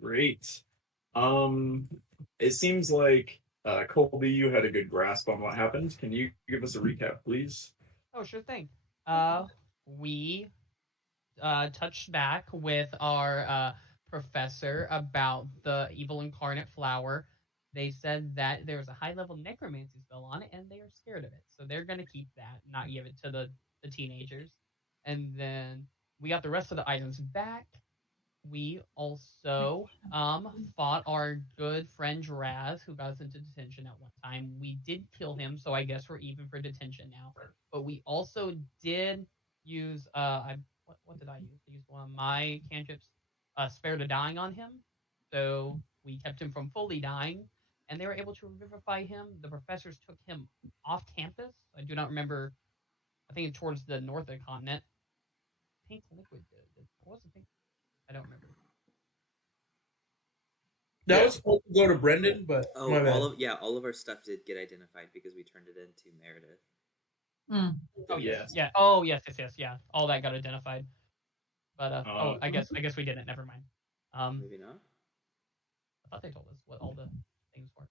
Great. It seems like Colby, you had a good grasp on what happened. Can you give us a recap, please? Oh, sure thing. We touched back with our professor about the evil incarnate flower. They said that there was a high level necromancy spell on it, and they are scared of it, so they're gonna keep that, not give it to the teenagers. And then we got the rest of the items back. We also fought our good friend Raz, who got us into detention at one time. We did kill him, so I guess we're even for detention now. But we also did use what did I use? I used one of my cantrips, spare to dying on him. So we kept him from fully dying, and they were able to revivify him. The professors took him off campus. I do not remember. I think towards the north of the continent. Pink liquid did. What was the pink? I don't remember. That Yeah. was supposed to go to Brendan, but Oh, my bad. all of our stuff did get identified because we turned it into Meredith. Oh Yes. yeah. Oh yes. Yeah. All that got identified. But I guess we didn't. Never mind. Maybe not. I thought they told us what all the things were.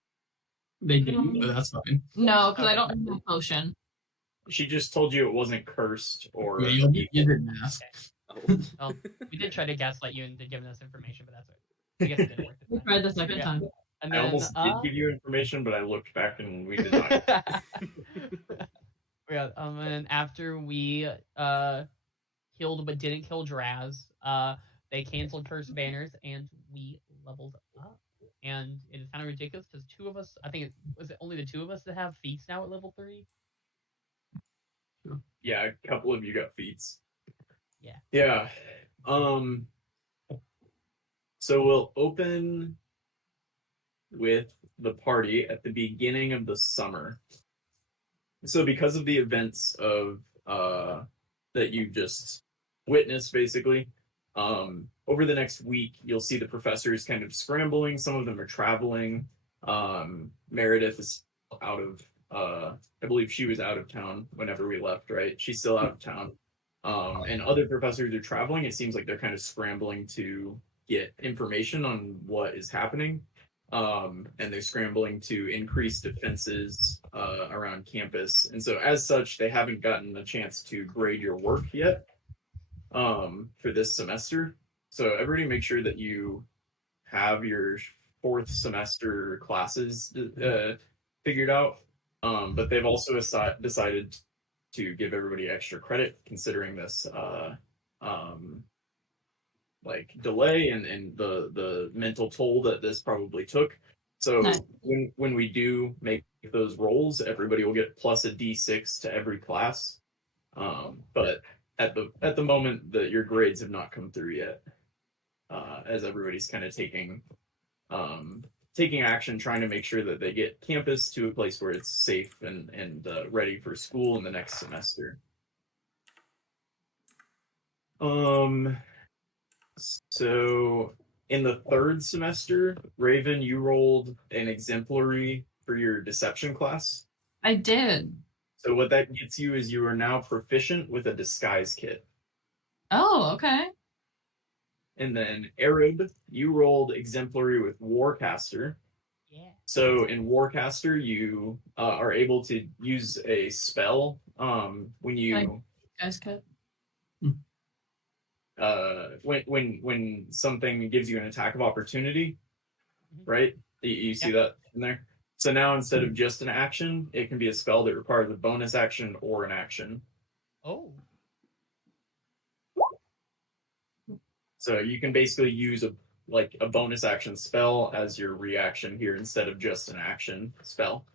They didn't, but that's fine. No, because I don't have my potion. She just told you it wasn't cursed or. Yeah, you didn't ask. Oh. Well, we did try to gaslight you into giving us information, but that's right. I guess it didn't work. We tried the second time. And I then, almost did give you information, but I looked back and we did not. Yeah. And after we killed but didn't kill Draz, they canceled Cursed Banners and we leveled up. And it is kind of ridiculous because two of us, I think it was only the two of us that have feats now at level 3. Yeah, a couple of you got feats. Yeah. Yeah. So we'll open with the party at the beginning of the summer. So because of the events of that you just witnessed, basically, over the next week, you'll see the professors kind of scrambling. Some of them are traveling. Meredith is out of, I believe she was out of town whenever we left, right? She's still out of town. And other professors are traveling. It seems like they're kind of scrambling to get information on what is happening. And they're scrambling to increase defenses around campus. And so as such, they haven't gotten a chance to grade your work yet for this semester. So everybody make sure that you have your 4th semester classes figured out. But they've also decided to give everybody extra credit considering this like delay and the mental toll that this probably took. So Nice. when we do make those rolls, everybody will get plus a d6 to every class. But at the moment that your grades have not come through yet, as everybody's kind of taking action, trying to make sure that they get campus to a place where it's safe and ready for school in the next semester. So in the 3rd semester, Raven, you rolled an exemplary for your deception class. I did. So what that gets you is you are now proficient with a disguise kit. Oh, okay. And then Arab, you rolled exemplary with Warcaster. Yeah. So in Warcaster, you are able to use a spell when you Guys, cut. when something gives you an attack of opportunity, right? You see that in there. So now instead of just an action, it can be a spell that requires a bonus action or an action. Oh. So you can basically use a bonus action spell as your reaction here instead of just an action spell.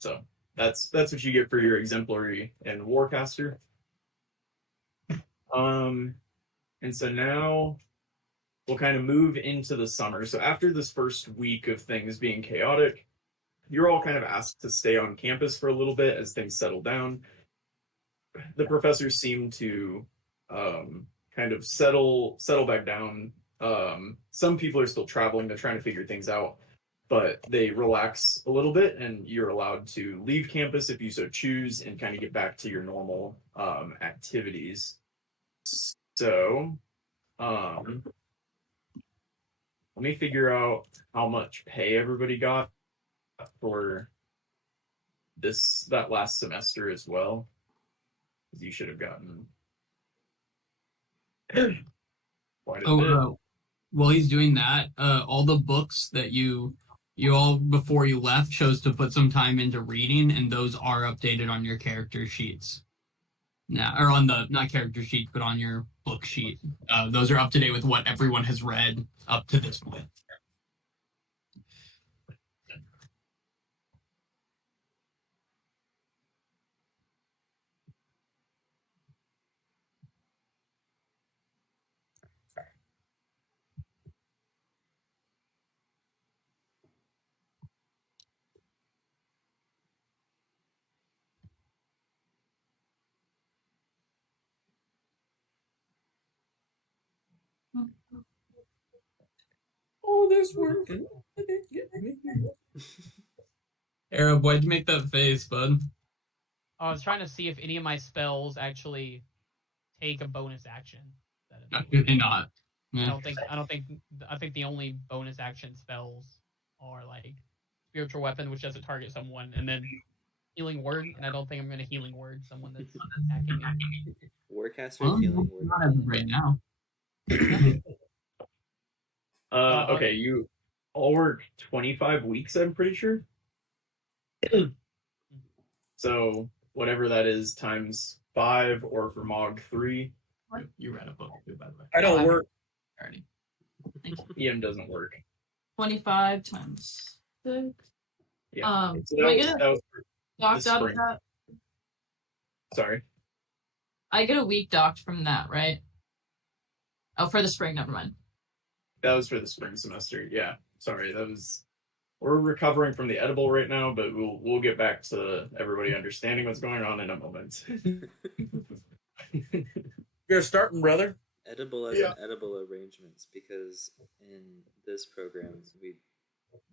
So that's what you get for your exemplary and Warcaster. And so now we'll kind of move into the summer. So after this first week of things being chaotic, you're all kind of asked to stay on campus for a little bit as things settle down. The professors seem to kind of settle back down. Some people are still traveling. They're trying to figure things out, but they relax a little bit, and you're allowed to leave campus if you so choose and kind of get back to your normal activities. So let me figure out how much pay everybody got for that last semester as well. Because you should have gotten quite a bit. While he's doing that, all the books that you all before you left chose to put some time into reading, and those are updated on your character sheets. Now, or on the not character sheet, but on your book sheet. Those are up to date with what everyone has read up to this point. Oh, this working. Arab, why'd you make that face, bud? I was trying to see if any of my spells actually take a bonus action. Absolutely not. Yeah. I think the only bonus action spells are like spiritual weapon, which doesn't target someone, and then healing word, and I don't think I'm gonna healing word someone that's attacking me. Warcaster Well, healing word. not as of right now. Okay, you all work 25 weeks, I'm pretty sure. So whatever that is times 5, or for Mog 3. You read a book too, by the way. I don't work. Already. Thank you. EM doesn't work. 25 times 6. Yeah. So do I get that a was docked out of spring. that? Sorry. I get a week docked from that, right? Oh, for the spring, never mind. That was for the spring semester. Yeah. Sorry. We're recovering from the edible right now, but we'll get back to everybody understanding what's going on in a moment. You're starting, brother. Edible as an edible arrangements, because in this program we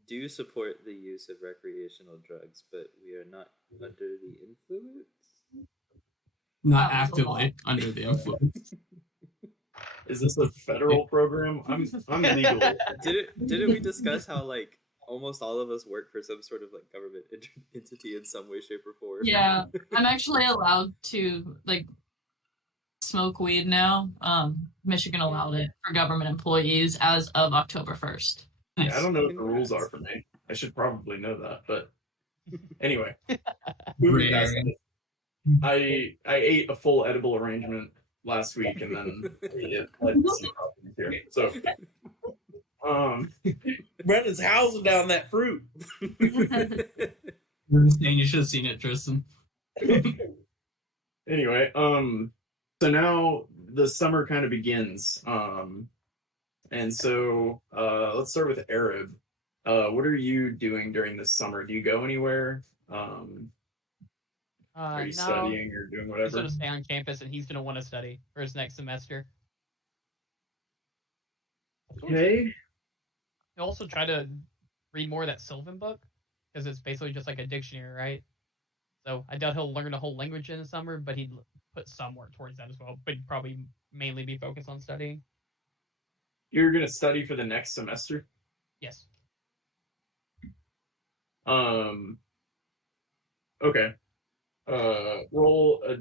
do support the use of recreational drugs, but we are not under the influence. Not That was a actively lot. under the influence. Is this a federal program? I'm legal. Didn't we discuss how like almost all of us work for some sort of like government entity in some way, shape, or form? Yeah, I'm actually allowed to like smoke weed now. Michigan allowed it for government employees as of October 1st. Yeah, I don't know what the rules are for me. I should probably know that, but anyway. Moving past it. I ate a full edible arrangement last week, and then it led to some problems here. So, Brendan's housing down that fruit. You should have seen it, Tristan. anyway, so now the summer kind of begins. And so let's start with Arab. What are you doing during the summer? Do you go anywhere? Are you studying or doing He's whatever? gonna stay on campus, and he's gonna want to study for his next semester. Okay. He'll also try to read more of that Sylvan book, because it's basically just like a dictionary, right? So I doubt he'll learn a whole language in the summer, but he'd put some work towards that as well. But he'd probably mainly be focused on studying. You're gonna study for the next semester? Yes. Okay. Roll a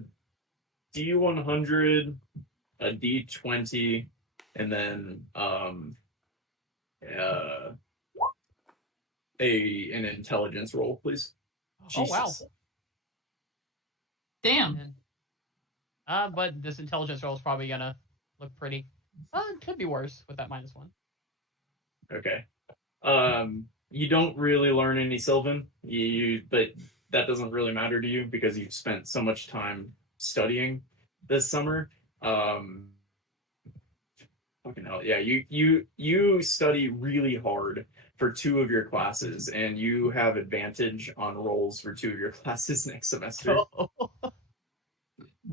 D100, a D20, and then an intelligence roll, please. Oh wow. Jesus. Damn. But this intelligence roll is probably gonna look pretty. It could be worse with that -1. Okay. You don't really learn any Sylvan, but that doesn't really matter to you because you've spent so much time studying this summer. Fucking hell, yeah. You study really hard for 2 of your classes, and you have advantage on rolls for 2 of your classes next semester.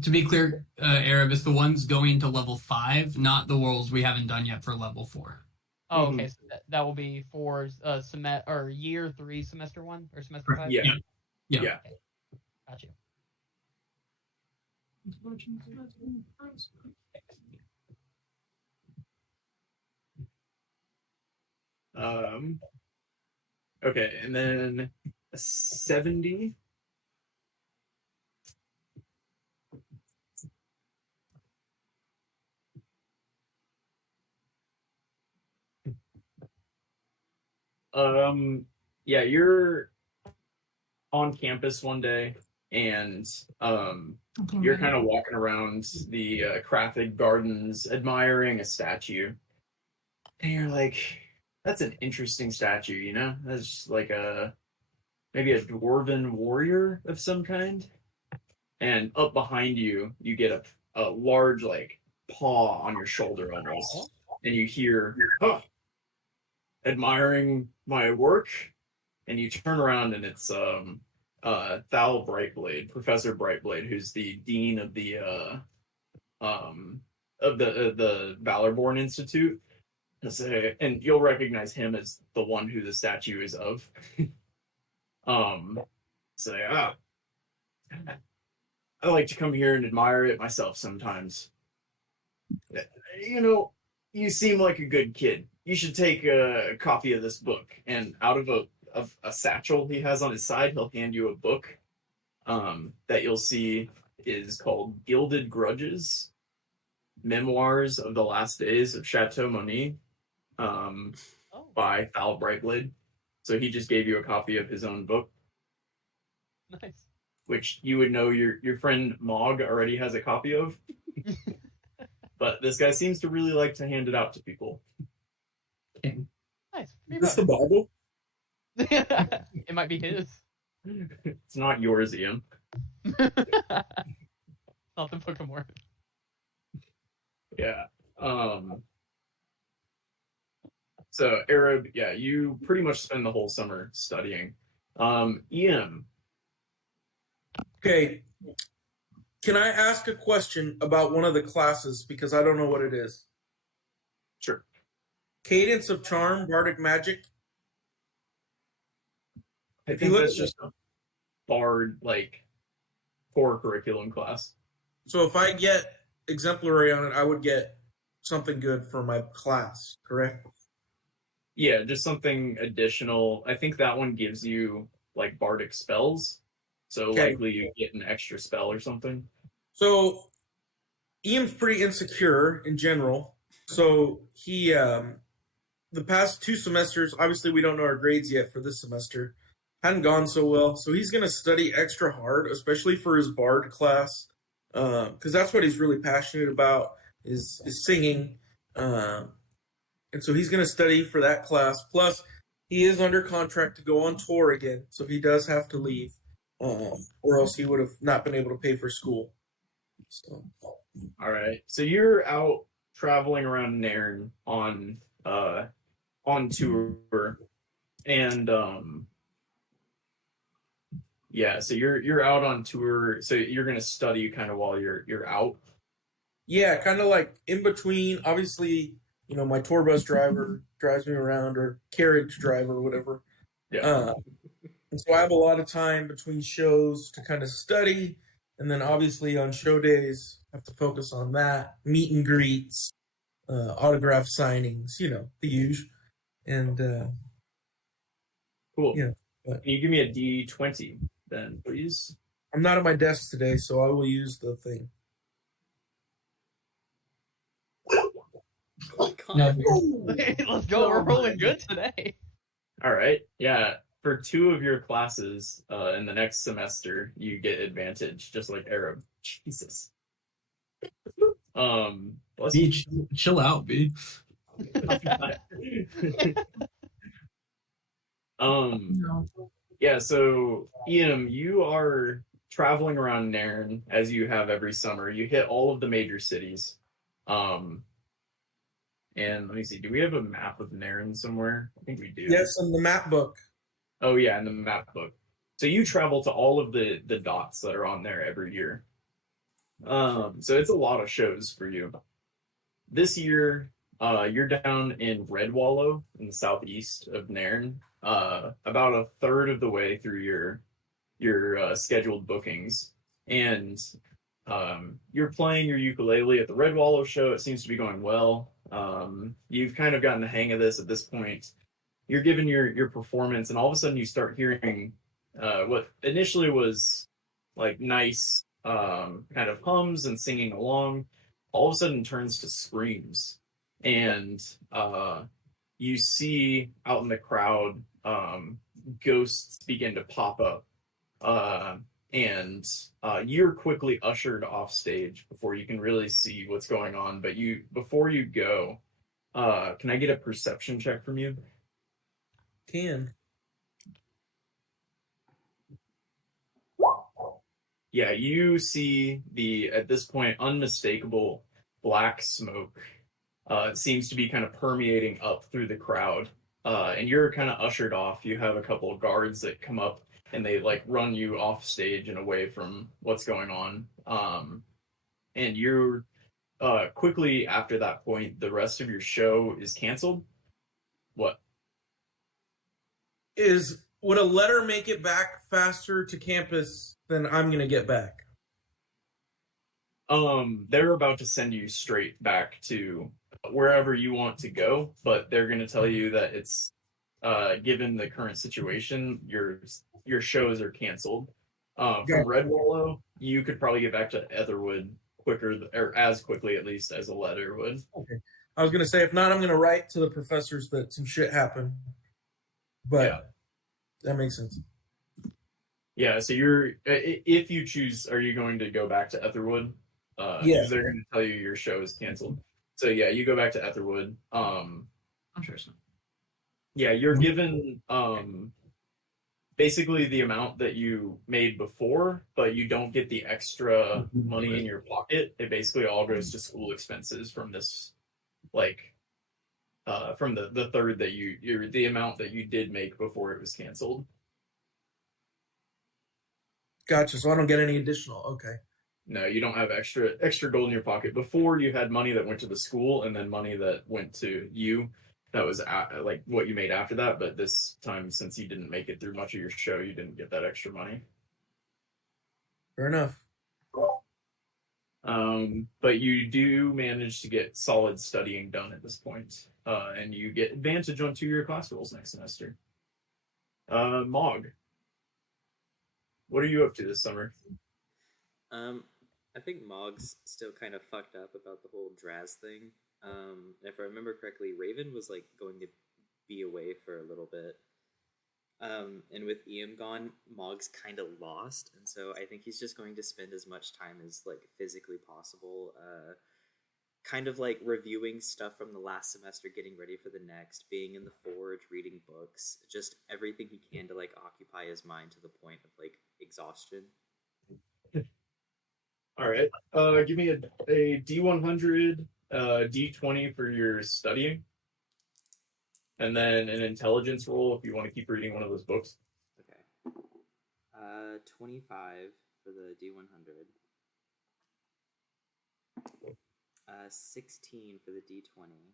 To be clear, Arab, it's the ones going to level 5, not the rolls we haven't done yet for level 4. Oh, okay. So that will be for year 3, semester 1 or semester 5. Yeah. Okay. Got you. Okay, and then a 70. Yeah, you're on campus one day, and you're kind of walking around the Crathig Gardens, admiring a statue, and you're like, "That's an interesting statue, you know? That's just like maybe a dwarven warrior of some kind." And up behind you, you get a large like paw on your shoulder almost, and you hear, "Oh, admiring my work." And you turn around and it's Thal Brightblade, Professor Brightblade, who's the dean of the Valorborn Institute. And you'll recognize him as the one who the statue is of. Say, I like to come here and admire it myself sometimes. You know, you seem like a good kid. You should take a copy of this book. And out of a satchel he has on his side, he'll hand you a book that you'll see is called Gilded Grudges, Memoirs of the Last Days of Chateau Moni, by Thal Brightblade. So he just gave you a copy of his own book. Nice. Which you would know your friend Mog already has a copy of. But this guy seems to really like to hand it out to people. Nice. Is this the Bible? It might be his. It's not yours, Ian. Not the Book of Mormon. Yeah. So Arab, yeah, you pretty much spend the whole summer studying. Ian. Okay. Can I ask a question about one of the classes because I don't know what it is? Sure. Cadence of Charm, Bardic Magic. I think that's just a bard like core curriculum class. So if I get exemplary on it, I would get something good for my class, correct? Yeah, just something additional. I think that one gives you like bardic spells. So Okay. likely you get an extra spell or something. So Ian's pretty insecure in general. So he the past 2 semesters, obviously we don't know our grades yet for this semester, hadn't gone so well. So he's gonna study extra hard, especially for his bard class, because that's what he's really passionate about is singing. And so he's gonna study for that class. Plus, he is under contract to go on tour again, so he does have to leave, or else he would have not been able to pay for school. So. All right. So you're out traveling around Nairn on tour, and yeah. So you're out on tour. So you're gonna study kind of while you're out. Yeah, kind of like in between. Obviously, you know, my tour bus driver drives me around, or carriage driver, whatever. Yeah. And so I have a lot of time between shows to kind of study. And then obviously on show days, I have to focus on that. Meet and greets, autograph signings, you know, the usual. And Cool. yeah. But Can you give me a D20 then, please? I'm not at my desk today, so I will use the thing. Oh, God. Let's go. We're rolling good today. All right. Yeah. For 2 of your classes in the next semester, you get advantage, just like Arab. Jesus. Bless B, you. chill out, B. No. Yeah, so Ian, you are traveling around Nairn as you have every summer. You hit all of the major cities. And let me see, do we have a map of Nairn somewhere? I think we do. Yes, in the map book. Oh yeah, in the map book. So you travel to all of the dots that are on there every year. So it's a lot of shows for you. This year, you're down in Redwallow in the southeast of Nairn, about a third of the way through your scheduled bookings, and you're playing your ukulele at the Redwallow show. It seems to be going well. You've kind of gotten the hang of this at this point. you're given your performance, and all of a sudden you start hearing what initially was like nice kind of hums and singing along. All of a sudden turns to screams, and you see out in the crowd ghosts begin to pop up, and you're quickly ushered off stage before you can really see what's going on. But before you go, can I get a perception check from you? Can. Yeah, you see the, at this point, unmistakable black smoke. It seems to be kind of permeating up through the crowd. And you're kind of ushered off. You have a couple of guards that come up and they like run you off stage and away from what's going on. And you're quickly after that point, the rest of your show is canceled. What? Would a letter make it back faster to campus than I'm gonna get back? They're about to send you straight back to wherever you want to go, but they're going to tell you that it's given the current situation, your shows are canceled. From Red Wallow, you could probably get back to Etherwood quicker, or as quickly at least as a letter would. Okay. I was gonna say, if not, I'm gonna write to the professors that some shit happened. But Yeah. That makes sense. Yeah, so you're, if you choose, are you going to go back to Etherwood? Yeah. Because they're going to tell you your show is canceled. So yeah, you go back to Etherwood. Interesting. Yeah, you're given basically the amount that you made before, but you don't get the extra money in your pocket. It basically all goes to school expenses from this, like, from the third that the amount that you did make before it was canceled. Gotcha. So I don't get any additional. Okay. No, you don't have extra gold in your pocket. Before, you had money that went to the school and then money that went to you. That was like what you made after that. But this time, since you didn't make it through much of your show, you didn't get that extra money. Fair enough. But you do manage to get solid studying done at this point, and you get advantage on 2-year class rolls next semester. Mog, what are you up to this summer? I think Mog's still kind of fucked up about the whole Draz thing. If I remember correctly, Raven was like going to be away for a little bit. And with Ian gone, Mog's kind of lost, and so I think he's just going to spend as much time as like physically possible, kind of like reviewing stuff from the last semester, getting ready for the next, being in the forge, reading books, just everything he can to like occupy his mind to the point of like exhaustion. All right. Give me a D100, D20 for your studying, and then an intelligence roll if you want to keep reading one of those books. Okay. 25 for the D100. 16 for the D20.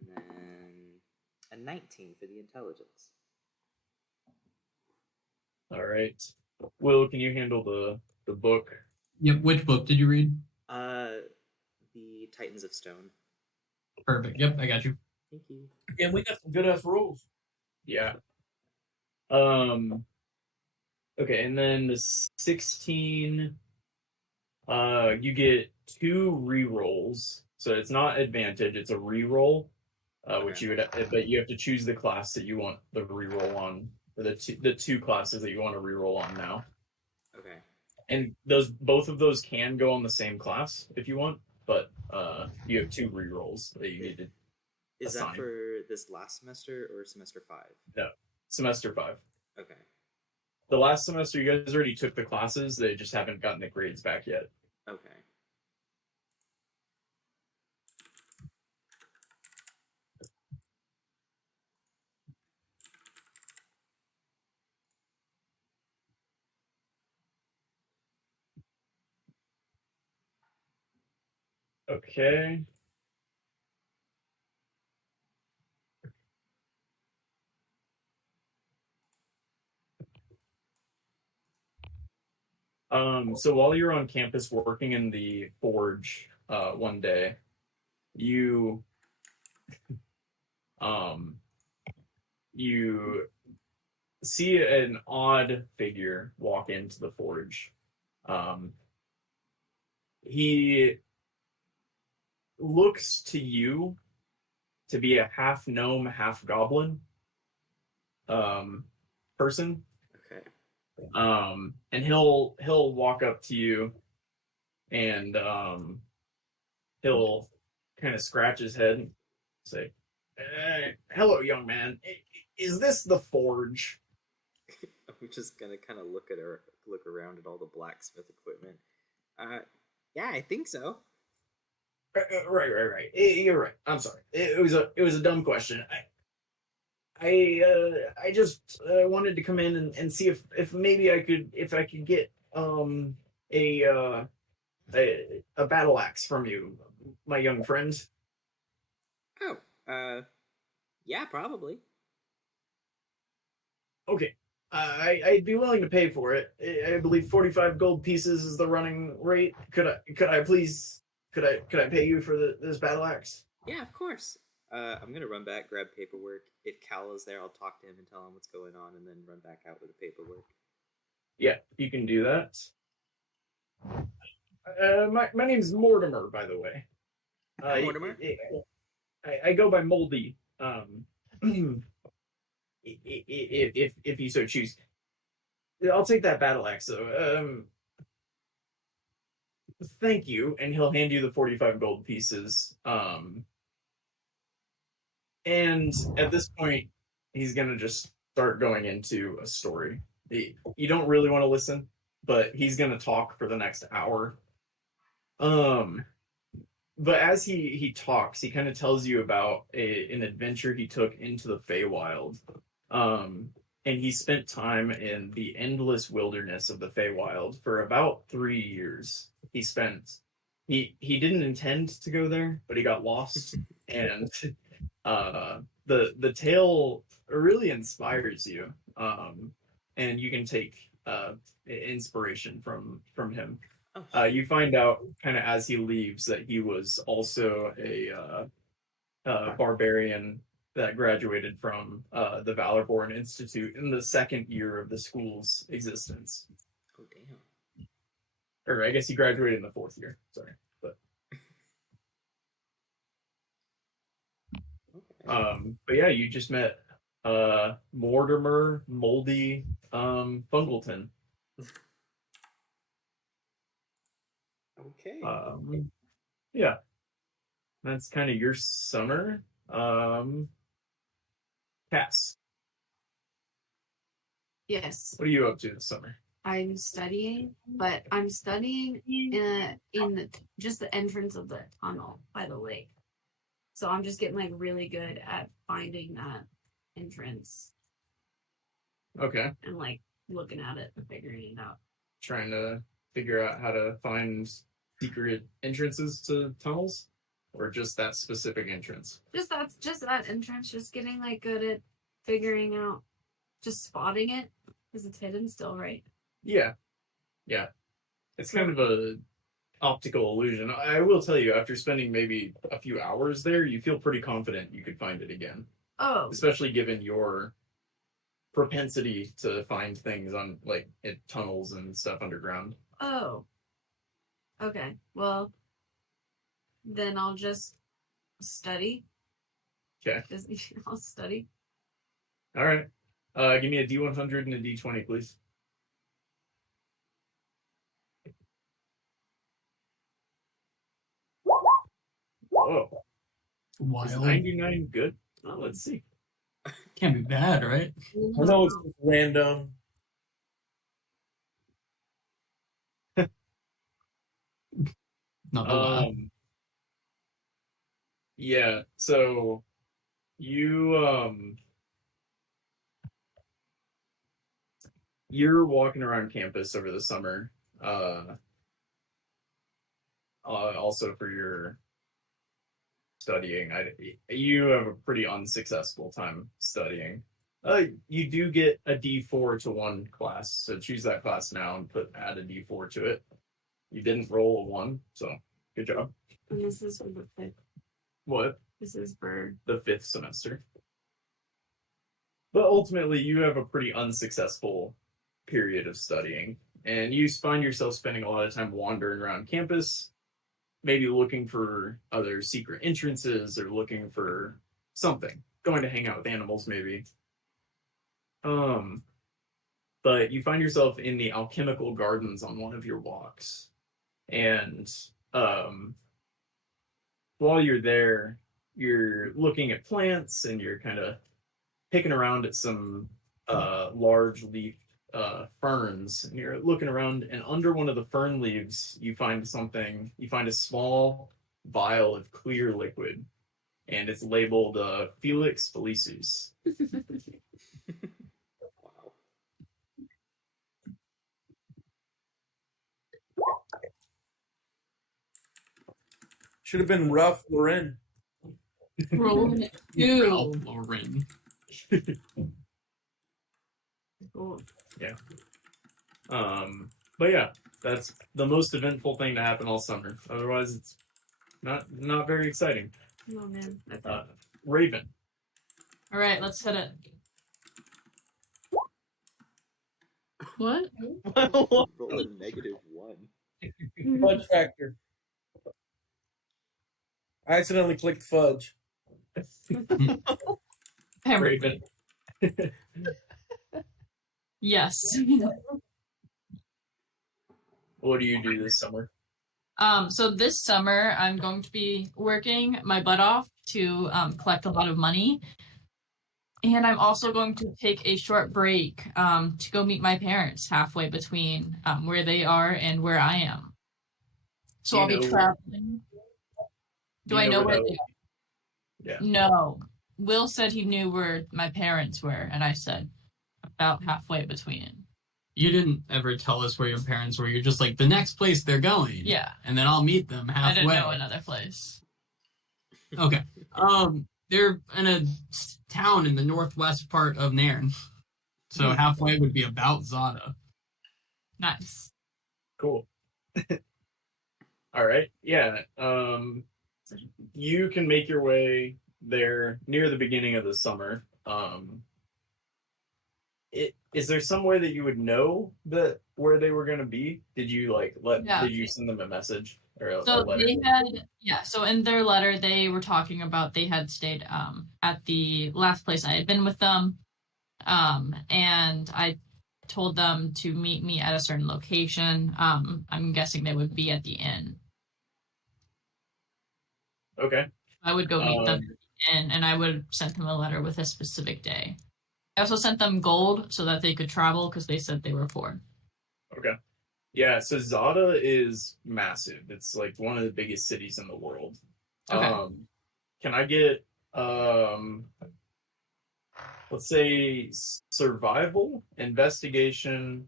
And then a 19 for the intelligence. All right. Will, can you handle the book? Yep. Which book did you read? The Titans of Stone. Perfect. Yep, I got you. Thank you. And we got some good ass rules. Yeah. Okay, and then the 16, you get 2 re-rolls. So it's not advantage, it's a re-roll, which but you have to choose the class that you want the re-roll on, or the two classes that you want to re-roll on now. Okay. And both of those can go on the same class if you want, but you have 2 re-rolls that you need to Is assign. that for this last semester or semester 5? No, semester 5. Okay. The last semester, you guys already took the classes. They just haven't gotten the grades back yet. Okay. Okay. So while you're on campus working in the forge one day, you You see an odd figure walk into the forge. He looks to you to be a half gnome, half goblin person. Okay. And he'll walk up to you and he'll kind of scratch his head and say, "Hello, young man. Is this the forge?" I'm just gonna kind of look around at all the blacksmith equipment. Yeah, I think so. Right. You're right. I'm sorry. It was a dumb question. I just wanted to come in and see if maybe I could get a a battle axe from you, my young friend. Oh, yeah, probably. Okay. I'd be willing to pay for it. I believe 45 gold pieces is the running rate. Could I please could I pay you for this battle axe? Yeah, of course. I'm gonna run back, grab paperwork. If Cal is there, I'll talk to him and tell him what's going on, and then run back out with the paperwork. Yeah, you can do that. My name's Mortimer, by the way. Mortimer? I go by Moldy. If you so choose, I'll take that battle axe though. Thank you, and he'll hand you the 45 gold pieces. And at this point, he's gonna just start going into a story. You don't really want to listen, but he's gonna talk for the next hour. But as he talks, he kind of tells you about an adventure he took into the Feywild. And he spent time in the endless wilderness of the Feywild for about 3 years. He didn't intend to go there, but he got lost, and the tale really inspires you, and you can take inspiration from him. Oh, You find out kind of as he leaves that he was also a barbarian that graduated from the Valorborn Institute in the second year of the school's existence. oh, damn. Or I guess he graduated in the fourth year. Sorry, but Okay. but yeah, you just met Mortimer Moldy Fungleton. Okay. Yeah, that's kind of your summer. Cass, Yes, what are you up to this summer? I'm studying, but I'm studying just the entrance of the tunnel by the lake. So I'm just getting like really good at finding that entrance Okay, and like looking at it and figuring it out. trying to figure out how to find secret entrances to tunnels, or just that specific entrance. Just that entrance. Just getting like good at figuring out, just spotting it because it's hidden still, right? Yeah. It's kind of a optical illusion. I will tell you, after spending maybe a few hours there, you feel pretty confident you could find it again, Oh, especially given your propensity to find things on like tunnels and stuff underground. oh. Okay. Well, then I'll just study. Okay. I'll study. All right. Give me a D100 and a D20, please. Whoa. Is Wild. 99 good? Oh, let's see. Can't be bad, right? I know it's just random. Not the lab. Yeah, so you're walking around campus over the summer, also for your studying. You have a pretty unsuccessful time studying. You do get a D4 to 1 class, so choose that class now and add a D4 to it. You didn't roll a 1, so good job. And this is for the fifth. What? This is for The 5th semester. But ultimately, you have a pretty unsuccessful period of studying, and you find yourself spending a lot of time wandering around campus, maybe looking for other secret entrances or looking for something, going to hang out with animals, maybe. But you find yourself in the alchemical gardens on one of your walks, and while you're there, you're looking at plants and you're kind of picking around at some large leaf ferns, and you're looking around, and under one of the fern leaves you find something. You find a small vial of clear liquid, and it's labeled Felix Felicis. Wow. Should have been rough, Loren. Rolling it Ralph too. Lauren. cool. But yeah, that's the most eventful thing to happen all summer. Otherwise, it's not very exciting. Oh man. That's Raven. All right, let's hit it. What? Roll a -1. Fudge factor. I accidentally clicked fudge. Raven. Yes. What do you do this summer? So this summer I'm going to be working my butt off to collect a lot of money. And I'm also going to take a short break to go meet my parents halfway between where they are and where I am. So Do I'll you be know- traveling. Do I know where that they will- Yeah. No. Will said he knew where my parents were, and I said about halfway between. You didn't ever tell us where your parents were. You're just like, the next place they're going. Yeah. And then I'll meet them halfway. I didn't know another place. Okay. They're in a town in the northwest part of Nairn. So halfway would be about Zada. Nice. Cool. All right. Yeah. You can make your way there near the beginning of the summer. Is there some way that you would know that where they were going to be? Did you Yeah. Did you send them a message or a So letter? they had, so in their letter, they were talking about they had stayed at the last place I had been with them. And I told them to meet me at a certain location. I'm guessing they would be at the inn. Okay. I would go meet them at the inn, and I would send them a letter with a specific day. I also sent them gold so that they could travel because they said they were poor. Okay. Yeah, so Zada is massive. It's like one of the biggest cities in the world. Okay. Can I get let's say survival, investigation,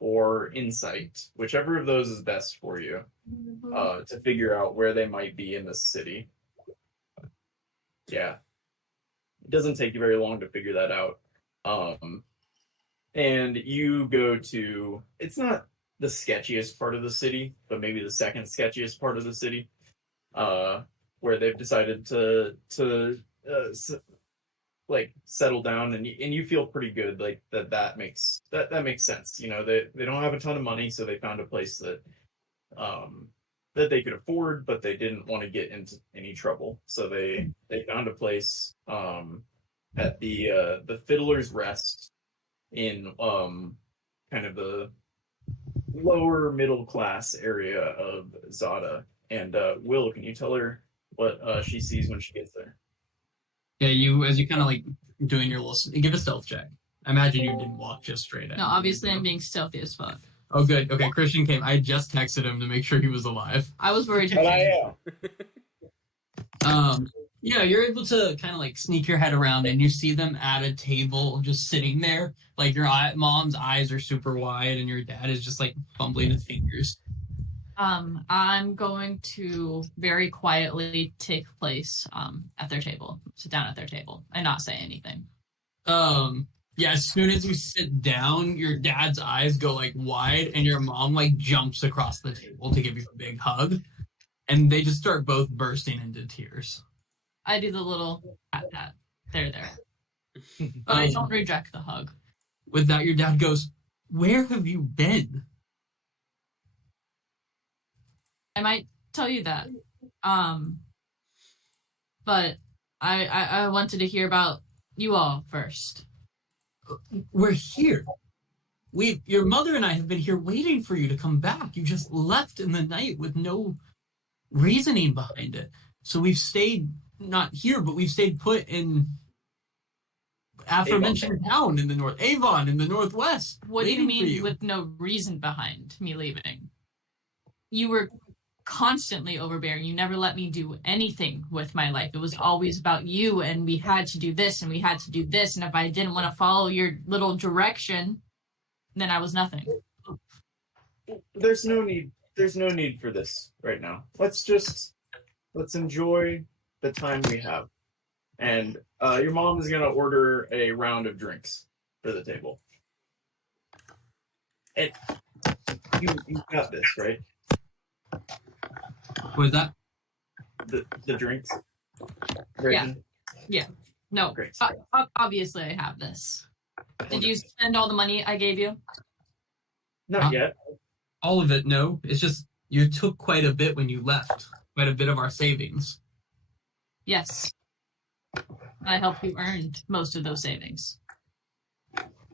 or insight, whichever of those is best for you, to figure out where they might be in the city. Yeah. It doesn't take you very long to figure that out. And you go to, it's not the sketchiest part of the city, but maybe the second sketchiest part of the city, where they've decided to settle down, and you feel pretty good, like that makes sense. You know, they don't have a ton of money, so they found a place that that they could afford, but they didn't want to get into any trouble, so they found a place at the Fiddler's Rest in kind of the lower middle class area of Zada. And Will, can you tell her what she sees when she gets there? Yeah, as you kind of like doing your little, give a stealth check. I imagine you didn't walk just straight at. No, obviously I'm being stealthy as fuck. Oh, good. Okay, Christian came. I just texted him to make sure he was alive. I was worried. But I am. Yeah, you're able to kind of like sneak your head around, and you see them at a table just sitting there. Like your mom's eyes are super wide, and your dad is just like fumbling his fingers. I'm going to very quietly take place at their table, sit down at their table, and not say anything. Yeah, as soon as you sit down, your dad's eyes go like wide, and your mom like jumps across the table to give you a big hug, and they just start both bursting into tears. I do the little pat. There. But I don't reject the hug. With that, your dad goes, "Where have you been?" I might tell you that. But I wanted to hear about you all first. We're here. Your mother and I have been here waiting for you to come back. You just left in the night with no reasoning behind it. So we've stayed, not here, but we've stayed put in aforementioned town in the north, Avon in the northwest. What do you waiting for mean with no reason behind me leaving? You were constantly overbearing. You never let me do anything with my life. It was always about you, and we had to do this, and we had to do this, and if I didn't want to follow your little direction, then I was nothing. There's no need for this right now. Let's enjoy the time we have. And your mom is gonna order a round of drinks for the table. And you got this, right? What is that? The drinks. Yeah. No. Great. Obviously, I have this. Did you spend all the money I gave you? Not yet. All of it, no. It's just you took quite a bit when you left. Quite a bit of our savings. Yes. I helped you earn most of those savings.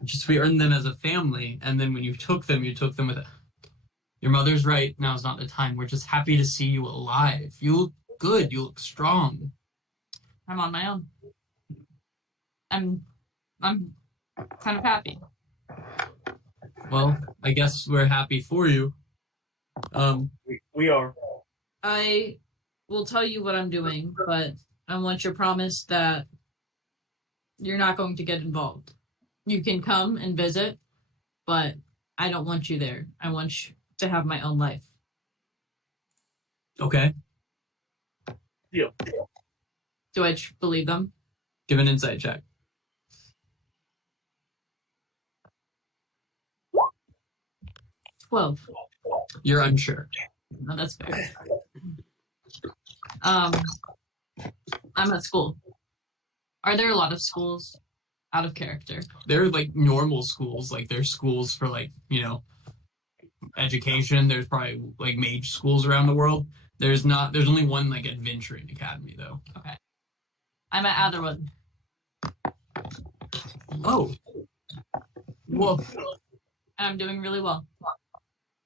Just we earned them as a family, and then when you took them with it. Your mother's right. Now's not the time. We're just happy to see you alive. You look good. You look strong. I'm on my own. I'm kind of happy. Well, I guess we're happy for you. We are. I will tell you what I'm doing, but I want your promise that you're not going to get involved. You can come and visit, but I don't want you there. I want you to have my own life. Okay. Deal. Do I believe them? Give an insight check. 12. You're unsure. No, that's fair. I'm at school. Are there a lot of schools out of character? They're like normal schools. Like there's schools for like, education. There's probably like mage schools around the world. There's only one like adventuring academy though. Okay. I'm at Aetherwood. Oh. Well, And I'm doing really well.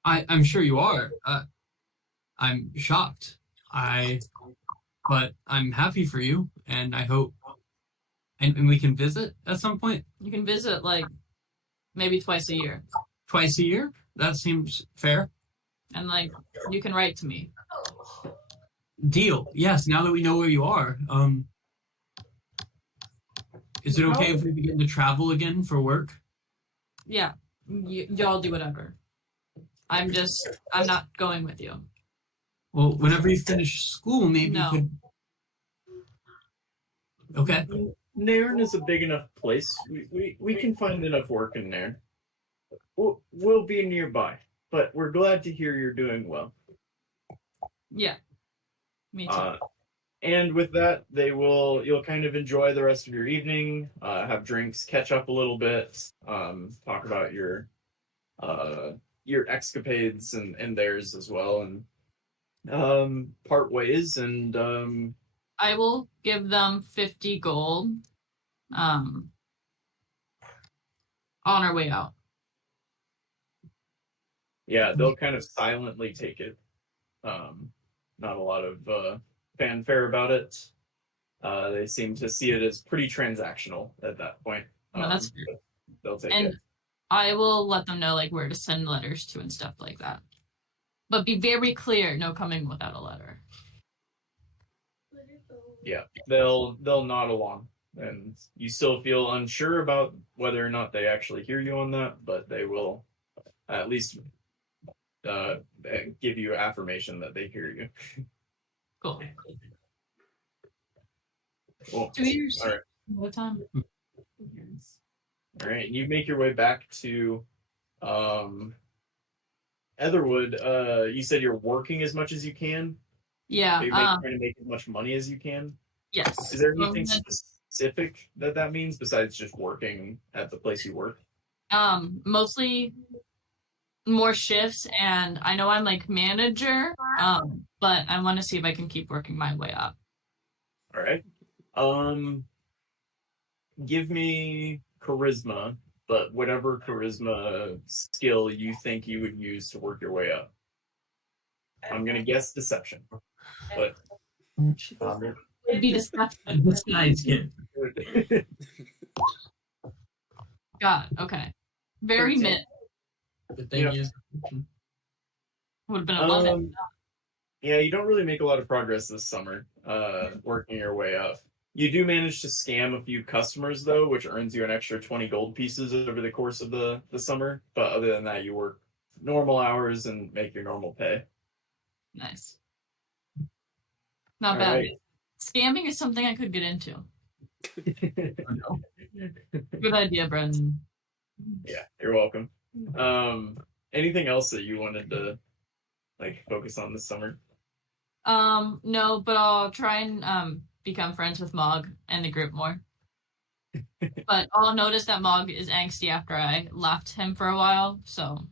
I'm sure you are. I'm shocked. But I'm happy for you, and I hope, and we can visit at some point. You can visit like maybe twice a year. Twice a year? That seems fair. And like you can write to me. Deal. Yes. Now that we know where you are, is it okay if we begin to travel again for work? Yeah. Y'all do whatever. I'm not going with you. Well, whenever you finish school, maybe No. you could. Okay. Nairn is a big enough place. We can find enough work in Nairn. We'll be nearby, but we're glad to hear you're doing well. Yeah. Me too. And with that, you'll kind of enjoy the rest of your evening, have drinks, catch up a little bit, talk about your escapades and theirs as well, and part ways. And I will give them 50 gold on our way out. yeah, they'll kind of silently take it. Not a lot of fanfare about it. They seem to see it as pretty transactional at that point. No, that's but they'll take And it. I will let them know like where to send letters to and stuff like that. But be very clear, no coming without a letter. Yeah, they'll nod along, and you still feel unsure about whether or not they actually hear you on that, but they will at least give you affirmation that they hear you. Cool. Cool. 2 years. All right. What time? All right, you make your way back to Etherwood. You said you're working as much as you can. Yeah. Are you trying to make as much money as you can? Yes. Is there So I'm anything gonna- specific that means besides just working at the place you work? Mostly more shifts, and I know I'm like manager, but I want to see if I can keep working my way up. All right. Give me charisma, but whatever charisma skill you think you would use to work your way up. I'm gonna guess deception, but It'd be disgusting. This guy's kid. God, okay. Very 13. mid. The thing Yeah. is, Would have been 11. Yeah, you don't really make a lot of progress this summer, working your way up. You do manage to scam a few customers though, which earns you an extra 20 gold pieces over the course of the summer. But other than that, you work normal hours and make your normal pay. Nice. Not All bad. right. Scamming is something I could get into. oh no. Good idea, Brendan. Yeah, you're welcome. Anything else that you wanted to like focus on this summer? No, but I'll try and become friends with Mog and the group more. But I'll notice that Mog is angsty after I left him for a while, so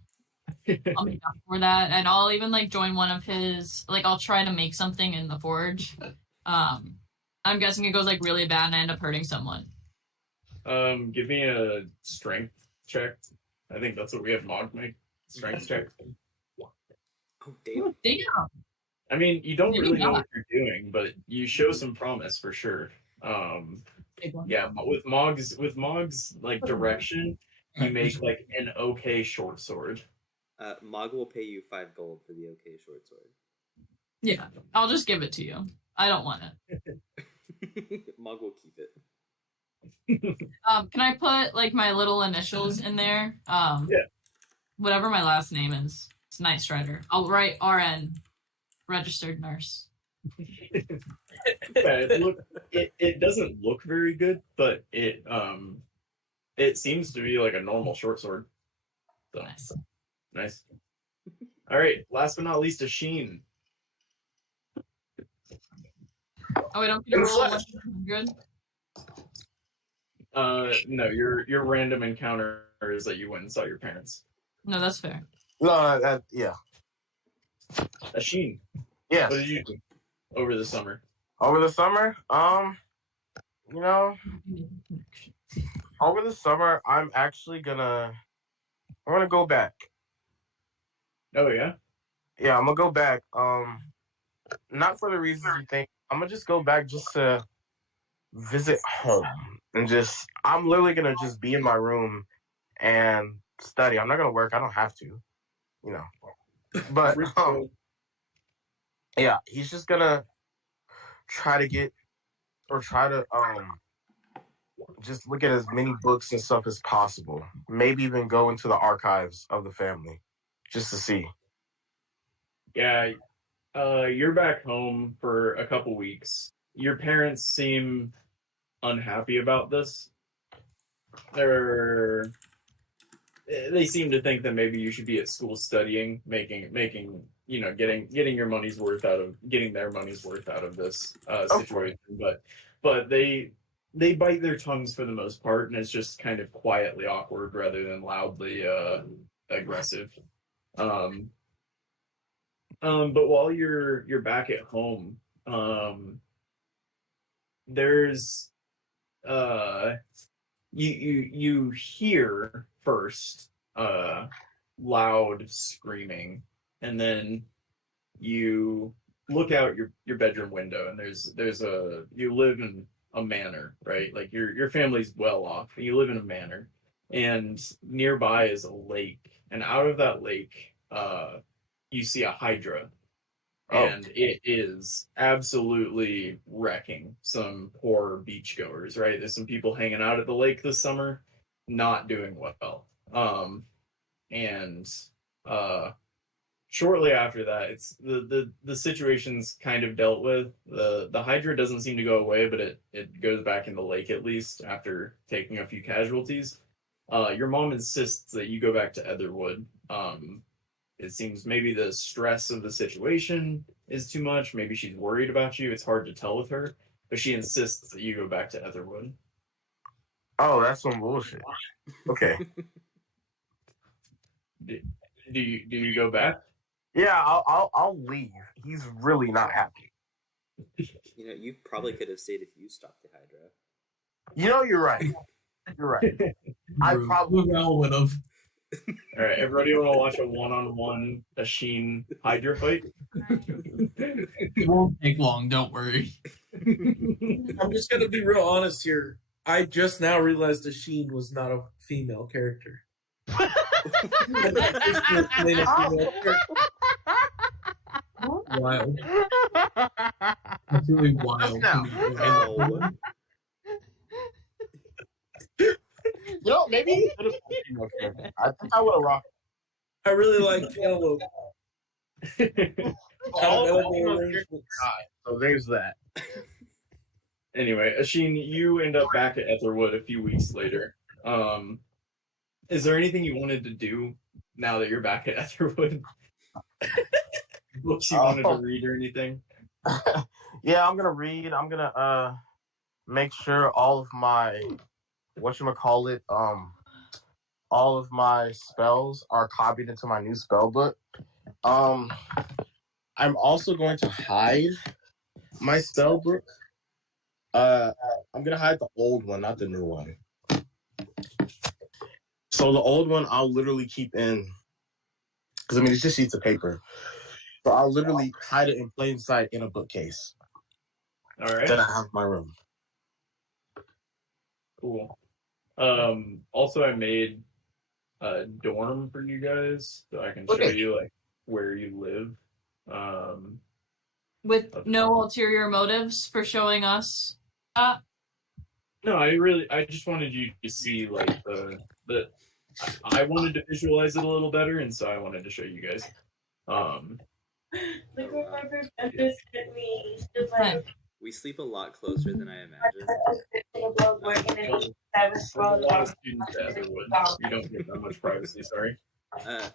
I'll make up for that. And I'll even like join one of his, like I'll try to make something in the forge. I'm guessing it goes like really bad and I end up hurting someone. Give me a strength check. I think that's what we have Mog make. Strength check. Oh, damn. Damn. I mean, you don't Maybe really know not. what you're doing, but you show some promise for sure. Big one. Yeah, but with Mog's like direction, you make like an okay short sword. Mog will pay you 5 gold for the okay short sword. Yeah, I'll just give it to you. I don't want it. Mog will keep it. Can I put like my little initials in there? Yeah. Whatever my last name is. It's Night Strider. I'll write RN, registered nurse. Yeah, it doesn't look very good, but it seems to be like a normal short sword. So Nice. nice. All right, last but not least, Asheen. Oh, we don't get a roll of 100? No, your random encounter is that you went and saw your parents. No, that's fair. No, yeah. Asheen, Yes. what did you do over the summer? Over the summer, you know, over the summer, I'm gonna go back. Oh yeah. Yeah, I'm gonna go back. Not for the reasons you think. I'm gonna just go back just to visit home and I'm literally gonna just be in my room and study. I'm not gonna work. I don't have to, you know. But yeah, he's just gonna try to just look at as many books and stuff as possible. Maybe even go into the archives of the family just to see. Yeah, you're back home for a couple weeks. Your parents seem unhappy about this. They seem to think that maybe you should be at school studying, making getting your money's worth out of getting their money's worth out of this situation. But they bite their tongues for the most part, and it's just kind of quietly awkward rather than loudly aggressive. But while you're back at home, there's you hear first loud screaming, and then you look out your bedroom window, and you live in a manor, right? Like your family's well off, and you live in a manor, and nearby is a lake, and out of that lake you see a hydra, and it is absolutely wrecking some poor beachgoers, right? There's some people hanging out at the lake this summer, not doing well. And shortly after that, it's the situation's kind of dealt with. The hydra doesn't seem to go away, but it goes back in the lake at least after taking a few casualties. Your mom insists that you go back to Aetherwood. It seems maybe the stress of the situation is too much. Maybe she's worried about you. It's hard to tell with her. but she insists that you go back to Aetherwood. Oh, that's some bullshit. Okay. Do you go back? Yeah, I'll leave. He's really not happy. You know, you probably could have stayed if you stopped the Hydra. You know, you're right. You're right. I probably would have. All right, everybody want to watch a one-on-one Ashin Hydra fight? It won't take long. Don't worry. I'm just gonna be real honest here. I just now realized that Sheen was not a female character. Wild. That's really wild. Now. Ow. You know, maybe he could have been a female character. I think I would have rocked. I really like Cantaloupe. All I of like the the female arrangement. characters died, so there's that. Anyway, Ashin, you end up back at Aetherwood a few weeks later. Is there anything you wanted to do now that you're back at Aetherwood? Books you wanted to read or anything? Yeah, I'm gonna read. I'm gonna make sure all of my whatchamacallit, all of my spells are copied into my new spell book. I'm also going to hide my spell book. I'm gonna hide the old one, not the new one. So the old one I'll literally keep in, because I mean it's just sheets of paper. So I'll literally hide it in plain sight in a bookcase. All right. Then I have my room. Cool. Also, I made a dorm for you guys, so I can show Okay. you like where you live. With no ulterior motives for showing us. No, I just wanted you to see like the I wanted to visualize it a little better, and so I wanted to show you guys. We sleep a lot closer than I imagined. There's a lot of students at Aetherwood. You don't get that much privacy. Sorry.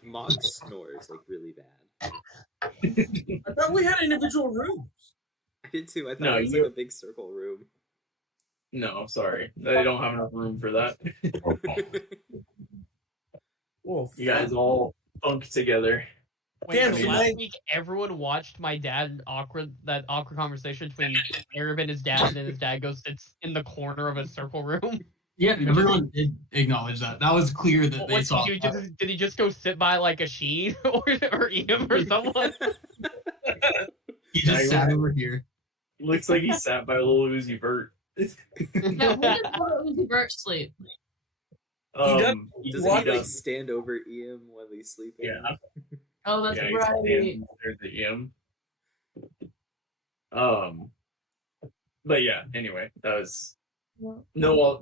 Mog snores like really bad. I thought we had individual rooms. I did too. I thought No, it was you- like a big circle room. No, sorry. They don't have enough room for that. Well, You guys all bunk together. Wait, Damn, so so last my- week everyone watched my dad that awkward conversation between Arab and his dad, and then his dad goes sits in the corner of a circle room. Yeah, everyone did acknowledge that. That was clear that they What saw. did, did he just go sit by like a Sheen or Ian or someone? He just sat over here. Looks like he sat by a little Uzi Vert. Yeah, where did Uzi Vert sleep? He Does does- he like stand over Ian while he's sleeping? Yeah. Oh, that's Yeah, he's right. standing there to him. But yeah, anyway, that was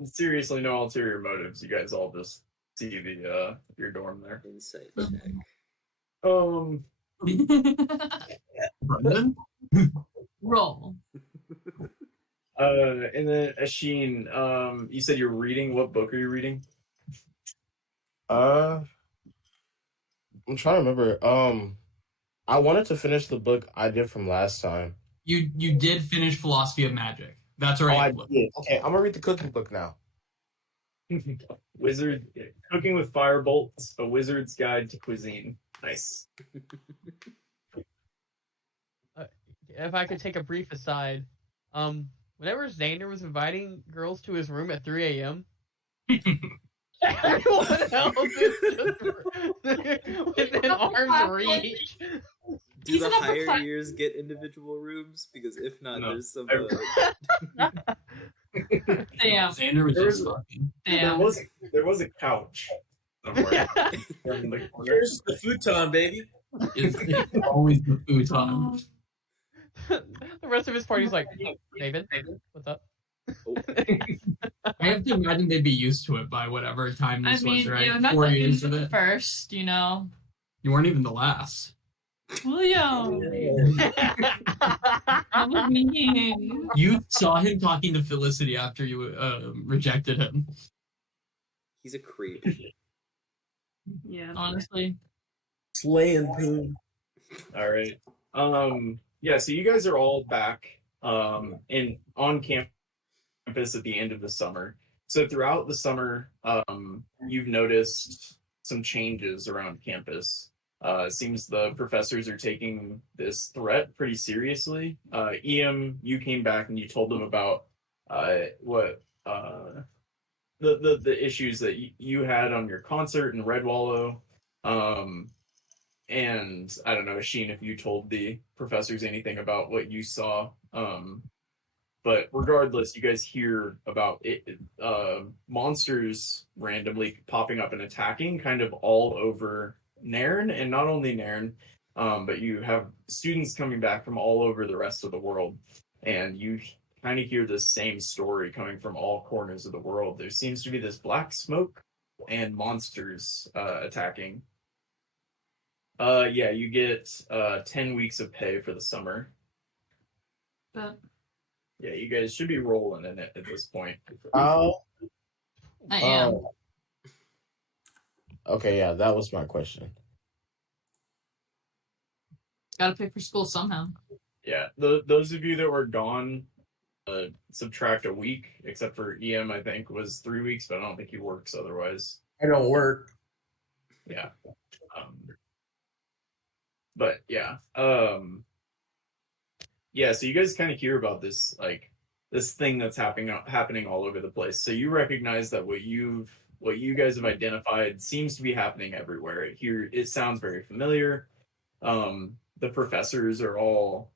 seriously no ulterior motives. You guys all just see the your dorm there. Insight check. Brendan? Roll. And then Ashin, you said you're reading. What book are you reading? I'm trying to remember. I wanted to finish the book I did from last time. You did finish Philosophy of Magic. That's Oh, I right. did. Okay, I'm gonna read the cooking book now. Wizard Cooking with Firebolts: A Wizard's Guide to Cuisine. Nice. If I could take a brief aside, whenever Xander was inviting girls to his room at 3 a.m., everyone else is just within arm's reach. Do He's the in a higher profile- years get individual rooms? Because if not, No. there's some. Damn. Xander was There just was- fucking. Damn. There was a couch somewhere in the corner. Here's the futon, baby. It's always the futon. The rest of his party's like, David, what's up? I have to imagine they'd be used to it by whatever time I this mean, was, right? you're not 4 the years of it. first, you know. You weren't even the last. William. That was mean. You saw him talking to Felicity after you rejected him. He's a creep. Yeah, honestly. Slaying poon. All right. Yeah. So you guys are all back and on campus at the end of the summer. So throughout the summer, you've noticed some changes around campus. It seems the professors are taking this threat pretty seriously. You came back and you told them about what the issues that you had on your concert in Red Wallow. And I don't know, Sheen, if you told the professors anything about what you saw. But regardless, you guys hear about monsters randomly popping up and attacking kind of all over Nairn, and not only Nairn, but you have students coming back from all over the rest of the world, and you kind of hear the same story coming from all corners of the world. There seems to be this black smoke and monsters attacking. Yeah, you get 10 weeks of pay for the summer. But Yeah, you guys should be rolling in it at this point. Oh, I am. okay, yeah, that was my question. Gotta pay for school somehow. Yeah, those of you that were gone, subtract a week, except for EM, I think, was 3 weeks, but I don't think he works otherwise. I don't work. Yeah. But yeah. Yeah, so you guys kind of hear about this, like, this thing that's happening all over the place. So you recognize that what you guys have identified seems to be happening everywhere. It sounds very familiar. The professors are all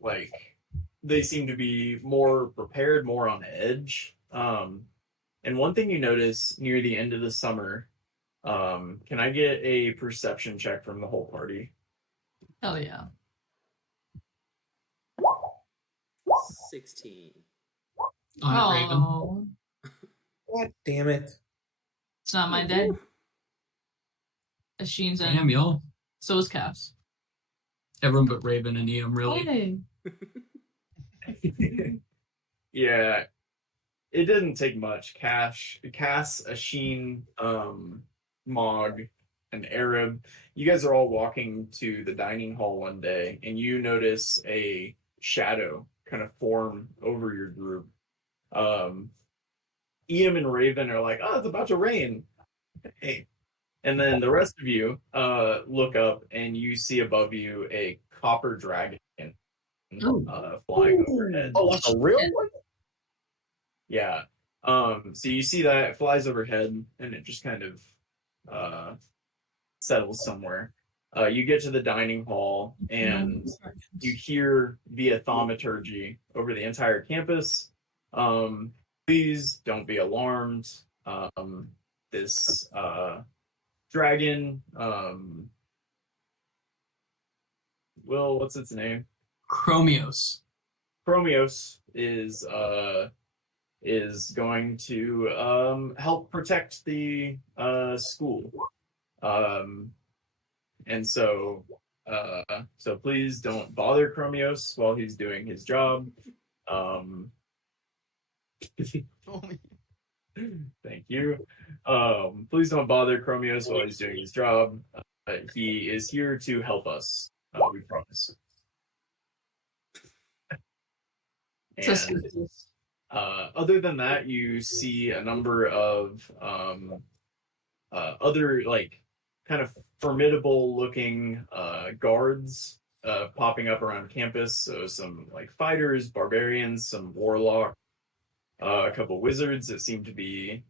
like, they seem to be more prepared, more on edge. And one thing you notice near the end of the summer, can I get a perception check from the whole party? Hell yeah. 16. On it, Raven. Oh, God damn it. it's not my day. Sheen's in. Damn, y'all. So is Cass. Everyone but Raven and Ian, really. Hey. Yeah, it didn't take much. Cass, Asheen, Mog, and Arab. You guys are all walking to the dining hall one day, and you notice a shadow kind of form over your group. Ian and Raven are like, "Oh, it's about to rain." Hey. And then the rest of you look up, and you see above you a copper dragon flying overhead. Oh, that's a real one? Yeah. So you see that it flies overhead, and it just kind of settles somewhere. You get to the dining hall, and you hear via thaumaturgy over the entire campus. Please don't be alarmed. This dragon, what's its name? Chromios. Chromios is going to help protect the school. And so please don't bother Chromios while he's doing his job. Thank you. Please don't bother Chromios while he's doing his job. He is here to help us. We promise. And other than that, you see a number of other, like, kind of formidable looking guards popping up around campus. So some, like, fighters, barbarians, some warlock, a couple wizards that seem to be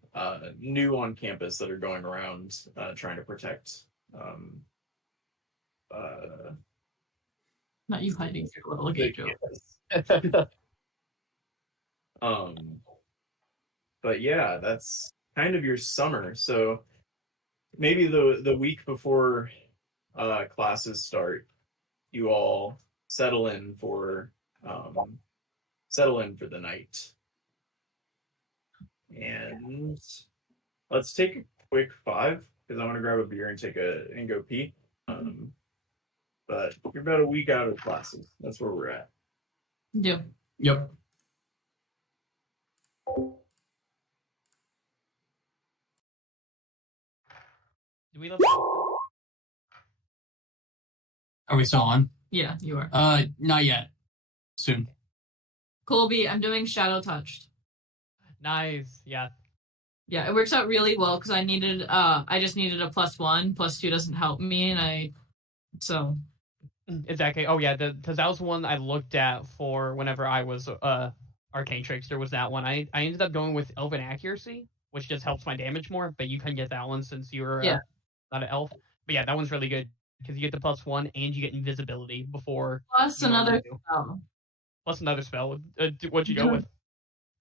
new on campus that are going around trying to protect. Not you hiding your little gay joke. But yeah, that's kind of your summer. So maybe the week before classes start, you all settle in for the night. And let's take a quick 5 because I want to grab a beer and go pee. But you're about a week out of classes. That's where we're at. Yep. Yep. Do we love? Are we still on? Yeah, you are. Not yet. Soon. Colby, I'm doing Shadow Touched. Nice. Yeah. Yeah, it works out really well because I just needed a +1. +2 doesn't help me, and so. Exactly. Oh yeah, because that was one I looked at for whenever I was Arcane Trickster was that one. I ended up going with Elven Accuracy, which just helps my damage more, but you couldn't get that one since you were Yeah. not an elf. But yeah, that one's really good because you get the +1 and you get invisibility before Plus you normally another do. spell. Plus another spell. What'd you go with?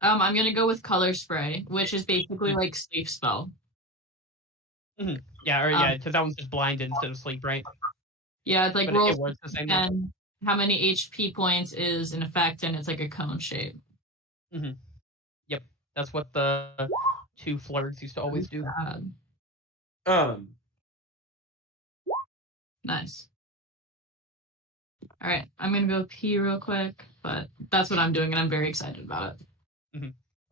I'm gonna go with Color Spray, which is basically like Sleep Spell. Yeah, or yeah, because that one's just blind instead of sleep, right? Yeah, it's like But rolls it works the same. and how many HP points is in effect, and it's like a cone shape. Yep, that's what the 2 flirts used to always do. Nice. All right, I'm gonna go pee real quick, but that's what I'm doing, and I'm very excited about it.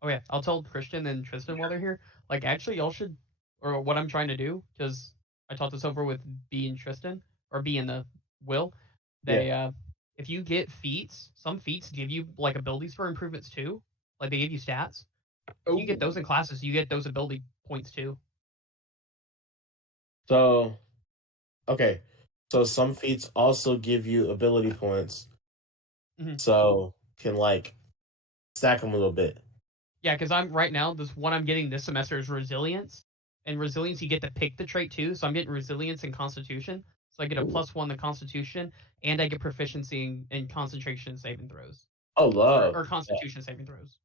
Oh yeah, I'll tell Christian and Tristan while they're here. Like, actually, y'all should, or what I'm trying to do, because I talked this over with B and Tristan, or B and the Will. They, if you get feats, some feats give you like abilities for improvements too. Like they give you stats. If you get those in classes, you get those ability points too. So, okay. So some feats also give you ability points. So can like stack them a little bit. Yeah, because I'm right now, this one I'm getting this semester is resilience. And resilience, you get to pick the trait too. So I'm getting resilience and constitution. So I get a +1 to constitution, and I get proficiency in concentration saving throws. Oh, love. Or constitution saving throws.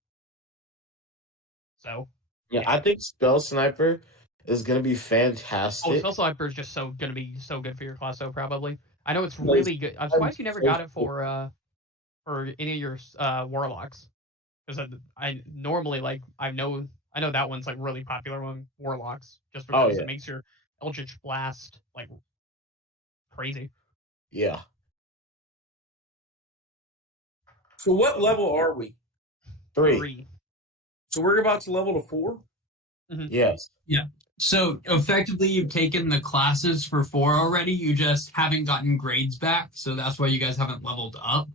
So. Yeah, I think Spell Sniper is going to be fantastic. Oh, Spell Sniper is just going to be so good for your class, though, probably. I know it's really good. I'm surprised you never got it for any of your warlocks. Because I normally I know that one's like really popular among warlocks just because it makes your Eldritch Blast like crazy. Yeah. So what level are we? 3. So we're about to level to 4? Yes. Yeah. So effectively, you've taken the classes for 4 already. You just haven't gotten grades back, so that's why you guys haven't leveled up.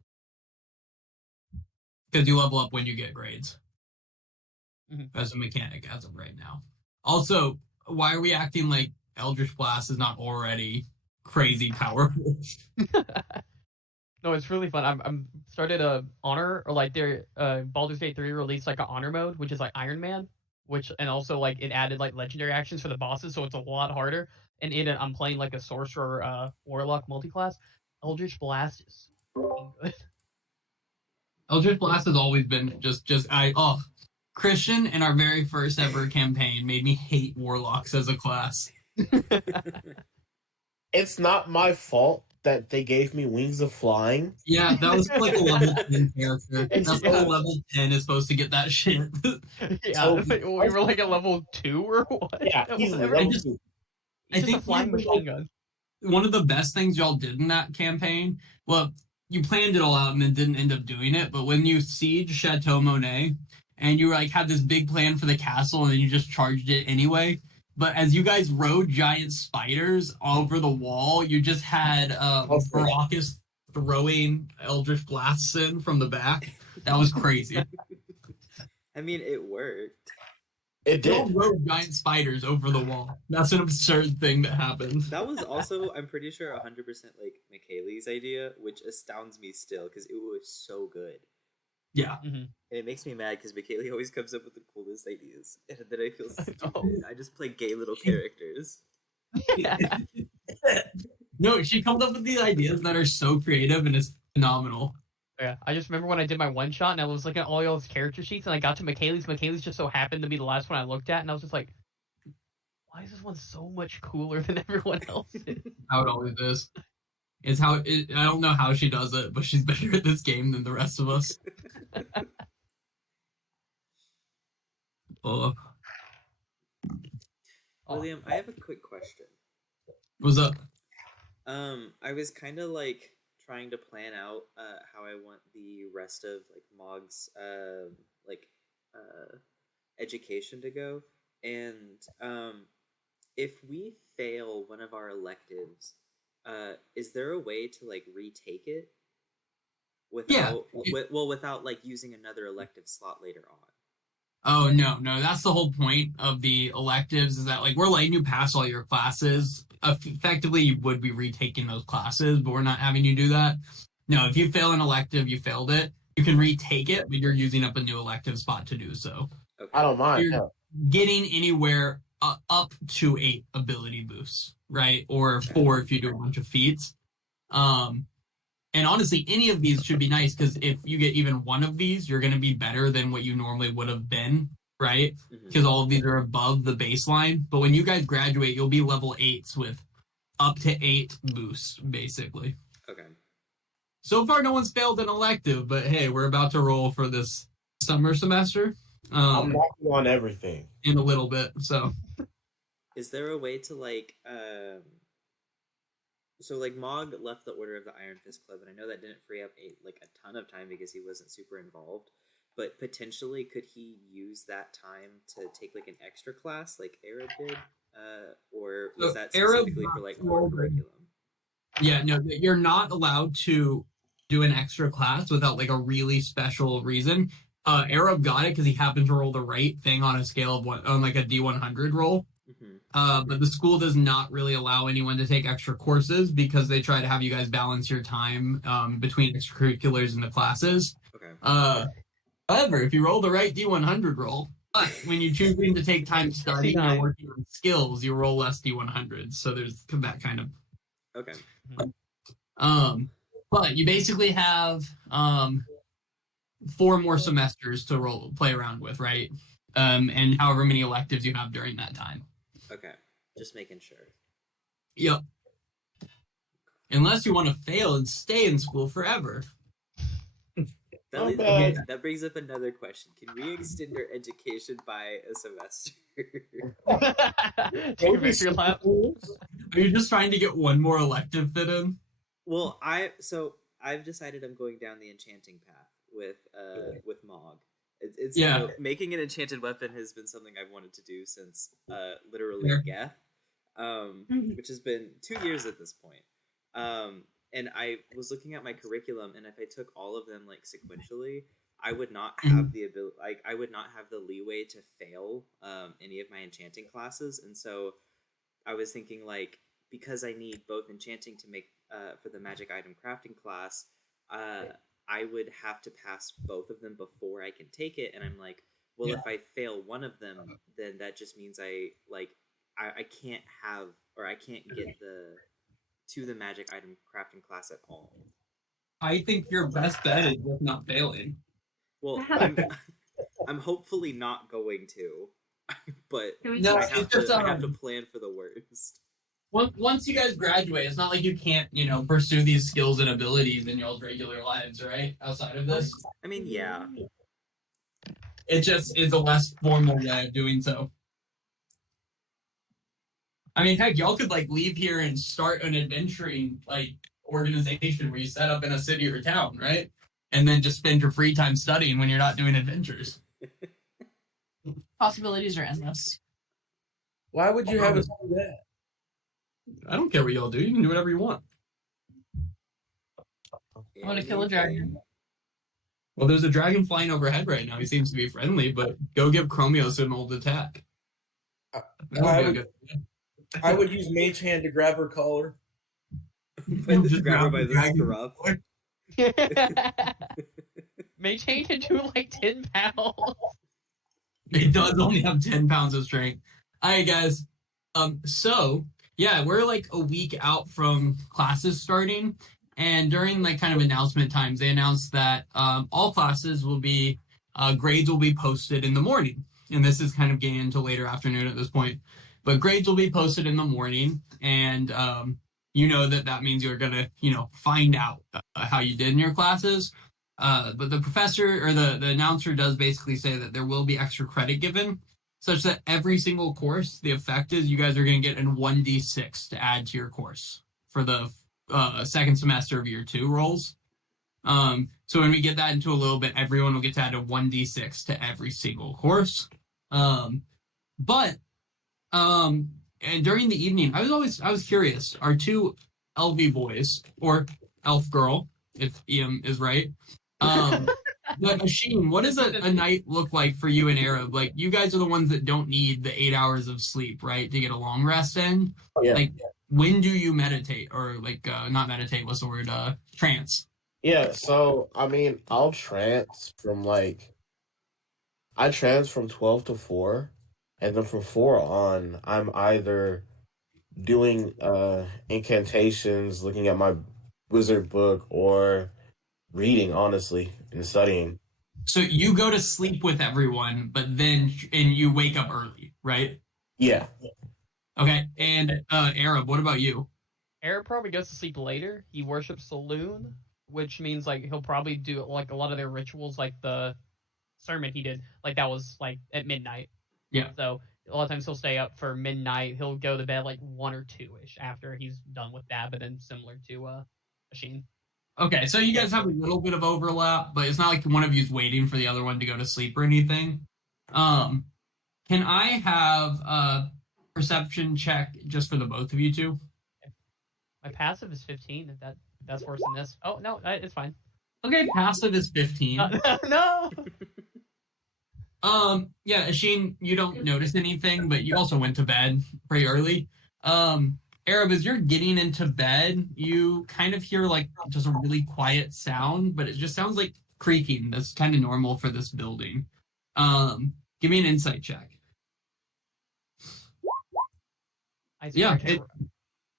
Because you level up when you get grades. As a mechanic as of right now. Also, why are we acting like Eldritch Blast is not already crazy powerful? No, it's really fun. I'm started a honor, or like their Baldur's Gate 3 released like an honor mode, which is like Iron Man, and also like it added like legendary actions for the bosses, so it's a lot harder. And in it, I'm playing like a sorcerer warlock multiclass. Eldritch Blast is fucking good. Eldritch Blast has always been Christian in our very first ever campaign made me hate warlocks as a class. It's not my fault that they gave me wings of flying. Yeah, that was like a level 10 character. That's like a level 10 is supposed to get that shit. Yeah, we were like a level 2 or what? Yeah, he's level 2. I think a flying machine gun. One of the best things y'all did in that campaign, well, you planned it all out and then didn't end up doing it, but when you siege Chateau Monet, and you like had this big plan for the castle and then you just charged it anyway. But as you guys rode giant spiders all over the wall, you just had Baracus throwing Eldritch Blasts in from the back. That was crazy. I mean, it worked. It Y'all did. rode giant spiders over the wall. That's an absurd thing that happened. That was also, I'm pretty sure, 100% like Michaeli's idea, which astounds me still because it was so good. Yeah. And it makes me mad because Michaeli always comes up with the coolest ideas. And then I feel stupid. I just play gay little characters. No, she comes up with these ideas that are so creative and it's phenomenal. Yeah, I just remember when I did my one shot and I was looking at all y'all's character sheets and I got to Michaeli's. Michaeli's just so happened to be the last one I looked at, and I was just like, why is this one so much cooler than everyone else's? How it always is. It's how I don't know how she does it, but she's better at this game than the rest of us. William, I have a quick question. What's up? I was kind of like trying to plan out how I want the rest of like Mog's education to go, and if we fail one of our electives, is there a way to like retake it Yeah. without like using another elective slot later on? Oh no, that's the whole point of the electives is that like we're letting you pass all your classes. Effectively, you would be retaking those classes, but we're not having you do that. No, if you fail an elective, you failed it. You can retake it, but you're using up a new elective spot to do so. Okay. I don't mind. You're getting anywhere up to 8 ability boosts, right? Or 4 if you do a bunch of feats. And honestly, any of these should be nice because if you get even one of these, you're going to be better than what you normally would have been, right? Because all of these are above the baseline. But when you guys graduate, you'll be level 8s with up to 8 boosts, basically. Okay. So far, no one's failed an elective, but hey, we're about to roll for this summer semester. I'm knocking on everything. In a little bit, so. Is there a way to like so like Mog left the Order of the Iron Fist Club, and I know that didn't free up a ton of time because he wasn't super involved. But potentially, could he use that time to take like an extra class, like Arab did, or was that specifically for like more curriculum? Yeah, no, you're not allowed to do an extra class without like a really special reason. Arab got it because he happened to roll the right thing on a scale of on like a D100 roll. But the school does not really allow anyone to take extra courses because they try to have you guys balance your time between extracurriculars and the classes. Okay. However, if you roll the right D100 roll, but when you're choosing to take time studying or working on skills, you roll less D100s. So there's that kind of. Okay. But you basically have 4 more semesters to play around with, right? And however many electives you have during that time. Okay, just making sure. Yep. Unless you want to fail and stay in school forever. That brings up another question. Can we extend our education by a semester? Take a victory lap. Are you just trying to get one more elective fit in? Well, I've decided I'm going down the enchanting path with Mog. It's making an enchanted weapon has been something I've wanted to do since literally Geth, which has been 2 years at this point. And I was looking at my curriculum, and if I took all of them like sequentially, I would not have the ability. Like, I would not have the leeway to fail any of my enchanting classes, and so I was thinking like because I need both enchanting to make for the magic item crafting class. I would have to pass both of them before I can take it, and I'm like, well, if I fail one of them, then that just means I can't have, or I can't get to the magic item crafting class at all. I think your best bet is just not failing. Well, I'm hopefully not going to, but no, I have to plan for the worst. Once you guys graduate, it's not like you can't, pursue these skills and abilities in y'all's regular lives, right? Outside of this. I mean, yeah. It just is a less formal way of doing so. I mean, heck, y'all could leave here and start an adventuring organization where you set up in a city or town, right? And then just spend your free time studying when you're not doing adventures. Possibilities are endless. Why would you have us do that? I don't care what y'all do. You can do whatever you want. I want to kill a dragon. Well, there's a dragon flying overhead right now. He seems to be friendly, but go give Chromios an old attack. I would use Mage Hand to grab her collar. Just grab her by the scruff. Mage Hand can do 10 pounds. It does only have 10 pounds of strength. All right, guys. So, yeah, we're a week out from classes starting. And during kind of announcement times, they announced that all classes will be, grades will be posted in the morning. And this is kind of getting into later afternoon at this point. But grades will be posted in the morning. And that means you're going to, find out how you did in your classes. But the professor or the announcer does basically say that there will be extra credit given, such that every single course, the effect is you guys are going to get an 1d6 to add to your course for the second semester of year 2 rolls. So when we get that into a little bit, everyone will get to add a 1d6 to every single course. And during the evening, I was curious, are 2 LV boys, or elf girl, if Ian is right. But Asheen, what does a night look like for you and Arab? Like, you guys are the ones that don't need the 8 hours of sleep, right, to get a long rest in. Oh, yeah. Like, when do you meditate, or not meditate? What's the word? Trance. Yeah. So I mean, I'll trance from I trance from 12 to 4, and then from 4 on, I'm either doing incantations, looking at my wizard book, or reading, honestly, and studying. So you go to sleep with everyone, and you wake up early, right? Yeah. Okay. And Arab, what about you? Eric probably goes to sleep later. He worships Saloon, which means like he'll probably do like a lot of their rituals, like the sermon he did, like that was like at midnight. Yeah. So a lot of times he'll stay up for midnight. He'll go to bed like 1 or 2-ish after he's done with that, but then similar to Machine. Okay, so you guys have a little bit of overlap, but it's not like one of you's waiting for the other one to go to sleep or anything. Can I have a perception check just for the both of you two? My passive is 15. If that's worse than this. Oh no, it's fine. Okay, passive is 15. No. Yeah, Asheen, you don't notice anything, but you also went to bed pretty early. Arab, as you're getting into bed, you kind of hear like just a really quiet sound, but it just sounds like creaking. That's kind of normal for this building. Give me an insight check. Yeah,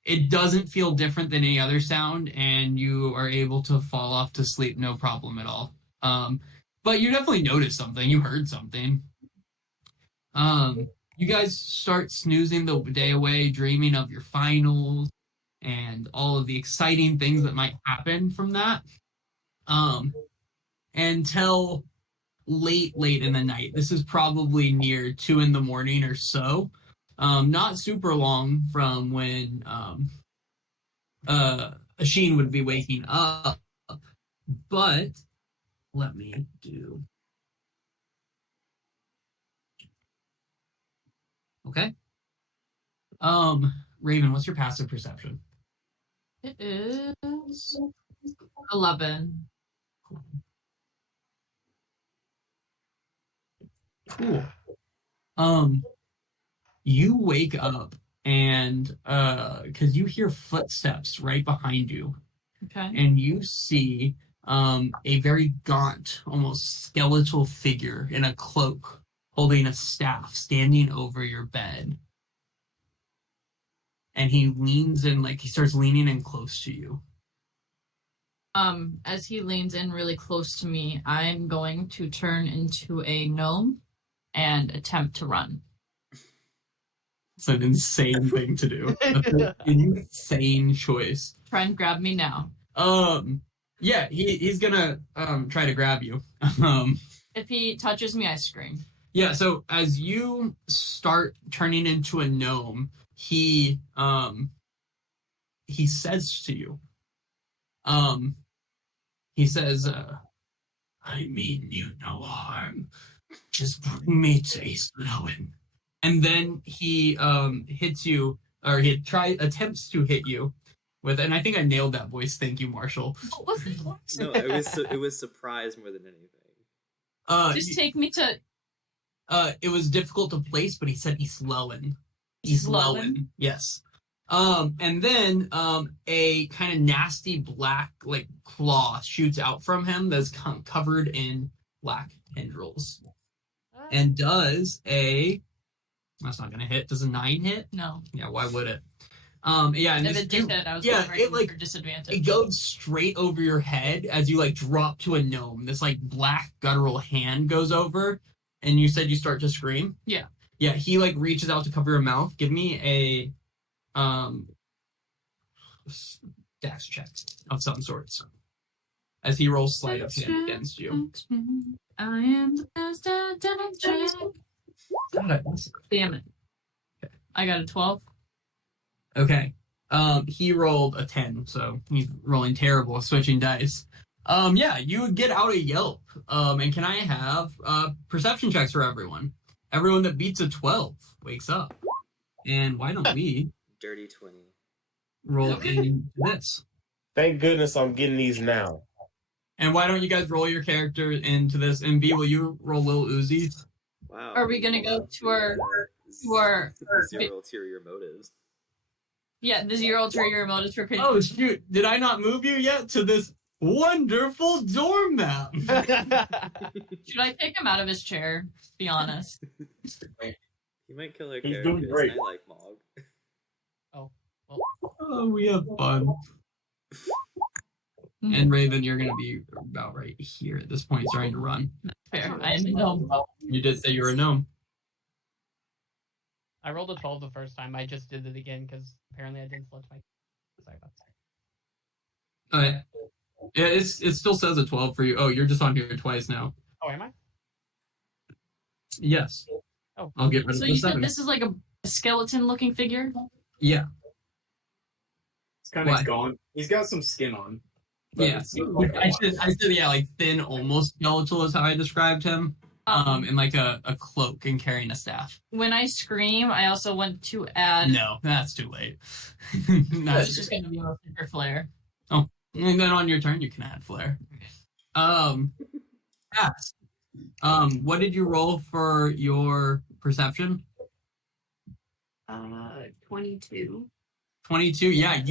it doesn't feel different than any other sound, and you are able to fall off to sleep no problem at all. But you definitely noticed something. You heard something. You guys start snoozing the day away, dreaming of your finals and all of the exciting things that might happen from that. Until late in the night. This is probably near 2 in the morning or so. Not super long from when Asheen would be waking up. But let me do. Okay. Raven, what's your passive perception? It is 11. Cool. You wake up and because you hear footsteps right behind you. Okay. And you see a very gaunt, almost skeletal figure in a cloak holding a staff standing over your bed. And he leans in, like he starts leaning in close to you. As he leans in really close to me, I'm going to turn into a gnome and attempt to run. It's an insane thing to do. An insane choice. Try and grab me now. Yeah, he's gonna try to grab you. If he touches me, I scream. Yeah, so as you start turning into a gnome, he says to you, he says, I mean you no harm. Just bring me to East Lowen. And then he hits you, or he attempts to hit you with, and I think I nailed that voice. Thank you, Marshall. What was it? No, it was surprise more than anything. Just take me to. It was difficult to place, but he said East Lowen. East Lowen? Yes. And then a kind of nasty black like claw shoots out from him that's covered in black tendrils, and does a. That's not gonna hit. Does a 9 hit? No. Yeah, why would it? Yeah, and if it did hit, I was it like for disadvantage. It goes straight over your head as you like drop to a gnome. This like black guttural hand goes over, and you said you start to scream. Yeah. Yeah, he like reaches out to cover your mouth. Give me a dex check of some sorts as he rolls sleight of hand against you. I am the best at dex check. Damn it. Okay. I got a 12. Okay. He rolled a 10, so he's rolling terrible, switching dice. Yeah, you would get out a yelp. And can I have perception checks for everyone? Everyone that beats a 12 wakes up. And why don't we? Dirty 20. roll in this. Thank goodness I'm getting these now. And why don't you guys roll your character into this? And B, will you roll Lil Uzi? Wow. Are we gonna go to our zero ulterior motives? Yeah, the zero ulterior motives for Oh shoot! Did I not move you yet to this wonderful doormat? Should I take him out of his chair? Be honest. He might kill our He's characters, doing great. and I like Mog. Oh, we have fun. And Raven, you're gonna be about right here at this point, starting to run. Fair. I am a gnome. You did say you were a gnome. I rolled a 12 the first time. I just did it again because apparently I didn't select my. Sorry about that. Alright. Yeah, it still says a 12 for you. Oh, you're just on here twice now. Oh, am I? Yes. Oh. I'll get rid of So the you said 7. this is like a skeleton-looking figure? Yeah. It's kind of What? gone. He's got some skin on. but Yeah. it's not like a I lot. said yeah, like thin, almost skeletal is how I described him. And like a cloak and carrying a staff. When I scream, I also want to add. No, that's too late. It's That's just going to be a super flare. and then on your turn you can add flare. Yes. What did you roll for your perception? 22. 22. Yeah,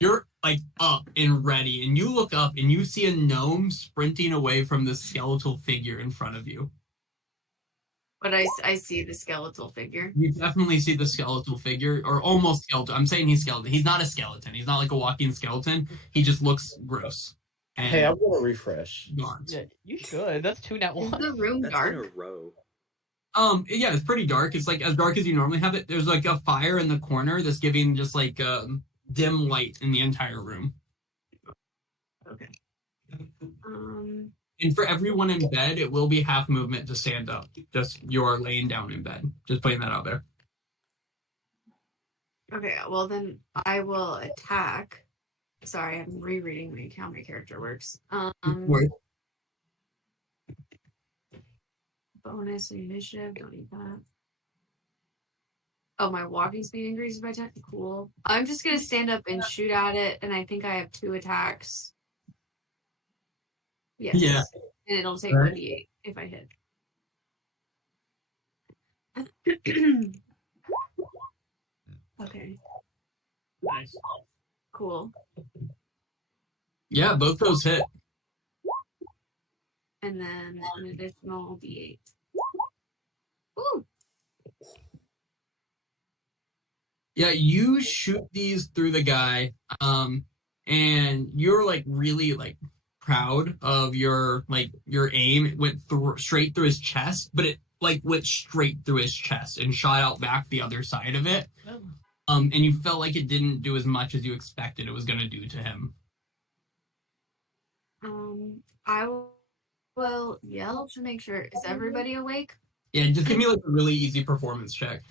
you're like up and ready, and you look up and you see a gnome sprinting away from the skeletal figure in front of you. But I see the skeletal figure. You definitely see the skeletal figure, or almost skeletal. I'm saying he's skeleton. He's not a skeleton. He's not like a walking skeleton. He just looks gross. And Hey, I want to refresh. gaunt. Yeah, you should. That's 2 net Is 1. the room That's dark? in a row. Yeah, it's pretty dark. It's like as dark as you normally have it. There's like a fire in the corner that's giving just like dim light in the entire room. Okay. And for everyone in bed, it will be half movement to stand up. Just you're laying down in bed. Just putting that out there. Okay, well then I will attack. Sorry, I'm rereading how my character works. Bonus initiative, don't need that. Oh, my walking speed increases by 10. Cool. I'm just gonna stand up and shoot at it, and I think I have 2 attacks. Yes. Yeah. And it'll take Right. 1d8 if I hit. Okay, Nice. cool. Yeah, both those hit. And then an additional d8. Ooh. Yeah, you shoot these through the guy, and you're like really like proud of your aim. It went straight through his chest, but it like went straight through his chest and shot out back the other side of it. And you felt like it didn't do as much as you expected it was going to do to him. I will yell to make sure. Is everybody awake? Yeah, just give me like a really easy performance check.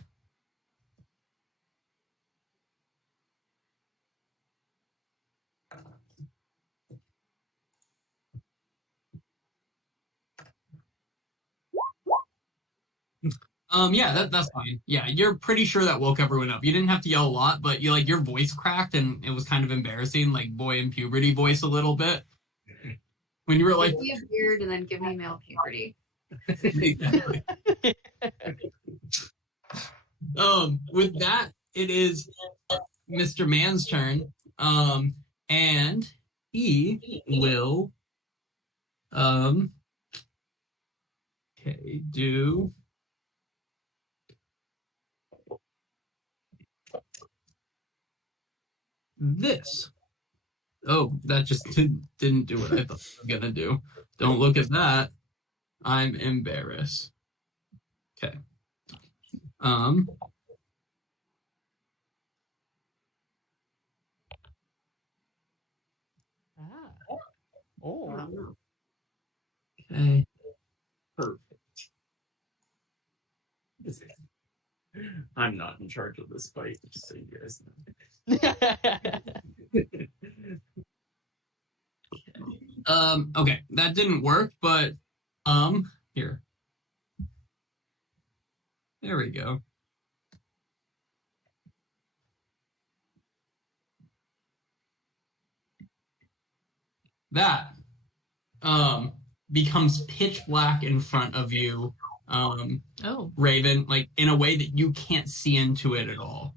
Yeah, that's fine. Yeah, you're pretty sure that woke everyone up. You didn't have to yell a lot, but you like your voice cracked and it was kind of embarrassing, like boy in puberty voice a little bit. When you were like Give me a beard and then give me male puberty. Exactly. With that, it is Mr. Man's turn. And he will okay, do this. Oh, that just didn't do what I thought it was gonna do. Don't look at that. I'm embarrassed. Okay. Oh. Okay. Perfect. I'm not in charge of this fight, just so you guys know. Okay, that didn't work, but here. There we go. that becomes pitch black in front of you, Raven, like in a way that you can't see into it at all.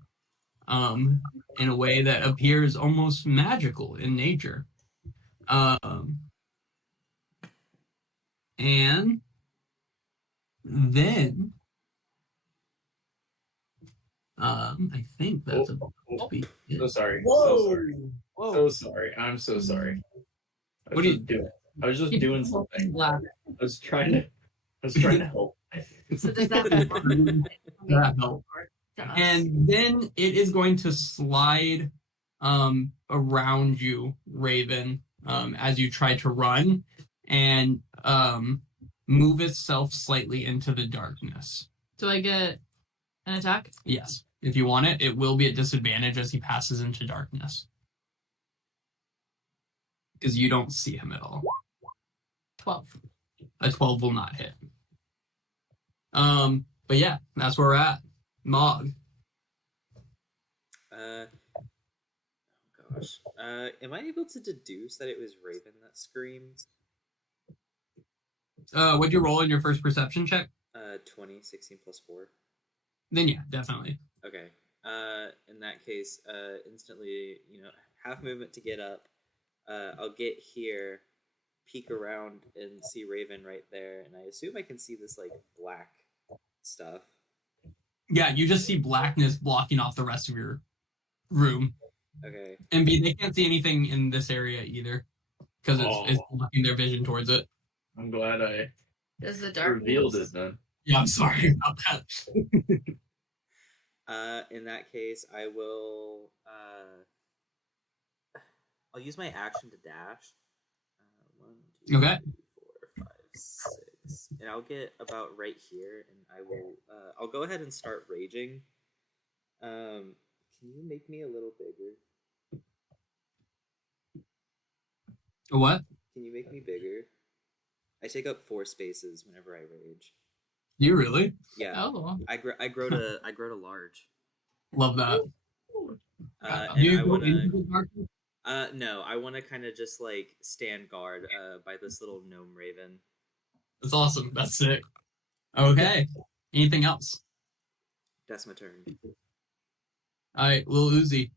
In a way that appears almost magical in nature. And then I think that's about to be it. So sorry. Whoa! So sorry. Whoa. So sorry. I'm so sorry. What are you doing? I was just doing something. Black. I was trying to help. So does that That help. to us? And then it is going to slide around you, Raven, as you try to run, and move itself slightly into the darkness. Do I get an attack? Yes. If you want it, it will be at disadvantage as he passes into darkness. Because you don't see him at all. 12. A 12 will not hit. But yeah, that's where we're at. Mog. Gosh. Am I able to deduce that it was Raven that screamed? What'd you roll in your first perception check? 20, 16 plus 4. Then yeah, definitely. Okay. In that case, instantly, half movement to get up. I'll get here, peek around, and see Raven right there, and I assume I can see this, like, black stuff. Yeah, you just see blackness blocking off the rest of your room. Okay. And B, they can't see anything in this area either. Because it's blocking their vision towards it. I'm glad I Does the darkness revealed it then. Yeah, I'm sorry about that. In that case, I will, I'll use my action to dash. 1, 2, Okay. 3, 4, 5, 6. And I'll get about right here, and I will, I'll go ahead and start raging. Can you make me a little bigger? What? Can you make me bigger? I take up 4 spaces whenever I rage. You really? Yeah. Oh. I grow to large. Love that. And Do you I go wanna, into the darkness? no, I want to kind of just like stand guard by this little gnome raven. That's awesome. That's sick. Okay. Anything else? That's my turn. All right, Lil Uzi.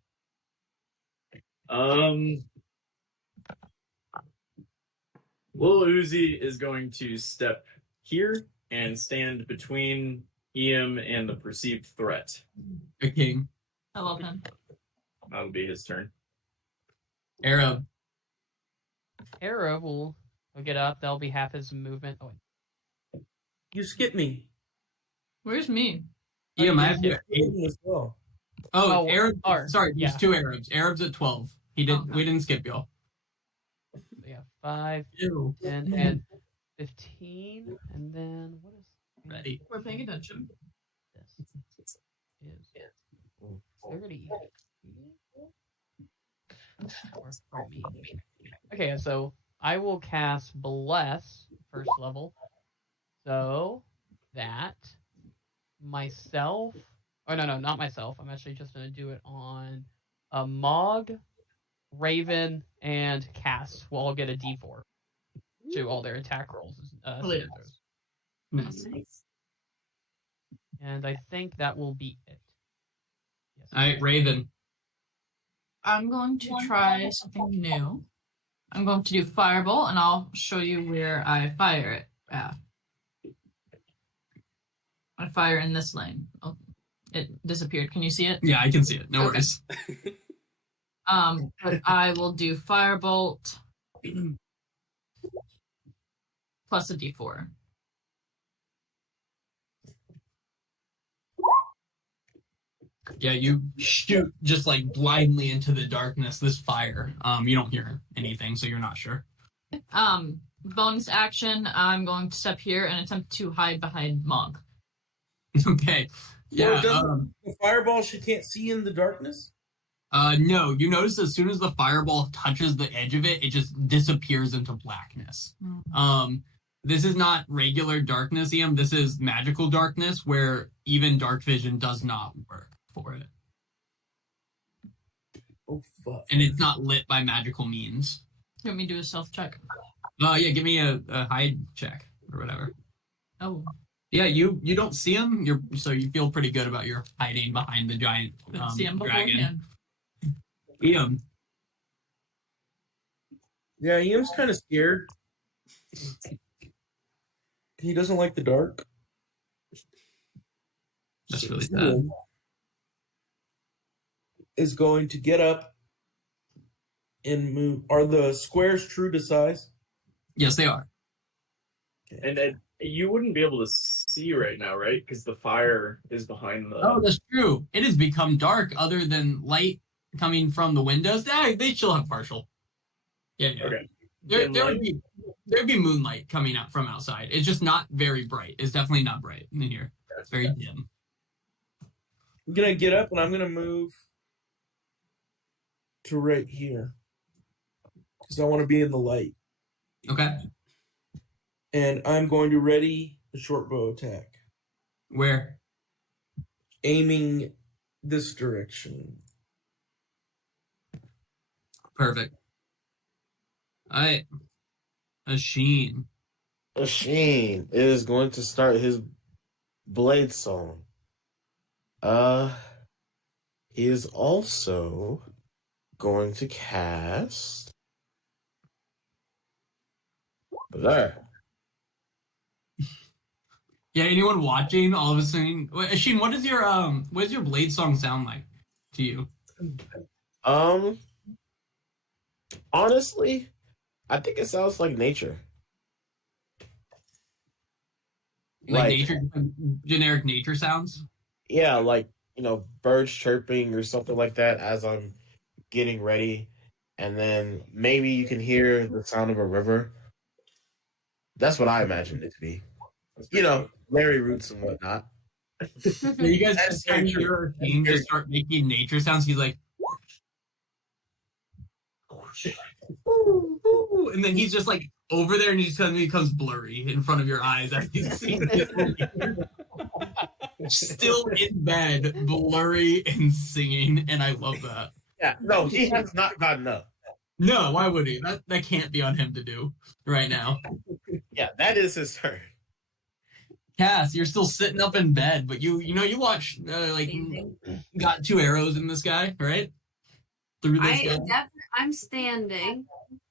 Lil Uzi is going to step here and stand between Ian and the perceived threat. A king. I love him. That'll be his turn. Arab. Arrow will get up. That'll be half his movement. Oh, wait. You skipped me. Where's me? Ian, I have yeah. you. As well. Oh, Oh, Arab. or- Sorry, yeah. there's 2 Arabs. Arab's at 12. He didn't. Okay. We didn't skip y'all. Yeah, 5, Ew. 10, and 15, and then what is Ready. We're paying attention. this? Is 30. Or for me. Okay, so I will cast Bless first level. So that myself. Oh no, not myself. I'm actually just gonna do it on a Mog, Raven, and Cass. Will all get a D4 to all their attack rolls. Saving throws. Nice. And I think that will be it. Yes. All right, Raven. I'm going to try something new. I'm going to do Fireball, and I'll show you where I fire it at. I fire in this lane. Oh, it disappeared. Can you see it? Yeah, I can see it. No Okay. worries. But I will do Firebolt plus a D4. Yeah, you shoot just like blindly into the darkness. This fire. You don't hear anything, so you're not sure. Bonus action. I'm going to step here and attempt to hide behind Monk. Okay. Well, Yeah. doesn't the fireball she can't see in the darkness? No. You notice as soon as the fireball touches the edge of it, it just disappears into blackness. This is not regular darkness, Ian. This is magical darkness, where even dark vision does not work for it, Oh fuck! and it's not lit by magical means. You want me to do a stealth check? Yeah, give me a hide check or whatever. Oh. Yeah, you don't see him. So you feel pretty good about your hiding behind the giant See him dragon. beforehand. Ian. Yeah, Ian's kind of scared. He doesn't like the dark. That's really sad. Ian is going to get up and move. Are the squares true to size? Yes, they are. And you wouldn't be able to see right now, right? Because the fire is behind the. Oh, that's true. It has become dark other than light coming from the windows. They still have partial. Yeah. Okay. There'd be moonlight coming out from outside. It's just not very bright. It's definitely not bright in here. It's very dim. I'm going to get up and I'm going to move to right here. Because I want to be in the light. Okay. And I'm going to ready the short bow attack. Where? Aiming this direction. Perfect. Alright. Asheen. Asheen is going to start his blade song. He is also going to cast. There. Yeah, anyone watching all of a sudden Asheen, what does your blade song sound like to you? Honestly, I think it sounds like nature. Like nature, generic nature sounds? Yeah, like, birds chirping or something like that as I'm getting ready. And then maybe you can hear the sound of a river. That's what I imagined it to be. Larry Roots and whatnot. So you guys just kind of hear Asheen just start making nature sounds. He's like, and then he's just like over there and he suddenly becomes blurry in front of your eyes as he's still in bed, blurry and singing, and I love that. Yeah, no, he has not gotten up. No, why would he? That can't be on him to do right now. Yeah, that is his turn. Cass, you're still sitting up in bed, but you watch got 2 arrows in this guy, right? Through this guy. I'm standing,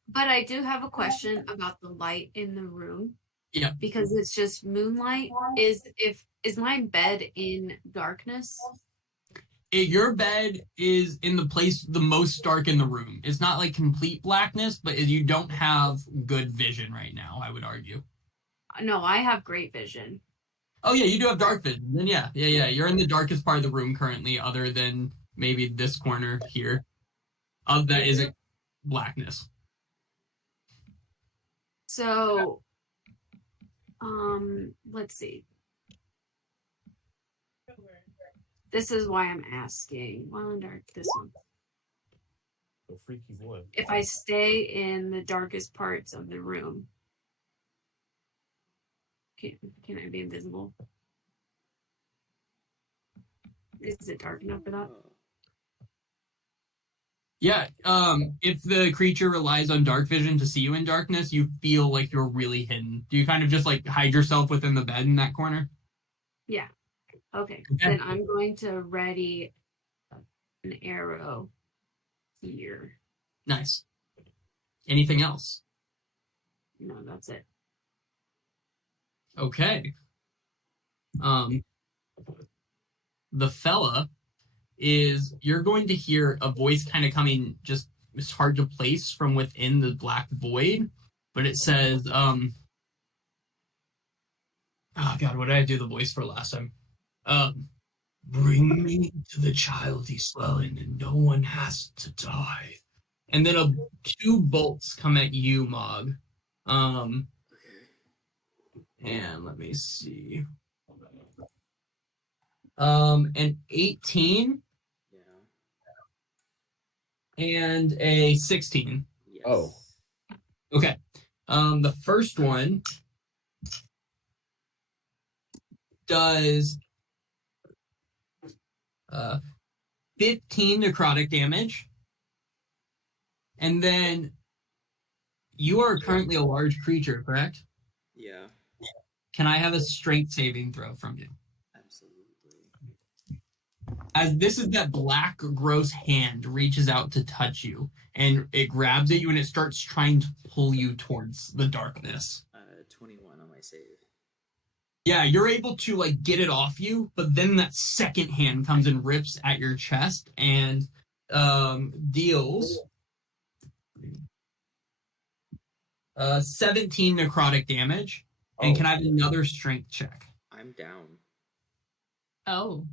but I do have a question about the light in the room. Yeah. Because it's just moonlight. Is my bed in darkness? Your bed is in the place the most dark in the room. It's not like complete blackness, but you don't have good vision right now, I would argue. No, I have great vision. Oh yeah, you do have dark vision. Then yeah. You're in the darkest part of the room currently, other than maybe this corner here. That isn't blackness. So, let's see. This is why I'm asking. Wild and dark, this one. The freaky boy. If I stay in the darkest parts of the room, can I be invisible? Is it dark enough for that? Yeah, if the creature relies on dark vision to see you in darkness, you feel like you're really hidden. Do you kind of just like hide yourself within the bed in that corner? Yeah. Okay. Then I'm going to ready an arrow here. Nice. Anything else? No, that's it. Okay. The fella is, you're going to hear a voice kind of coming, just, it's hard to place from within the black void, but it says, oh god, what did I do the voice for last time? Bring me to the child he's swelling and no one has to die. And then 2 bolts come at you, Mog. And let me see. An 18 and a 16. Yes. Oh. Okay. The first one does 15 necrotic damage. And then you are currently a large creature, correct? Yeah, Can I have a strength saving throw from you? absolutely. As this is that black, gross hand reaches out to touch you, and it grabs at you, and it starts trying to pull you towards the darkness. 21 on my save. Yeah, you're able to like get it off you, but then that second hand comes and rips at your chest and deals 17 necrotic damage. And can I have another strength check? I'm down. Oh.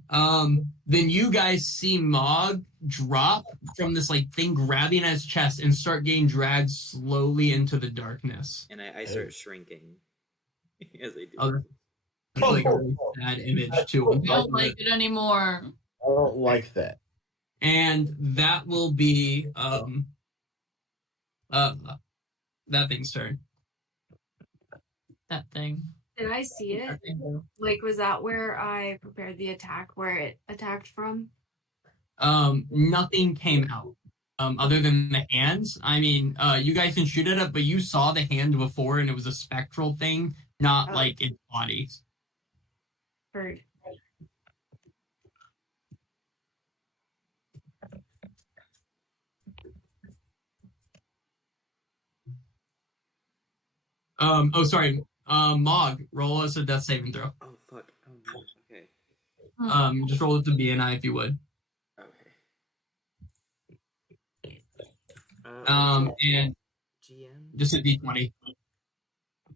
Then you guys see Mog drop from this like thing grabbing at his chest and start getting dragged slowly into the darkness. And I start shrinking as I do. Oh, that's like a really sad image too. I don't like it anymore. I don't like that. And that will be that thing's turn. That thing. Did I see it? Like, was that where I prepared the attack, where it attacked from? Nothing came out. Other than the hands. I mean, you guys can shoot at it, but you saw the hand before and it was a spectral thing, not like its body. Heard. Oh sorry. Mog, roll us a death saving throw. Oh fuck. Oh no. Okay. Just roll it to BNI if you would. Okay. And GM. just a D20.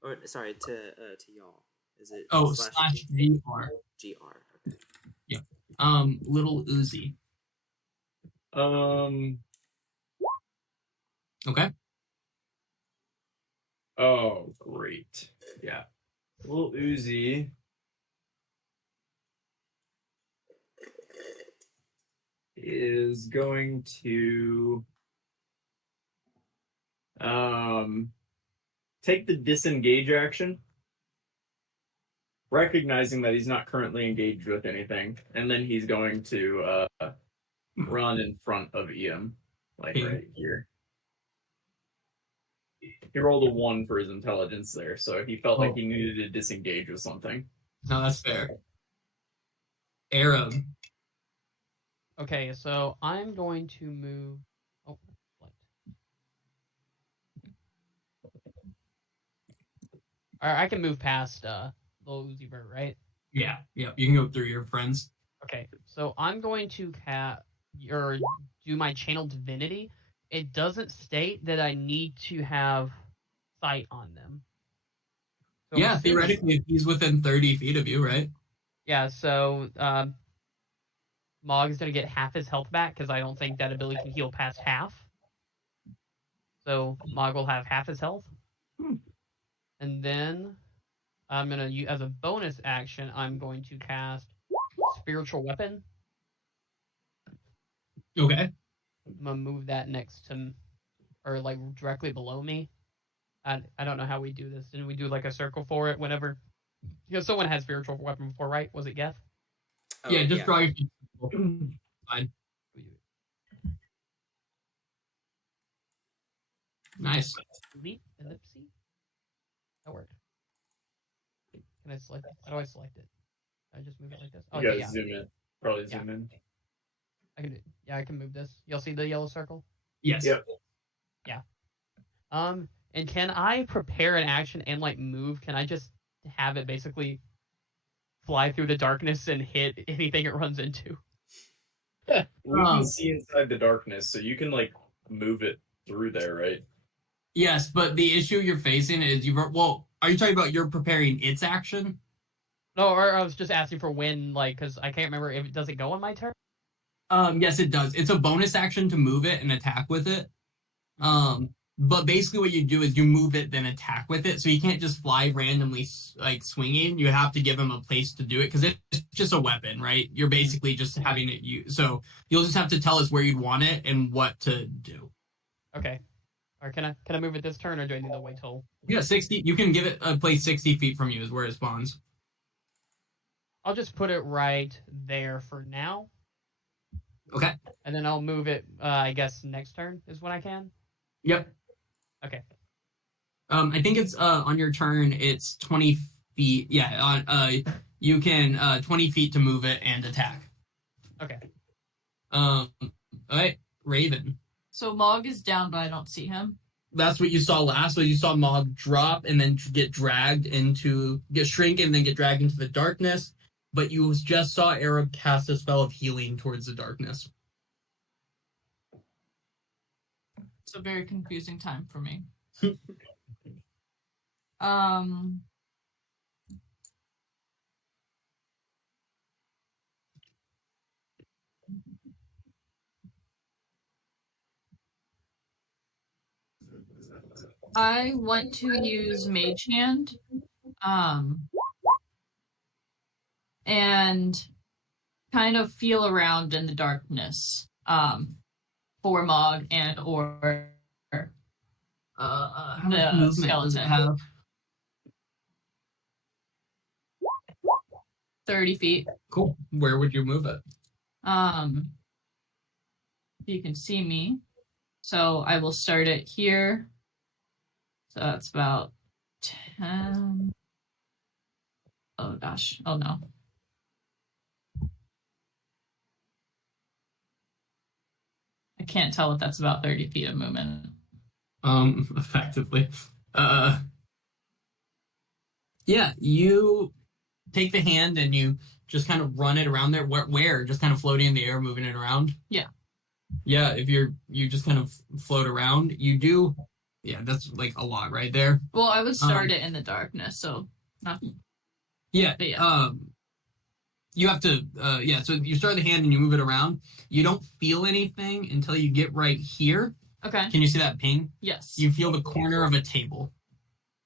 Or sorry, to y'all. Is it? /GR. GR. Okay. Yeah. Little Uzi. Okay. Oh, great. Yeah. Little Uzi is going to take the disengage action, recognizing that he's not currently engaged with anything, and then he's going to run in front of Ian, like right here. He rolled a 1 for his intelligence there, so he felt like he needed to disengage with something. No, that's fair. Arab. Okay, so I'm going to move. Oh, what? Alright, I can move past Little Uzi Vert, right? Yeah. You can go through your friends. Okay, so I'm going to do my channel divinity. It doesn't state that I need to have sight on them. So yeah, theoretically, if he's within 30 feet of you, right? Yeah, so Mog is going to get half his health back because I don't think that ability can heal past half. So Mog will have half his health. And then I'm going to, as a bonus action, I'm going to cast Spiritual Weapon. Okay. I'm going to move that next to, or like directly below me. I don't know how we do this. Didn't we do like a circle for it whenever? Someone had Spiritual Weapon before, right? Was it Geth? Oh, yeah, just draw your fine. Nice. Leap, ellipse. That worked. Can I select it? How do I select it? I just move it like this. Oh, You okay, gotta zoom in. Probably zoom in. I can do. Yeah, I can move this. Y'all see the yellow circle? Yes. Yep. Yeah. And can I prepare an action and like move? Can I just have it basically fly through the darkness and hit anything it runs into? We can see inside the darkness, so you can like move it through there, right? Yes, but the issue you're facing is are you talking about you're preparing its action? No, or I was just asking for when, like, because I can't remember if does it go on my turn? Yes, it does. It's a bonus action to move it and attack with it. But basically what you do is you move it, then attack with it. So you can't just fly randomly, like, swinging. You have to give him a place to do it, because it's just a weapon, right? You're basically just having it use. So you'll just have to tell us where you'd want it and what to do. Okay. Or can I move it this turn, or do I need to wait till? Yeah, 60. You can give it a place 60 feet from you is where it spawns. I'll just put it right there for now. Okay. And then I'll move it, I guess, next turn is when I can. Yep. Okay. I think it's on your turn. It's 20 feet. Yeah. You can 20 feet to move it and attack. Okay. All right, Raven. So Mog is down, but I don't see him. That's what you saw last. So you saw Mog drop and then get shrink and then get dragged into the darkness. But you just saw Arab cast a spell of healing towards the darkness. It's a very confusing time for me. I want to use Mage Hand, and kind of feel around in the darkness, for Mog and or the skeleton. Have? 30 feet. Cool. Where would you move it? You can see me. So I will start it here. So that's about 10. Oh gosh. Oh no. I can't tell if that's about 30 feet of movement. Effectively. Yeah, you take the hand and you just kind of run it around there. Where? Just kind of floating in the air, moving it around? Yeah. Yeah, if you just kind of float around, you do. Yeah, that's like a lot right there. Well, I would start it in the darkness, so nothing. Yeah. But yeah. You have to. So you start the hand and you move it around. You don't feel anything until you get right here. Okay. Can you see that ping? Yes. You feel the corner of a table.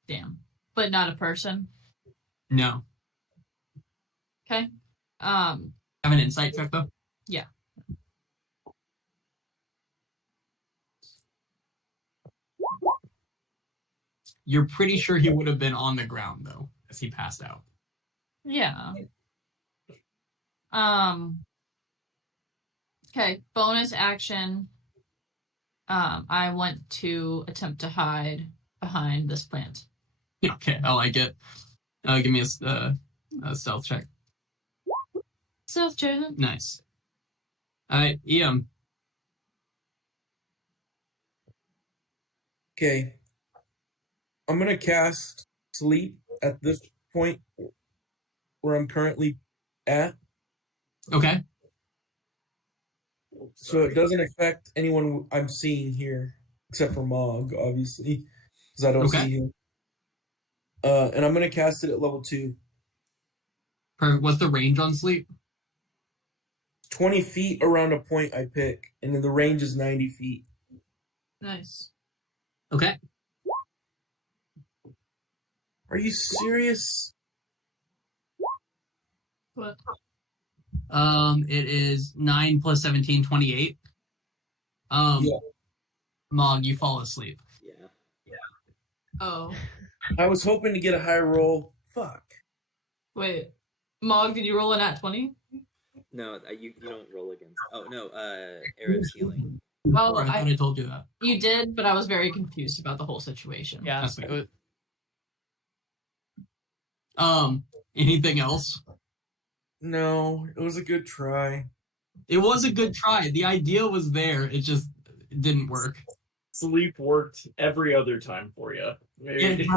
Damn. But not a person. No. Okay. Have an insight check though. Yeah. You're pretty sure he would have been on the ground though, as he passed out. Yeah. Okay, bonus action. I want to attempt to hide behind this plant. Okay, I like it. Give me a stealth check. Stealth check. Nice. All right, Ian. Okay. I'm going to cast Sleep at this point where I'm currently at. Okay. So it doesn't affect anyone I'm seeing here, except for Mog, obviously, because I don't see him. And I'm going to cast it at level 2. Perfect. What's the range on sleep? 20 feet around a point I pick, and then the range is 90 feet. Nice. Okay. Are you serious? What? It is 9 plus 17, 28. Yeah. Mog, you fall asleep. Yeah. Oh. I was hoping to get a high roll. Fuck. Wait. Mog, did you roll a nat 20? No, you don't roll against. Oh no, Arab's healing. Well, I thought I told you that. You did, but I was very confused about the whole situation. Yeah. That's anything else? No, it was a good try. It was a good try. The idea was there. It just didn't work. Sleep worked every other time for you. Maybe,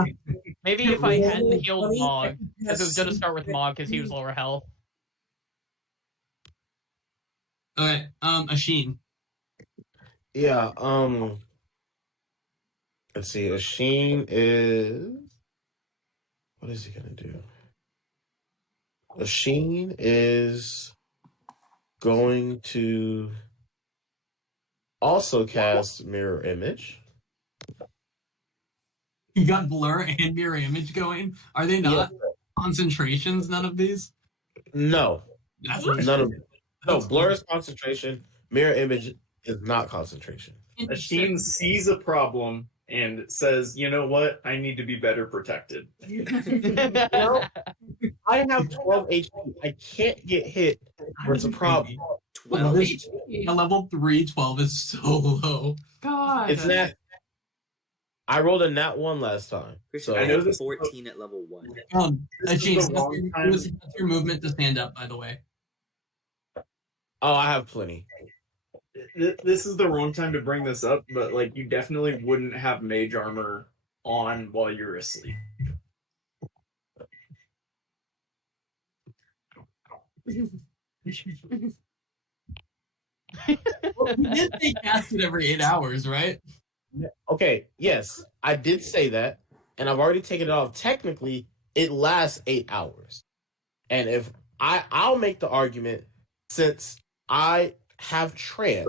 Maybe if I hadn't healed Mog, because it was going to start with Mog because he was lower health. Okay, Asheen. Yeah, let's see. Asheen is... What is he gonna do? Asheen is going to also cast Mirror Image. You got blur and mirror image going. Are they not concentrations? None of these. No, That's none of them. No, blur is concentration. Mirror Image is not concentration. Asheen sees a problem and says, "You know what? I need to be better protected." Well, I have 12 HP. I can't get hit. What's a problem? 12 this- HP. A level 3, 12 is so low. God. It's that I rolled a nat 1 last time. Christian, So I I know have this- 14 at level 1. This is James, the wrong time. that's your movement to stand up, by the way. oh, I have plenty. This is the wrong time to bring this up, but like you definitely wouldn't have mage armor on while you're asleep. Well, you did say cast it every 8 hours, right? Okay, yes, I did say that, and I've already taken it off. Technically, it lasts 8 hours. And if I'll make the argument, since I have trance,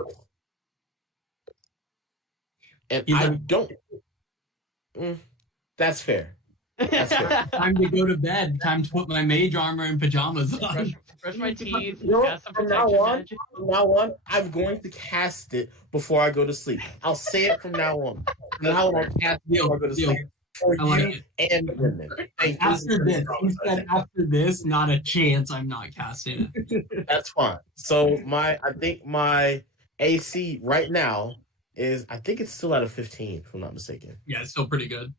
and He's I a- don't. That's fair. That's fair. Time to go to bed. Time to put my mage armor and pajamas on. Brush my teeth. You know, Cast some from now protection on, magic. from now on, I'm going to cast it before I go to sleep. I'll say it from now on. From now on, I'll cast it before I go to Deal. sleep for I like you and women. Thank you. After this, he said after this, not a chance I'm not casting it. That's fine. So I think my AC right now is, I think it's still at a 15, if I'm not mistaken. Yeah, it's still pretty good.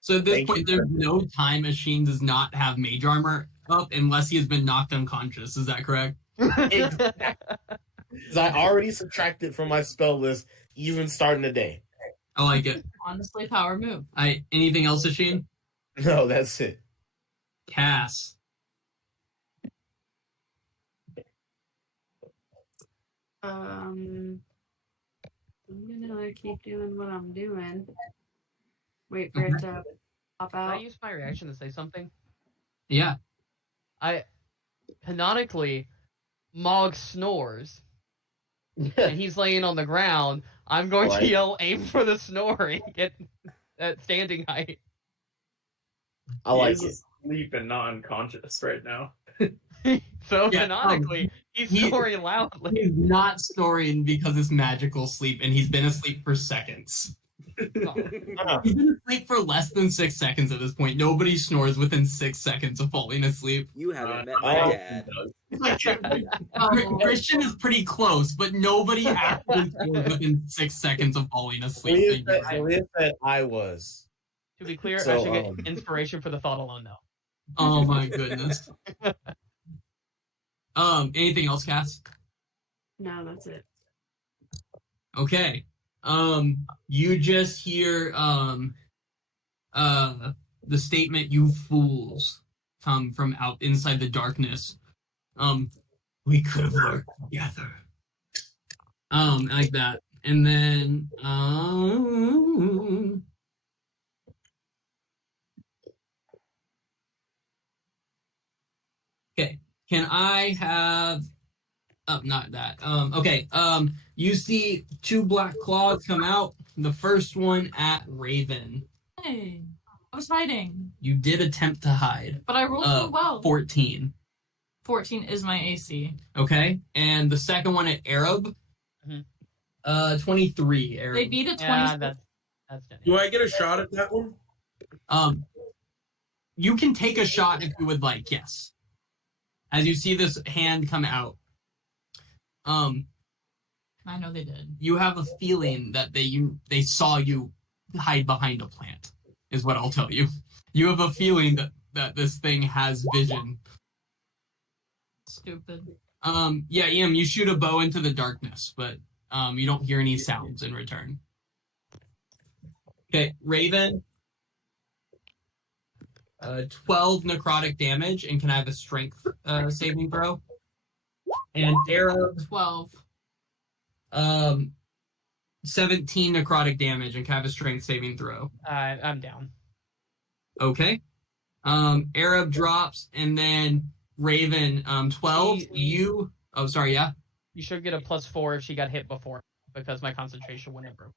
So at this Thank point, you. there's no time Machine does not have mage armor up unless he has been knocked unconscious. Is that correct? Because I already subtracted from my spell list, even starting the day. I like it. Honestly, power move. Anything else, Machine? No, that's it. Cass. I'm gonna keep doing what I'm doing. Wait for it to pop Can I out. use my reaction to say something? Yeah. Canonically, Mog snores, and he's laying on the ground. I'm going to Right. yell, aim for the snoring at standing height. I like He it. is asleep and not unconscious right now. So Yeah, canonically, he's he- snoring loudly. He's not snoring because it's magical sleep, and he's been asleep for seconds. He's been asleep for less than 6 seconds at this point. Nobody snores within 6 seconds of falling asleep. You haven't met My my husband dad. Oh, Christian is pretty close, but nobody actually snores within 6 seconds of falling asleep. Malia said I was. To be clear, I So, should get inspiration for the thought alone, though. Oh my goodness. Anything else, Cass? No, that's it. Okay. You just hear the statement, "You fools," come from out inside the darkness. We could have worked together. Like that. And then okay. Can I have not that. Okay. You see 2 black claws come out. The first one at Raven. hey, I was hiding, You did attempt to hide. but I rolled so well. 14. 14 is my AC. Okay. And the second one at Arab. Mhm. 23. Arab. They beat a 20. Yeah, that's dead. Do I get a shot at that one? You can take a shot if you would like, yes. As you see this hand come out, I know they did. you have a feeling that they saw you hide behind a plant, is what I'll tell you. You have a feeling that this thing has vision. Stupid. Yeah, Ian, you shoot a bow into the darkness, but you don't hear any sounds in return. Okay, Raven. 12 necrotic damage, and can I have a strength saving throw? And Arab, 12. 17 necrotic damage, and can I have a strength saving throw? I'm down. Okay. Arab drops, and then Raven, 12. Oh, sorry, yeah? You should get a +4 if she got hit before, because my concentration went over.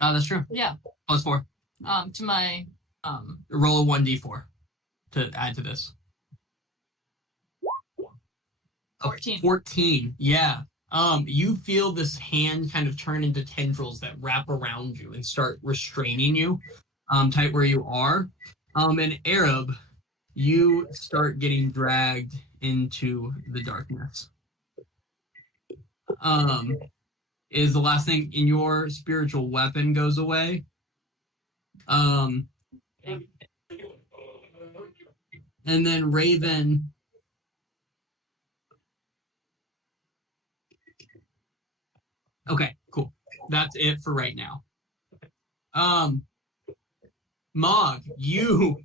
Oh, that's true. Yeah. +4. To my Roll a 1d4 to add to this. 14. 14, yeah. You feel this hand kind of turn into tendrils that wrap around you and start restraining you, tight where you are. And Arab, you start getting dragged into the darkness. is the last thing, in your spiritual weapon goes away. And then Raven. Okay, cool. That's it for right now. Mog, you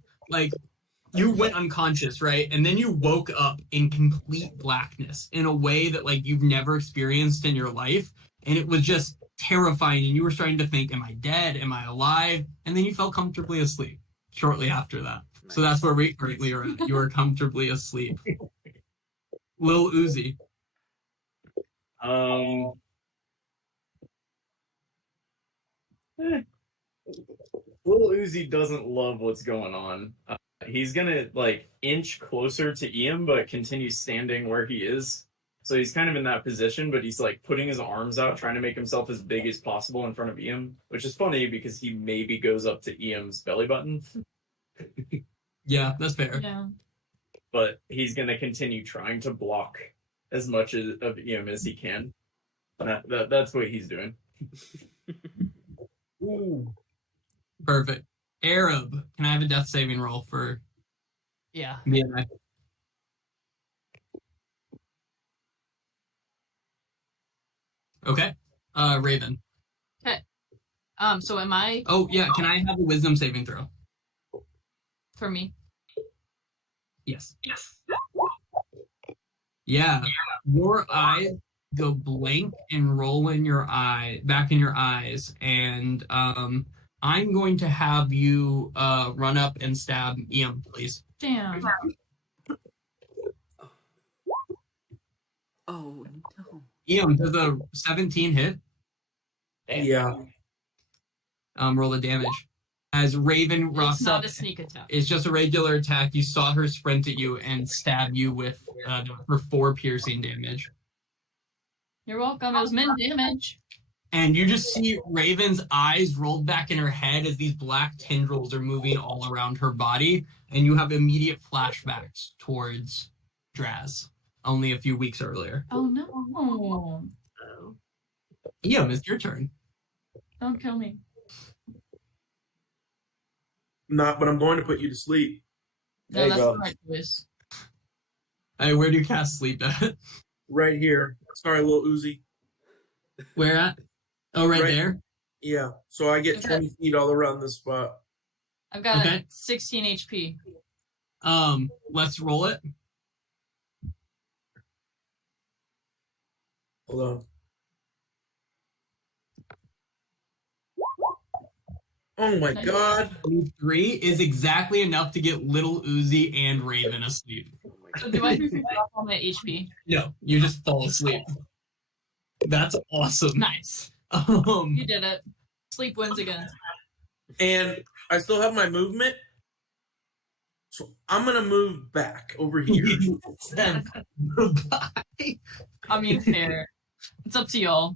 went unconscious, right? And then you woke up in complete blackness in a way that you've never experienced in your life. And it was just terrifying. And you were starting to think, am I dead? Am I alive? And then you fell comfortably asleep shortly after that. Nice. So that's where we currently are at. You are comfortably asleep. Lil Uzi. Lil Uzi doesn't love what's going on. He's gonna inch closer to Ian, but continue standing where he is. So he's kind of in that position, but he's putting his arms out, trying to make himself as big as possible in front of Ian, which is funny because he maybe goes up to Ian's belly button. Yeah, that's fair. Yeah. But he's gonna continue trying to block as much of Ian as he can. That's what he's doing. Ooh. Perfect. Arab, can I have a death saving roll for Yeah. me and I? Okay. Raven. So am I Oh, yeah. Can I have a wisdom saving throw? for me? Yes. Yeah. Your eyes go blank and roll in your back in your eyes. And I'm going to have you run up and stab Ian, please. Damn. Oh no. Ian, does a 17 hit? Yeah. Roll the damage. As Raven It's rocks not up, a sneak attack. it's just a regular attack. You saw her sprint at you and stab you with for 4 piercing damage. You're welcome. It was min damage. And you just see Raven's eyes rolled back in her head as these black tendrils are moving all around her body, and you have immediate flashbacks towards Draz only a few weeks earlier. Oh no. Ian, it's your turn. Don't kill me. Not, but I'm going to put you to sleep. No, There you that's go. the right choice. Hey, where do you cast sleep at? Right here. Sorry, little Uzi. Where at? Oh, right Right. there? Yeah. So I get Okay. 20 feet all around this spot. I've got Okay. 16 HP. Let's roll it. Hold on. Oh my Nice. god. 3 is exactly enough to get little Uzi and Raven asleep. Oh my So god. do I drop all my HP? No, you just fall asleep. That's awesome. Nice. You did it. Sleep wins again. And I still have my movement. So I'm going to move back over here. Bye. I mean, fair. It's up to y'all.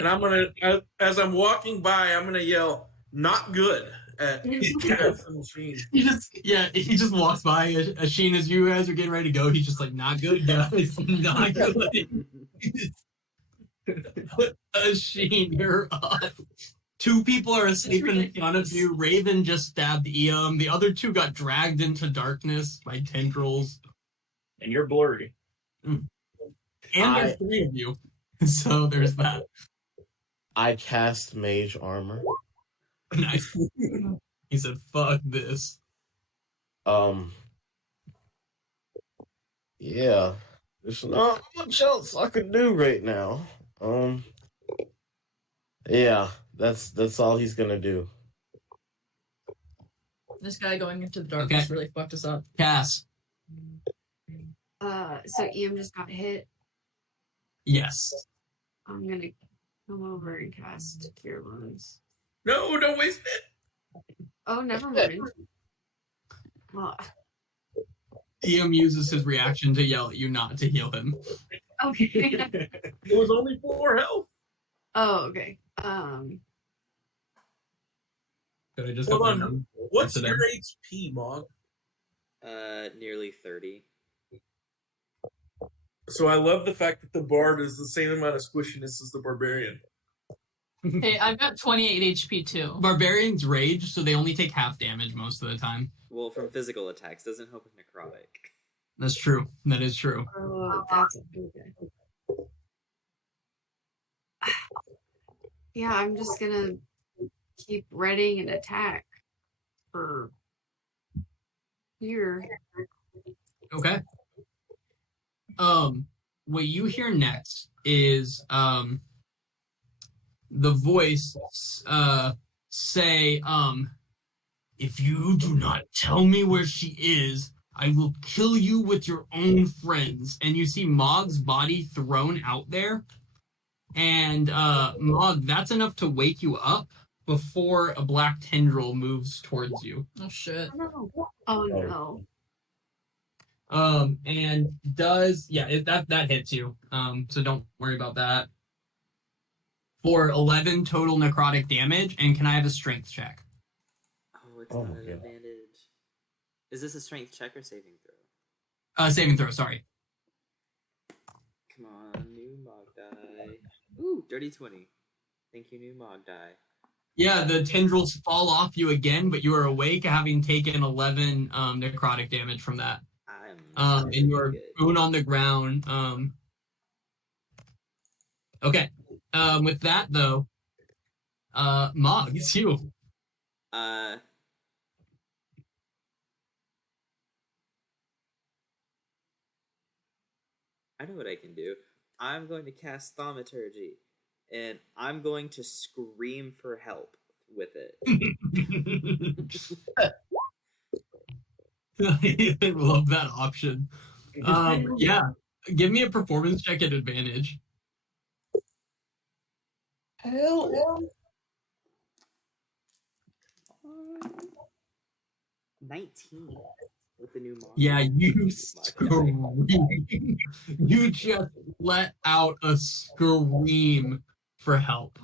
And I'm going to, as I'm walking by, I'm going to yell, not good at the machine. He just walks by Asheen as you guys are getting ready to go. He's just like, not good, guys. Not good. Asheen, you're up. 2 people are asleep in front of you. Raven just stabbed Iam. The other 2 got dragged into darkness by tendrils. And you're blurry. And there's 3 of you. So there's that. I cast mage armor. Nice. He said, fuck this. Yeah. There's not much else I can do right now. Yeah, that's all he's gonna do. This guy going into the darkness Okay. really fucked us up. Cass. So Ian just got hit. Yes. I'm gonna come over and cast Cure Wounds. No, don't waste it. Oh, never mind. Well, Iam uses his reaction to yell at you not to heal him. okay. It was only 4 health. Oh, okay. Could I just Hold have on. them? What's That's your it. HP, Mog? Nearly 30. So I love the fact that the bard is the same amount of squishiness as the barbarian. Hey, I've got 28 HP too. Barbarians rage, so they only take half damage most of the time. Well, from physical attacks, doesn't help with necrotic. That's true. That is true. Oh, that's okay. Yeah, I'm just gonna keep readying an attack for here. Okay. What you hear next is the voice say, if you do not tell me where she is, I will kill you with your own friends. And you see Mog's body thrown out there. And Mog, that's enough to wake you up before a black tendril moves towards you. Oh shit. Oh no. And does that hits you. So don't worry about that. For 11 total necrotic damage, and can I have a strength check? Oh, it's Oh not my an God. advantage. Is this a strength check or saving throw? Saving throw, sorry. Come on, new Mog die. Ooh, dirty 20. Thank you, new Mog die. Yeah, the tendrils fall off you again, but you are awake, having taken 11 necrotic damage from that. And you're prone on the ground. Okay. With that though, Mog, it's you. I know what I can do. I'm going to cast Thaumaturgy, and I'm going to scream for help with it. I love that option. Yeah, give me a performance check at advantage. Hell. 19 with the new Mog. Yeah, you Mog die. scream. You just let out a scream for help.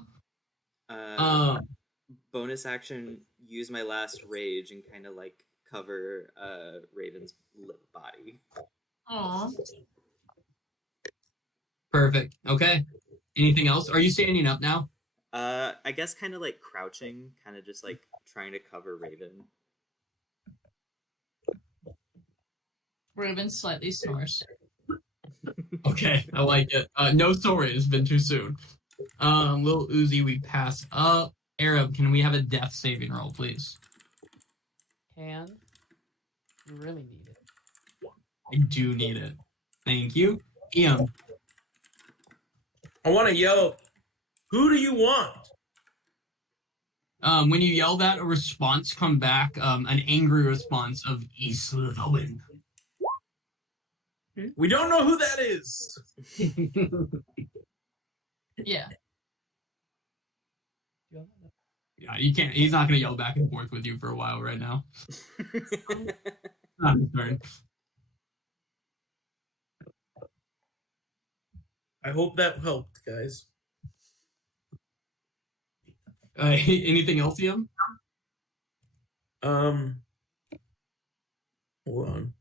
Bonus action, use my last rage and kind of like cover Raven's body. Aw. Perfect. Okay. Anything else? Are you standing up now? I guess kind of like crouching, kind of just like trying to cover Raven. Raven slightly snores. Okay, I like it. No story. It's been too soon. Little Uzi, we pass up. Arab, can we have a death saving roll, please? Can you really need it? I do need it. Thank you. Ian. I want to yell, who do you want? When you yell that, a response come back, an angry response of Islowen. We don't know who that is. Yeah. Yeah, you can't. He's not gonna yell back and forth with you for a while right now. Not his turn. I hope that helped, guys. Anything else, Ian? Hold on.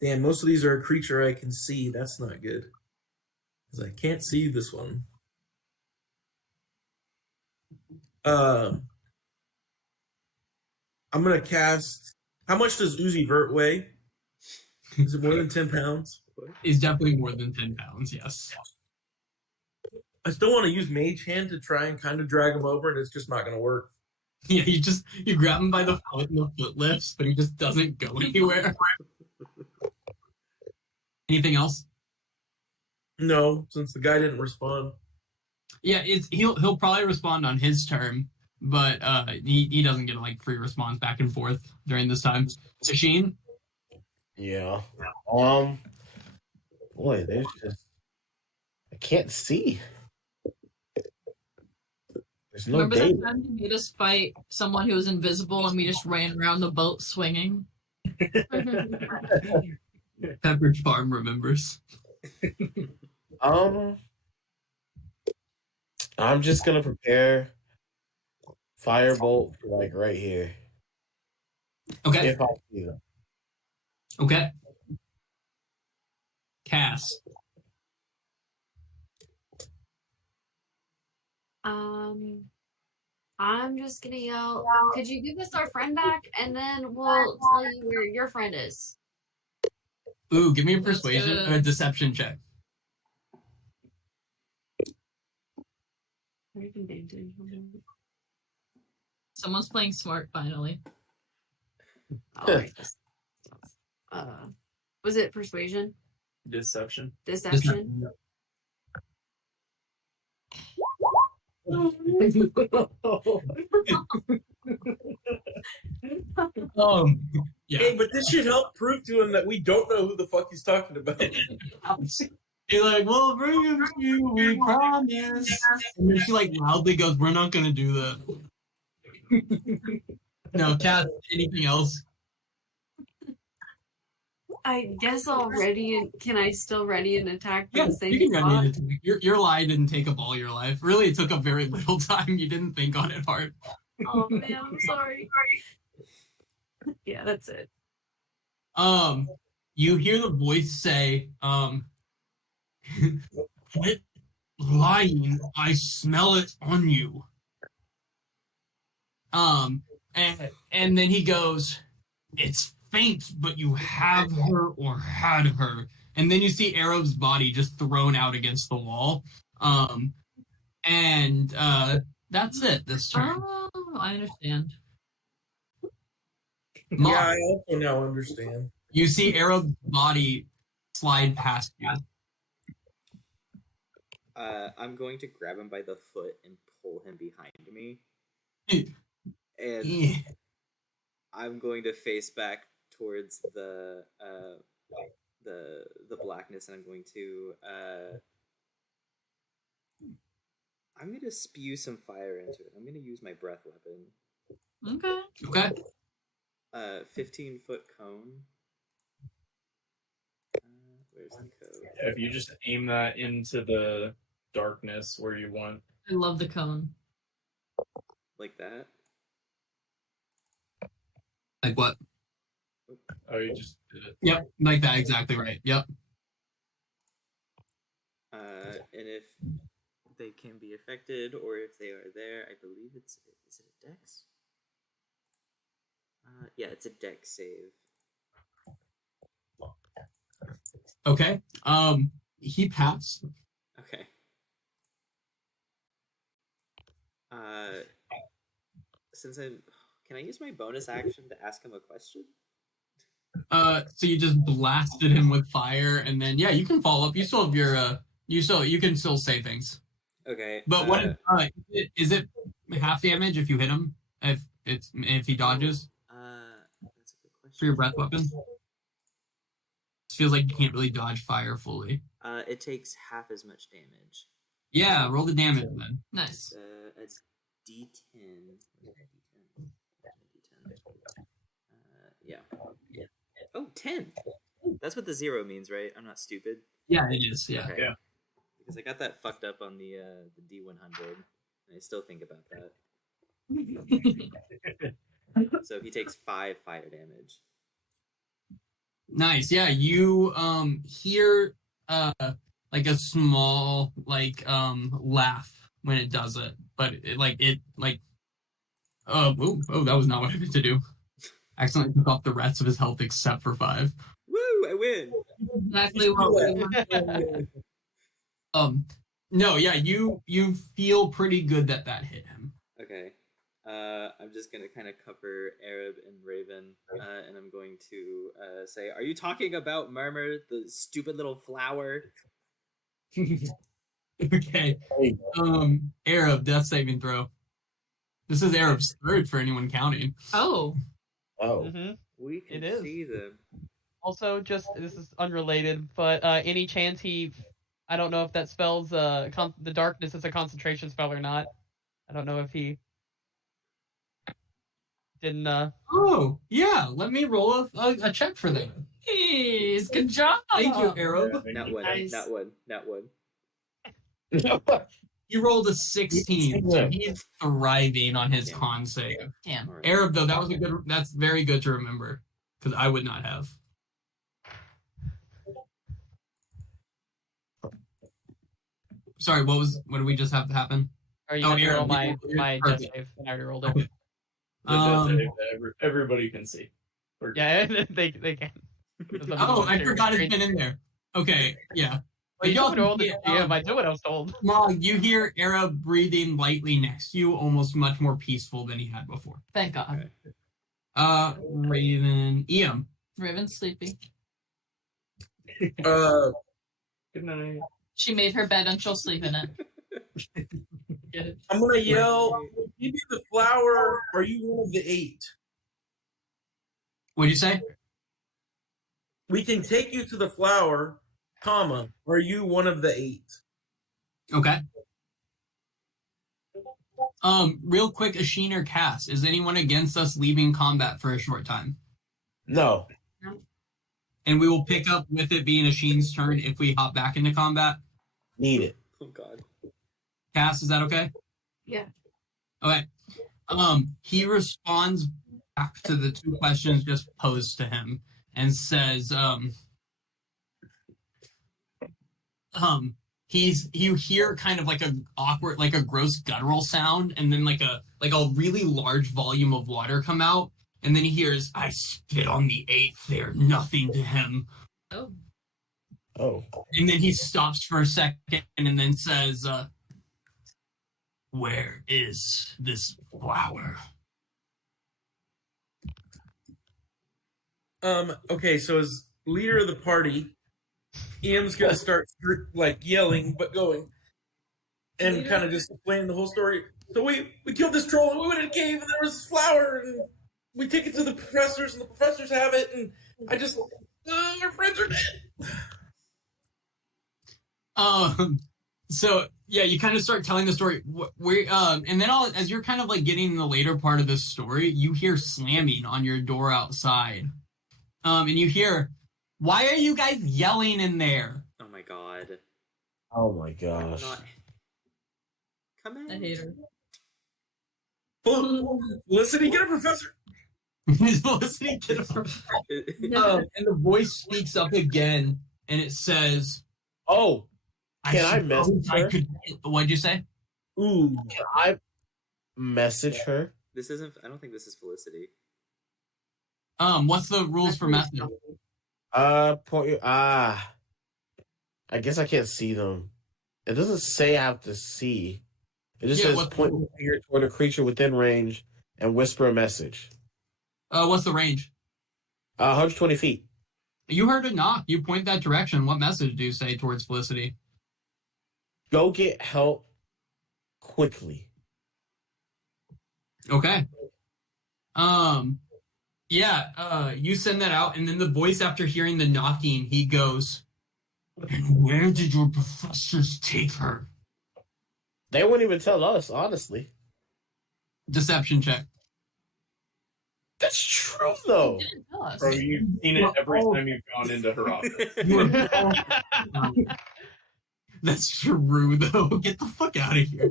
Damn, most of these are a creature I can see. That's not good. Because I can't see this one. I'm going to cast... How much does Uzi Vert weigh? Is it more than 10 pounds? He's definitely more than 10 pounds, yes. I still want to use Mage Hand to try and kind of drag him over, and it's just not going to work. Yeah, you grab him by the foot and the foot lifts, but he just doesn't go anywhere. Anything else? No, since the guy didn't respond. Yeah, he'll probably respond on his turn, but he doesn't get like free response back and forth during this time. Sasheen? Yeah. Boy, there's just I can't see. There's no Remember data. that time you made us fight someone who was invisible and we just ran around the boat swinging? Pepperidge Farm remembers. I'm just gonna prepare firebolt for like right here. Okay. If I see them. Okay. Cass. I'm just gonna yell, could you give us our friend back? And then we'll tell you where your friend is. Ooh, give me a That's persuasion good. and a deception check. Someone's playing smart finally. All right. Was it persuasion? Deception. Deception? Yeah. Hey, but this should help prove to him that we don't know who the fuck he's talking about. You're like, well, bring him to you, we promise. And then she like loudly goes, we're not gonna do that. No, Cass, anything else? I guess I'll ready and can I still ready an attack for Yeah, the same you can spot? run into it. Your lie didn't take up all your life. Really, it took up very little time. You didn't think on it hard. Oh man, I'm sorry. Yeah, that's it. You hear the voice say, quit lying. I smell it on you. And then he goes, it's faint, but you have her or had her. And then you see Arrow's body just thrown out against the wall. And that's it this turn. Oh, I understand. Mom, Yeah, I also now understand. you see Arrow's body slide past you. I'm going to grab him by the foot and pull him behind me. And Yeah. I'm going to face back towards the blackness, and I'm going to spew some fire into it. I'm going to use my breath weapon. Okay. 15-foot cone. Where's the code? Yeah, if you just aim that into the darkness where you want. I love the cone. Like that? Like what? Oh, you just did it. Yep, like that, exactly right. Yep. And if they can be affected, or if they are there, I believe is it a dex? Yeah, it's a dex save. Okay. He passed. Okay. Can I use my bonus action to ask him a question? So you just blasted him with fire, and then yeah, you can follow up. You still have your you can still say things. Okay. But what is it half damage if you hit him? If he dodges? That's a good question. For your breath weapon? It feels like you can't really dodge fire fully. It takes half as much damage. Yeah, roll the damage then. Nice. A D10. Yeah. Oh, 10. That's what the 0 means, right? I'm not stupid. Yeah, it is. Yeah. Okay. Yeah. Because I got that fucked up on the D100, and I still think about that. So he takes 5 fire damage. Nice. Yeah, you hear like a small laugh when it does it, but oh, that was not what I meant to do. Accidentally took off the rest of his health except for 5. Woo! I win. Exactly what we want. No, yeah, you feel pretty good that hit him. Okay. I'm just gonna kind of cover Arab and Raven, and I'm going to say, "Are you talking about Murmur, the stupid little flower?" Okay. Arab, death saving throw. This is Arab's third for anyone counting. Oh. Oh. Mm-hmm. We can It is. see them. Also, just this is unrelated, but any chance I don't know if that spells the darkness is a concentration spell or not. I don't know if he didn't. Oh, yeah. Let me roll a check for that. Jeez, good job. Thank you, Arab. Not one. Nice. Not one. Not one. He rolled a 16, so he's thriving on his Damn. con save. Damn. All right. Arab, though, that's very good to remember, because I would not have. Sorry, what did we just have to happen? Or you Oh, have to Aaron, roll we my rolled- death perfect. save, and I already rolled it. Okay. The death save that everybody can see. Or- Yeah, they can. Oh, I forgot it's been in there. Okay, yeah. But you y'all told me to roll the can GM. I did what I was told. Mog, you hear Arab breathing lightly next to you, almost much more peaceful than he had before. Thank God. Raven, Ian. Raven's sleepy. Uh, Good night. She made her bed and she'll sleep in it. Get it? I'm gonna yell, "Give me the flower. Are you one of the 8? What'd you say? We can take you to the flower, comma. Are you one of the 8? Okay. Real quick, Asheen or Cass, is anyone against us leaving combat for a short time? No. And we will pick up with it being Asheen's turn if we hop back into combat. Need it. Oh God. Cass, is that okay? Yeah. Okay. He responds back to the 2 questions just posed to him and says, you hear kind of like a awkward, like a gross guttural sound, and then like a really large volume of water come out, and then he hears, "I spit on the 8th, they're nothing to him." Oh. Oh. And then he stops for a second and then says, "Where is this flower?" Okay, so as leader of the party, Ian's gonna start like yelling but going, and kind of just explaining the whole story. So we killed this troll and we went in a cave and there was this flower and we take it to the professors and the professors have it and I just our friends are dead. So yeah, you kind of start telling the story. And then as you're kind of like getting in the later part of this story, you hear slamming on your door outside. And you hear, "Why are you guys yelling in there?" Oh my God. Oh my gosh. Come in. I hate her. Felicity, get a professor. He's listening to the and the voice speaks up again, and it says, Oh, can I message her? What'd you say? Ooh. Can I message her? This isn't. I don't think this is Felicity. What's the rules for message? I guess I can't see them. It doesn't say I have to see. It just says point your finger toward a creature within range and whisper a message. What's the range? 120 feet. You heard a knock. You point that direction. What message do you say towards Felicity? Go get help quickly. Okay. You send that out, and then the voice, after hearing the knocking, he goes, "And where did your professors take her?" They wouldn't even tell us, honestly. Deception check. That's true, though. She didn't tell us. Bro, you've seen it every time you've gone into her office. That's true, though. Get the fuck out of here.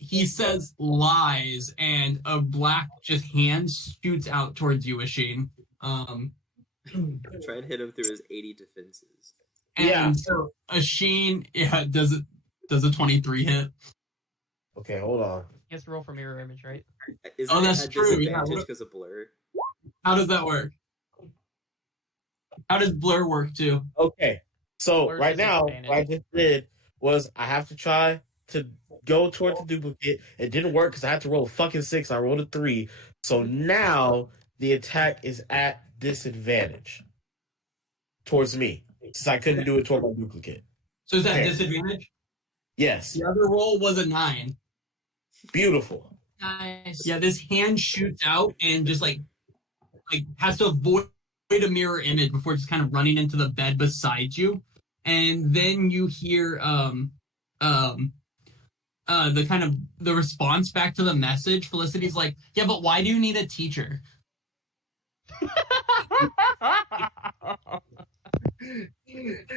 He says lies, and a black just hand shoots out towards you, Asheen. Try and hit him through his 80 defenses. And so Asheen, does a 23 hit? Okay, hold on. He has to roll for mirror image, right? Is Oh, it that's at true, yeah. disadvantage because of blur? How does that work? How does blur work too? Okay, so Blur's right now, disadvantage. what I just did was I have to try to go toward the duplicate. It didn't work because I had to roll a fucking 6. I rolled a 3. So now the attack is at disadvantage towards me since I couldn't do it toward my duplicate. So is that Okay. disadvantage? Yes, The other roll was a 9. beautiful. Nice. Yeah, this hand shoots out and just like has to avoid a mirror image before just kind of running into the bed beside you, and then you hear the kind of the response back to the message. Felicity's like, "Yeah, but why do you need a teacher?"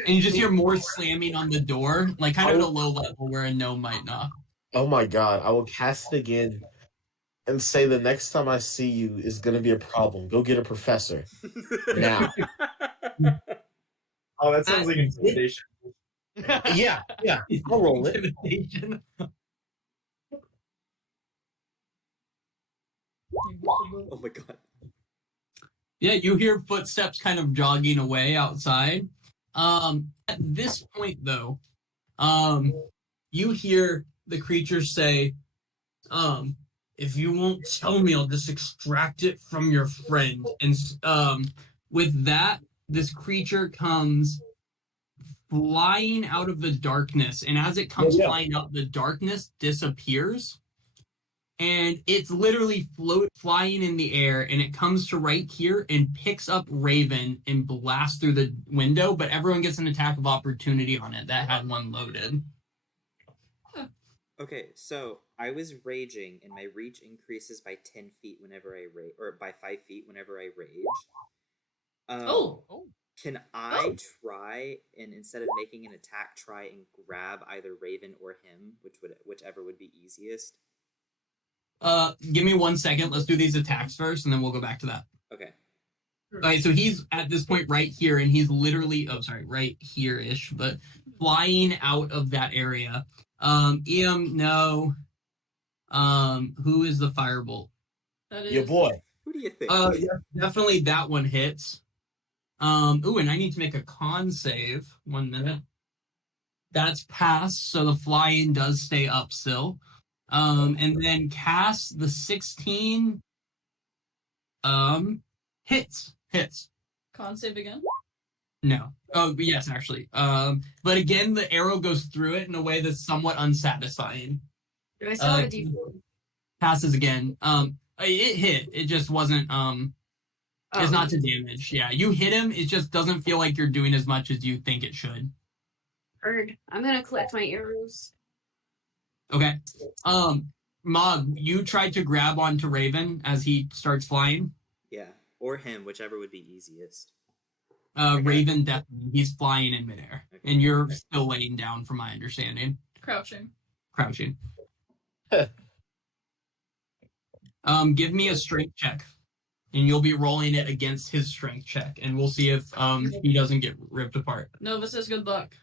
And you just hear more slamming on the door, like kind of at a low level where a gnome might knock. Oh my god, I will cast it again and say the next time I see you is going to be a problem. Go get a professor. Now. Oh, that sounds like intimidation. Yeah, I'll roll it. Intimidation. Oh my god. Yeah, you hear footsteps kind of jogging away outside. At this point, though, you hear the creature say, if you won't tell me, I'll just extract it from your friend. And with that, this creature comes flying out of the darkness. And as it comes flying out, the darkness disappears. And it's literally flying in the air, and it comes to right here and picks up Raven and blasts through the window, but everyone gets an attack of opportunity on it. That had one loaded. Okay, so I was raging, and my reach increases by 10 feet whenever I rage, or by 5 feet whenever I rage. Can I try, and instead of making an attack, try and grab either Raven or him, whichever would be easiest? Give me 1 second. Let's do these attacks first, and then we'll go back to that. Okay. Okay, so he's at this point right here, and he's literally, right here-ish, but flying out of that area. No. Who is the firebolt? That is Your boy. Who do you think? Yeah, definitely that one hits. And I need to make a con save. 1 minute. That's passed, so the flying does stay up still. And then cast the 16. Hits. Con save again. No. Oh, yes, actually. But again, the arrow goes through it in a way that's somewhat unsatisfying. Do I still have a D4? Passes again. It hit. It just wasn't. It's not to damage. Yeah, you hit him. It just doesn't feel like you're doing as much as you think it should. Heard. I'm gonna collect my arrows. Okay. Mog, you tried to grab onto Raven as he starts flying. Yeah, or him, whichever would be easiest. Raven, definitely. He's flying in midair. Okay. And you're still laying down, from my understanding. Crouching. Crouching. Give me a strength check. And you'll be rolling it against his strength check. And we'll see if he doesn't get ripped apart. Nova says good luck.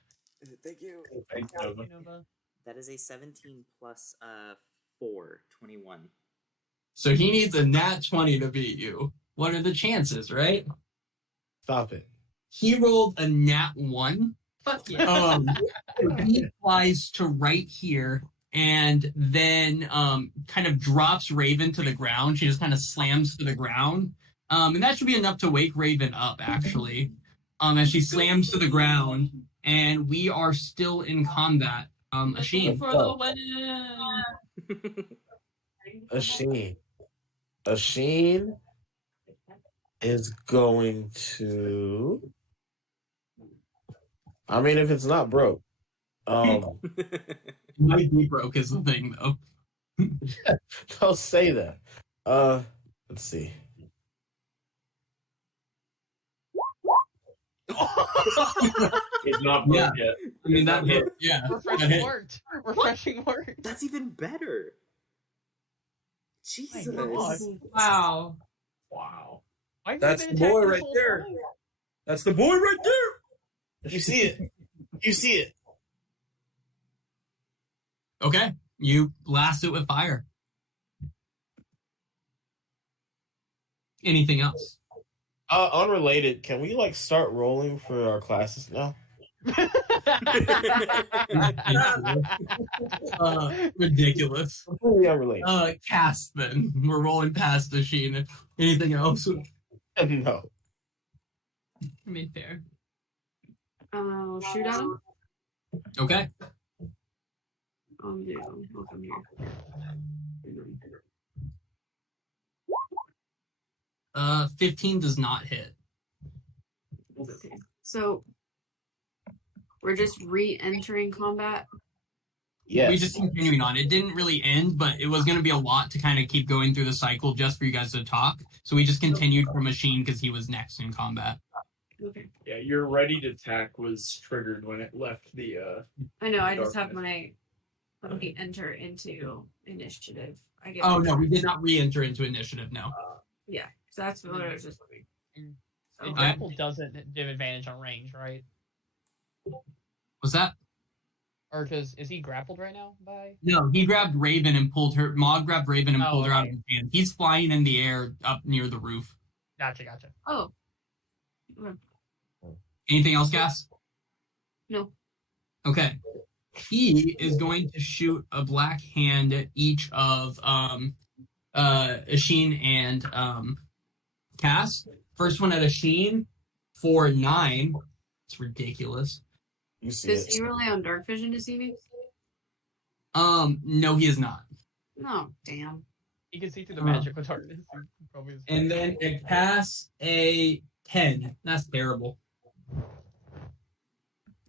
Thank you. Thanks, Nova. That is a 17 plus 4, 21. So he needs a nat 20 to beat you. What are the chances, right? Stop it. He rolled a nat 1. Fuck yeah. He flies to right here and then kind of drops Raven to the ground. She just kind of slams to the ground. And that should be enough to wake Raven up, actually. As she slams to the ground, and we are still in combat. Asheen. For the win. Asheen is going to. I mean, if it's not broke. Might be broke is the thing, though. Don't say that. Let's see. It's not broke yet. I mean, that hit. Yeah. Refreshing worked. Refreshing worked. That's even better. Jesus. Wow. Wow. Why have you That's been the boy attacked this right whole there. time? That's the boy right there. You see it. You see it. Okay. You blast it with fire. Anything else? Unrelated. Can we start rolling for our classes now? Ridiculous. Completely unrelated. Cast then. We're rolling past the Sheen. Anything else? No. I mean, fair. I'll shoot at him. Okay. Yeah, I'll come here. 15 does not hit. Okay. So we're just re-entering combat. Yes. We just continuing on. It didn't really end, but it was going to be a lot to kind of keep going through the cycle just for you guys to talk. So we just continued for Machine because he was next in combat. Okay. Yeah, your ready to attack was triggered when it left the. I know. I just have Darkness. my. Let me enter into initiative. I get. Oh my no, we choice. did not re-enter into initiative. No. Yeah, so that's what I was just looking. The So, grapple doesn't give advantage on range, right? Was that? Or is he grappled right now by? No, he grabbed Raven and pulled her. Maud grabbed Raven and Oh, pulled her out of okay. his hand. He's flying in the air up near the roof. Gotcha. oh. Anything else, Gas? No. Okay. He is going to shoot a black hand at each of Asheen and Cass. First one at Asheen for 9. It's ridiculous. You see Does it. he rely on dark vision to see me? No, he is not. No, damn. He can see through the magic with darkness. Probably is- And then it Cass a 10. That's terrible.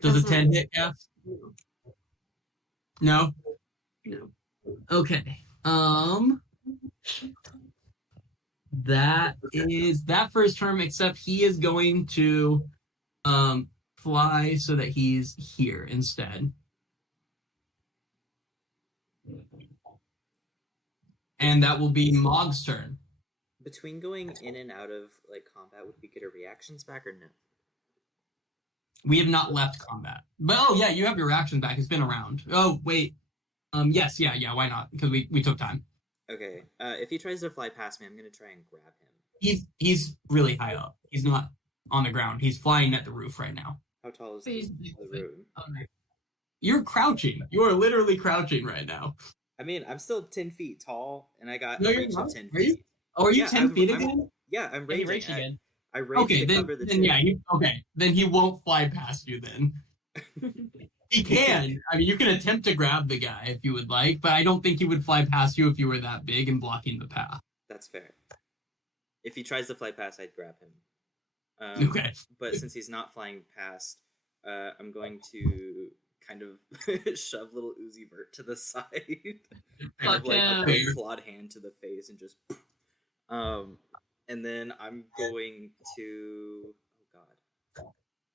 Does a That's 10 not- hit, Cass? No. No? No. Okay. That is that for his term, except he is going to fly so that he's here instead. And that will be Mog's turn. Between going in and out of like combat, would we get our reactions back or no? We have not left combat. But oh yeah, you have your reaction back. It's been around. Oh wait. Yes, yeah, why not? Because we took time. Okay. If he tries to fly past me, I'm gonna try and grab him. He's really high up. He's not on the ground. He's flying at the roof right now. How tall is He's- the room? You're crouching. You are literally crouching right now. I mean, I'm still 10 feet tall, and I got No, a you're range not. of 10 Are you? feet. Oh, are you Yeah, 10 feet I'm- again? Yeah, I'm Yeah, he raging. raged again. I raged Okay, to then cover the then two. yeah, then he won't fly past you then. He can. I mean, you can attempt to grab the guy if you would like, but I don't think he would fly past you if you were that big and blocking the path. That's fair. If he tries to fly past, I'd grab him. Okay. But since he's not flying past, I'm going to kind of shove little Uzi Vert to the side, kind of Fuck like him. a big clawed hand to the face, and just. And then I'm going to. Oh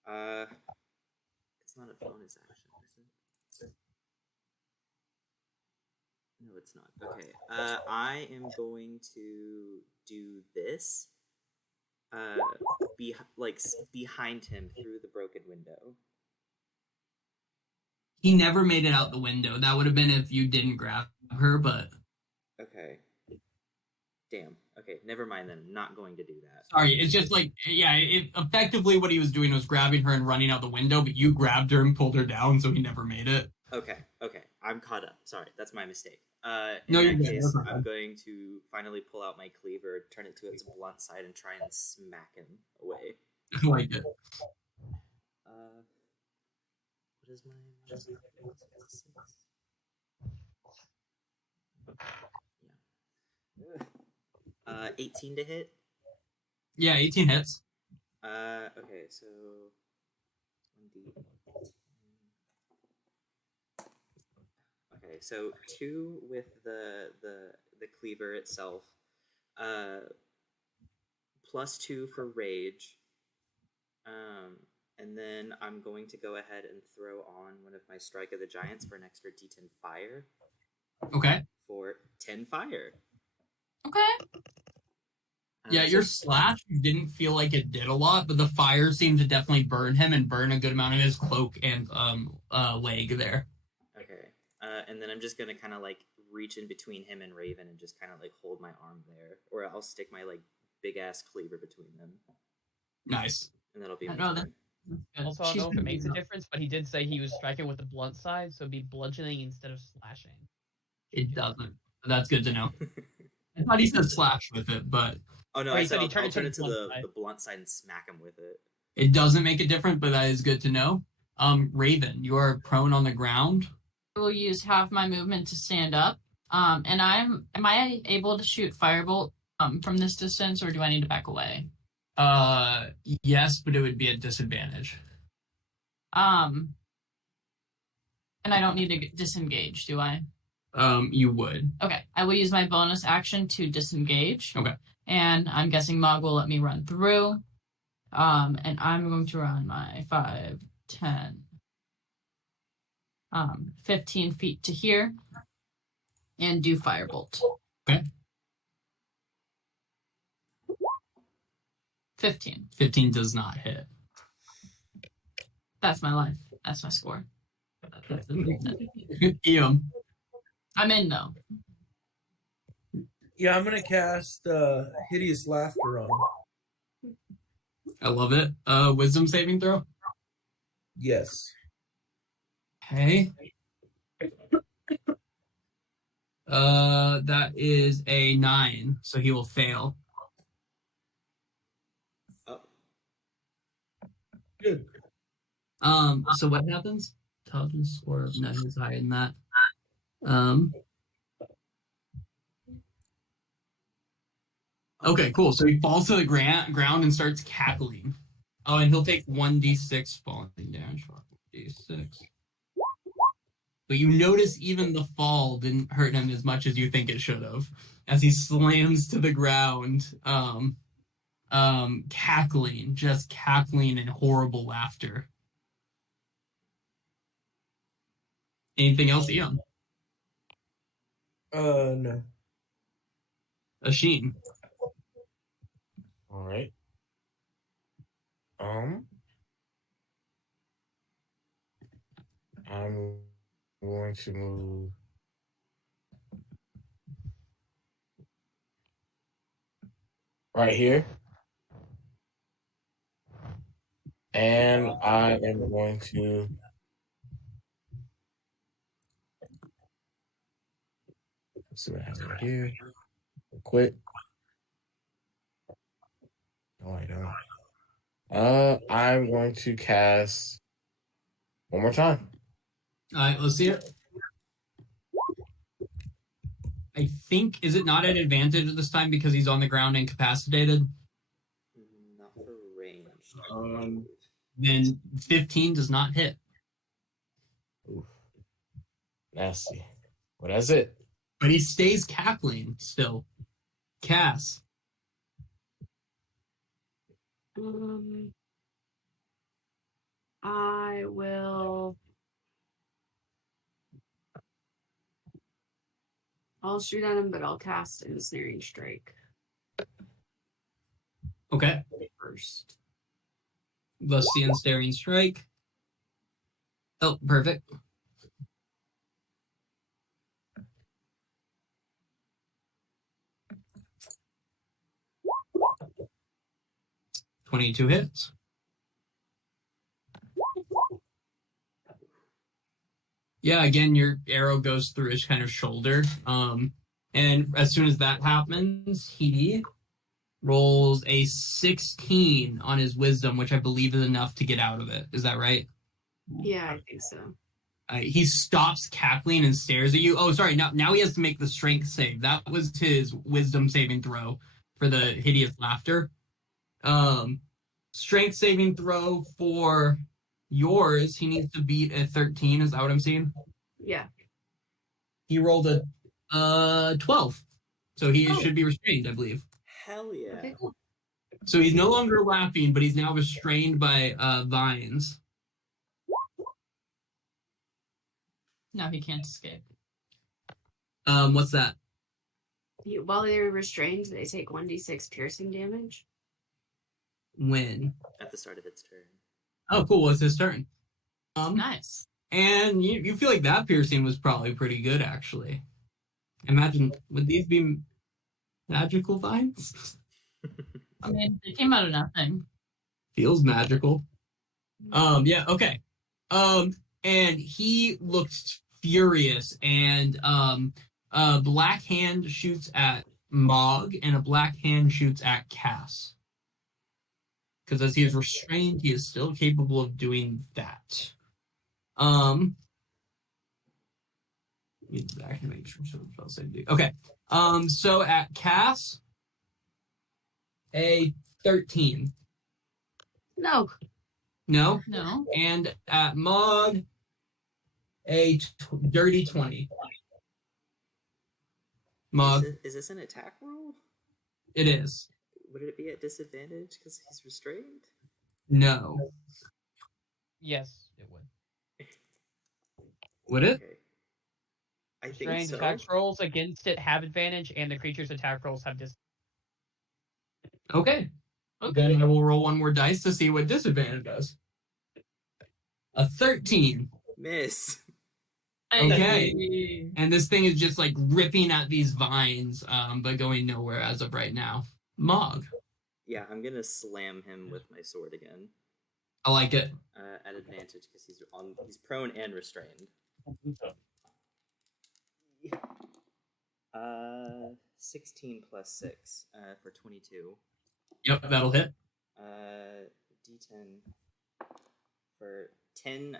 God. It's not a bonus action, is it? No, it's not. Okay. I am going to do this. Behind him through the broken window. He never made it out the window. That would have been if you didn't grab her, but Okay. Damn. Okay, never mind then. I'm not going to do that. sorry, it's just like, yeah, effectively what he was doing was grabbing her and running out the window, but you grabbed her and pulled her down, so he never made it. Okay. I'm caught up. Sorry, that's my mistake. No, In you're that good. case, No problem. I'm going to finally pull out my cleaver, turn it to its blunt side, and try and smack him away. I like it. What is my... 18 to hit. Yeah, 18 hits. Okay, so 1d. Okay, so 2 with the cleaver itself. Plus 2 for rage. And then I'm going to go ahead and throw on one of my Strike of the Giants for an extra D10 fire. Okay. For 10 fire. Okay. Yeah, your slash didn't feel like it did a lot, but the fire seemed to definitely burn him and burn a good amount of his cloak and leg there. Okay. And then I'm just gonna kind of like reach in between him and Raven and just kind of like hold my arm there, or I'll stick my like big ass cleaver between them, Nice. and that'll be. I my know that. turn. Also, I don't know if it makes a difference, but he did say he was striking with the blunt side, so it'd be bludgeoning instead of slashing. It doesn't. That's good to know. I thought he said slash with it, but Oh no! Oh, I he said said he I'll turned turn it it to to the blunt side. the blunt side and smack him with it. it doesn't make a difference, but that is good to know. Raven, you are prone on the ground. I will use half my movement to stand up. And am I able to shoot firebolt from this distance, or do I need to back away? Yes, but it would be a disadvantage. And I don't need to disengage, do I? You would. Okay, I will use my bonus action to disengage. Okay. And I'm guessing Mog will let me run through. And I'm going to run my 5, 10, 15 feet to here and do Firebolt. Okay. 15. 15 does not hit. That's my life. That's my score. Ian. I'm in though. Yeah, I'm gonna cast Hideous Laughter on him. I love it. Wisdom saving throw. Yes. Okay. That is a 9, so he will fail. Oh, Good. So what happens? Intelligence score of 9 is higher than that. Okay, cool. So he falls to the ground and starts cackling. Oh, and he'll take 1d6 falling damage. 1d6. But you notice even the fall didn't hurt him as much as you think it should have, as he slams to the ground, cackling in horrible laughter. Anything else, Ian? No. Asheen. All right. I'm going to move right here. And I am going to let's see what I have right here. Quick. No, I don't. I'm going to cast one more time. All right, let's see it. I think, is it not at advantage this time because he's on the ground incapacitated? not for ranged. Then 15 does not hit. Oof. Nasty. Well, that's it. But he stays cackling still. Cass. I will. I'll shoot at him, but I'll cast Ensnaring Strike Okay. first. Let's see Ensnaring Strike. Oh, perfect. $22 hits. Yeah, again, your arrow goes through his kind of shoulder. And as soon as that happens, he rolls a 16 on his wisdom, which I believe is enough to get out of it. Is that right? Yeah, I think so. He stops cackling and stares at you. Oh, sorry. Now he has to make the strength save. That was his wisdom saving throw for the hideous laughter. Strength saving throw for yours, he needs to beat a 13. Is that what I'm seeing? Yeah. He rolled a 12. So he should be restrained, I believe. Hell yeah. Okay, cool. So he's no longer laughing, but he's now restrained by vines. No, he can't escape. What's that? While they're restrained, they take 1d6 piercing damage. When? At the start of its turn. Oh, cool. It's his turn. Nice. And you feel like that piercing was probably pretty good, actually. Imagine, would these be magical vines? I mean, they came out of nothing. Feels magical. Yeah, okay. And he looks furious, and a black hand shoots at Mog, and a black hand shoots at Cass. Because as he is restrained, he is still capable of doing that. Make sure okay. So at Cass, a 13. No. No? No. And at Mog, a dirty 20. Mog. Is this an attack roll? It is. Would it be at disadvantage because he's restrained? No. Yes, it would. Would it? Okay. I think Strange so. attack rolls against it have advantage, and the creature's attack rolls have Okay. Okay. Then I will roll one more dice to see what disadvantage does. A 13. Miss. Okay. Hey. And this thing is just like ripping at these vines, but going nowhere as of right now. Mog. Yeah, I'm gonna slam him with my sword again. I like it. At advantage because he's prone and restrained. 16 plus 6 for 22. Yep, that'll hit. D10 for 10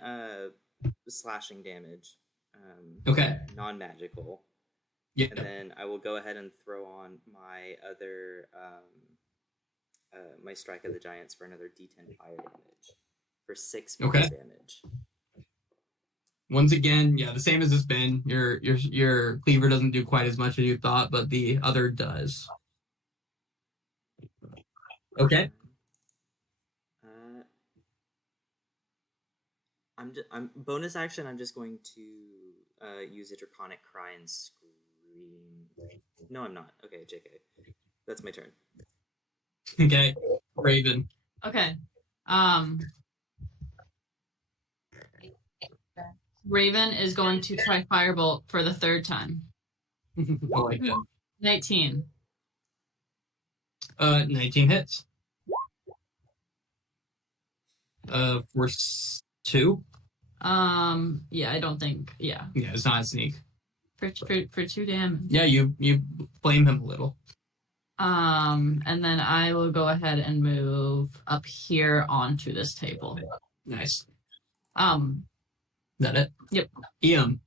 slashing damage. Okay. Non-magical. Yep. And then I will go ahead and throw on my other my Strike of the Giants for another D10 fire damage for 6 force damage. Once again, yeah, the same as it's been. Your cleaver doesn't do quite as much as you thought, but the other does. Okay. I'm bonus action. I'm just going to use a Draconic Cry and scream. No, I'm not. Okay, JK. That's my turn. Okay. Raven. Okay. Raven is going to try Firebolt for the third time. I like that. 19. 19 hits. For 2. Yeah, I don't think. Yeah, Yeah, it's not a sneak. for 2 damage. Yeah, you flame him a little. And then I will go ahead and move up here onto this table. Nice. Is that it? Yep. Ian.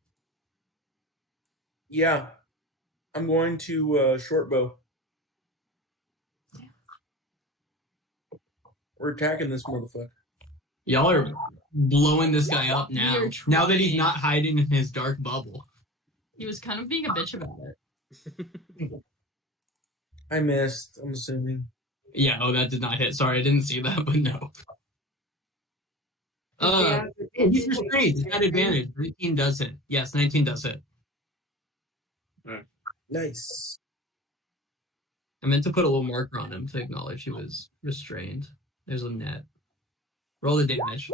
Yeah. I'm going to short bow. We're attacking this motherfucker. Y'all are blowing this guy up now. You're Now that he's trying. not hiding in his dark bubble. He was kind of being a bitch about it. I missed, I'm assuming. Yeah, oh, that did not hit. Sorry, I didn't see that, but no. He's restrained. He's got advantage. 19 does hit. Yes, 19 does hit. Nice. I meant to put a little marker on him to acknowledge he was restrained. There's a net. Roll the damage.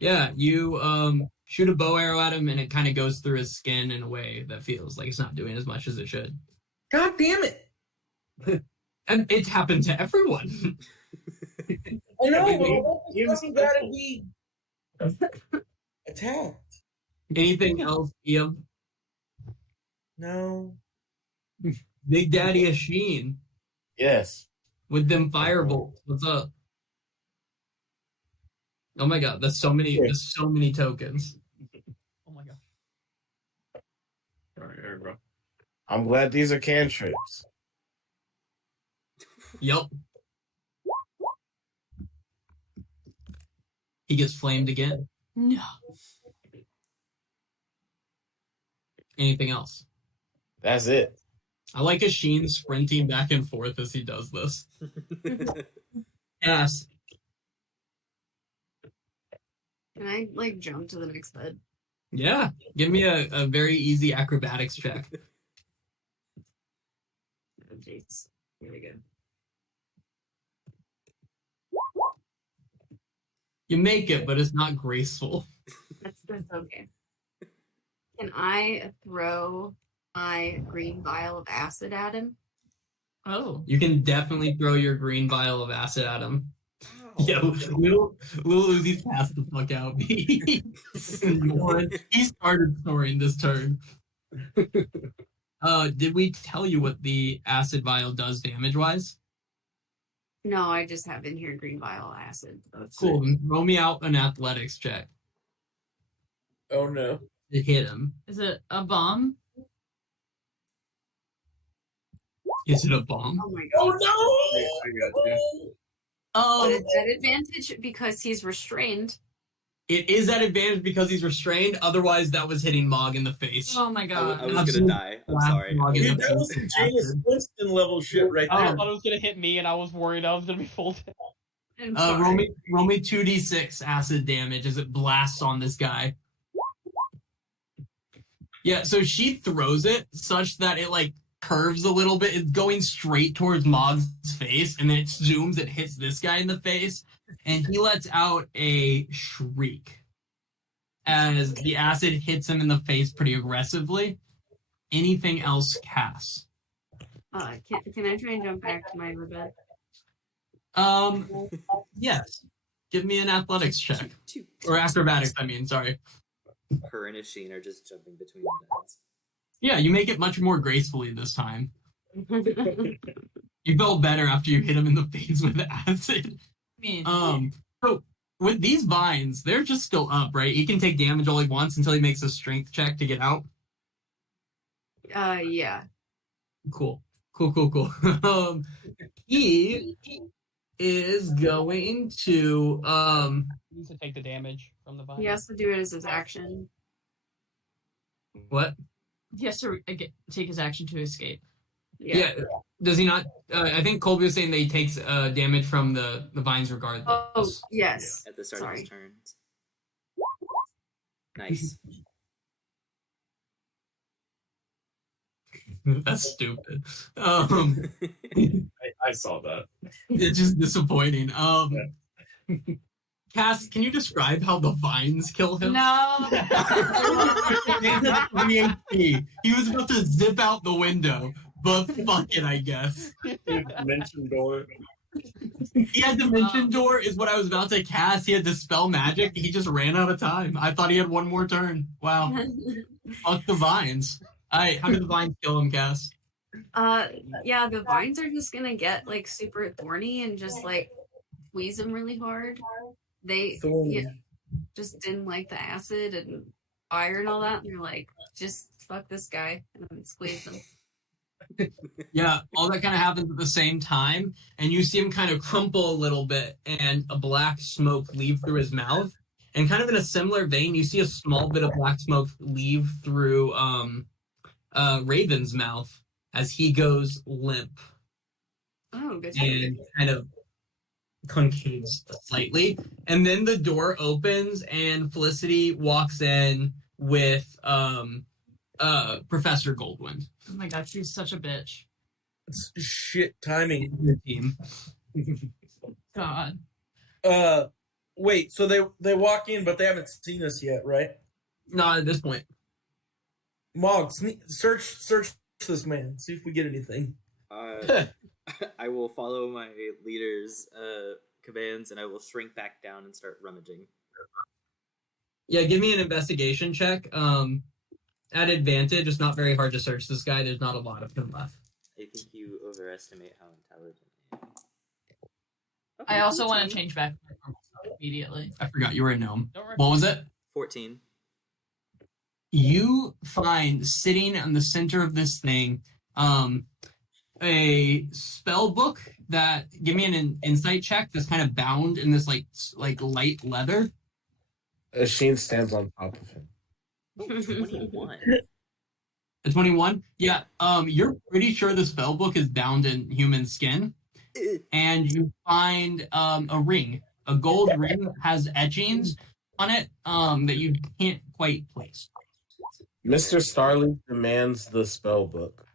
Yeah, you shoot a bow arrow at him and it kind of goes through his skin in a way that feels like it's not doing as much as it should. God damn it. And it's happened to everyone. I know, but you gotta be attacked. Anything else, Ian? No. Big Daddy Asheen Yes. with them firebolts. What's up? Oh my god, that's so many. There's so many tokens. Oh my god. All right, bro. I'm glad these are cantrips. Yep. He gets flamed again. No. Anything else? That's it. I like Asheen sprinting back and forth as he does this. Yes. Can I like jump to the next bed? Yeah. Give me a very easy acrobatics check. Oh, jeez. Here we go. You make it, but it's not graceful. That's okay. Can I throw my green vial of acid at him? Oh. You can definitely throw your green vial of acid at him. Yo, Lil Uzi's passed the fuck out. He started snoring this turn. Did we tell you what the acid vial does damage-wise? No, I just have in here green vial of acid. That's Cool. it. Roll me out an athletics check Oh no. to hit him. Is it a bomb? Is it a bomb? Oh my Oh god. no! I got you. But it's at advantage because he's restrained. It is at advantage because he's restrained. Otherwise, that was hitting Mog in the face. Oh my I god. was gonna Absolute die. I'm sorry. Mog in Dude, the that was face. some Jameis Winston level shit right I there. thought it was gonna hit me, and I was worried I was gonna be full dead. I'm roll sorry. me 2d6 acid damage as it blasts on this guy. Yeah, so she throws it such that it like curves a little bit. It's going straight towards Mog's face, and then it zooms, it hits this guy in the face, and he lets out a shriek as the acid hits him in the face pretty aggressively. Anything else, Cass? Can I try and jump back to my bed? Yes. Give me an athletics check. Two- Or acrobatics, I mean, sorry. Her and Asheen are just jumping between the beds. Yeah, you make it much more gracefully this time. You felt better after you hit him in the face with acid. So with these vines, they're just still up, right? He can take damage all he wants until he makes a strength check to get out. Yeah. Cool. He is going to He needs to take the damage from the vine. He has to do it as his action. what? He has to take his action to escape. Yeah. Does he not? I think Colby was saying that he takes damage from the vines regardless. Oh, yes. At the start of Sorry. his turns. Nice. That's stupid. I saw that. It's just disappointing. Cass, can you describe how the vines kill him? No. He was about to zip out the window, but fuck it, I guess. Dimension door. He had dimension door is what I was about to cast. He had dispel magic. He just ran out of time. I thought he had one more turn. Wow. Fuck the vines. Alright, how did the vines kill him, Cass? Yeah, the vines are just gonna get like super thorny and just like squeeze him really hard. They just didn't like the acid and fire and all that, and they're like, just fuck this guy and squeeze him. Yeah, all that kind of happens at the same time, and you see him kind of crumple a little bit, and a black smoke leave through his mouth. And kind of in a similar vein, you see a small bit of black smoke leave through Raven's mouth as he goes limp Oh, good. and kind of concaves slightly. And then the door opens, and Felicity walks in with Professor Goldwind. Oh my god, she's such a bitch. It's shit timing. The team. God. Wait, so they walk in, but they haven't seen us yet, right? Not at this point. Mog, search this man. See if we get anything. I will follow my leader's commands, and I will shrink back down and start rummaging. Yeah, give me an investigation check. At advantage, it's not very hard to search this guy. There's not a lot of him left. I think you overestimate how intelligent I am. I also want to change back immediately. I forgot you were a gnome. Don't What was it? 14. You find sitting in the center of this thing a spell book that, give me an insight check, that's kind of bound in this like light leather. Sheen stands on top of him. 21. A 21? Yeah, you're pretty sure the spell book is bound in human skin. And you find a ring. A gold ring that has etchings on it that you can't quite place. Mr. Starling demands the spell book.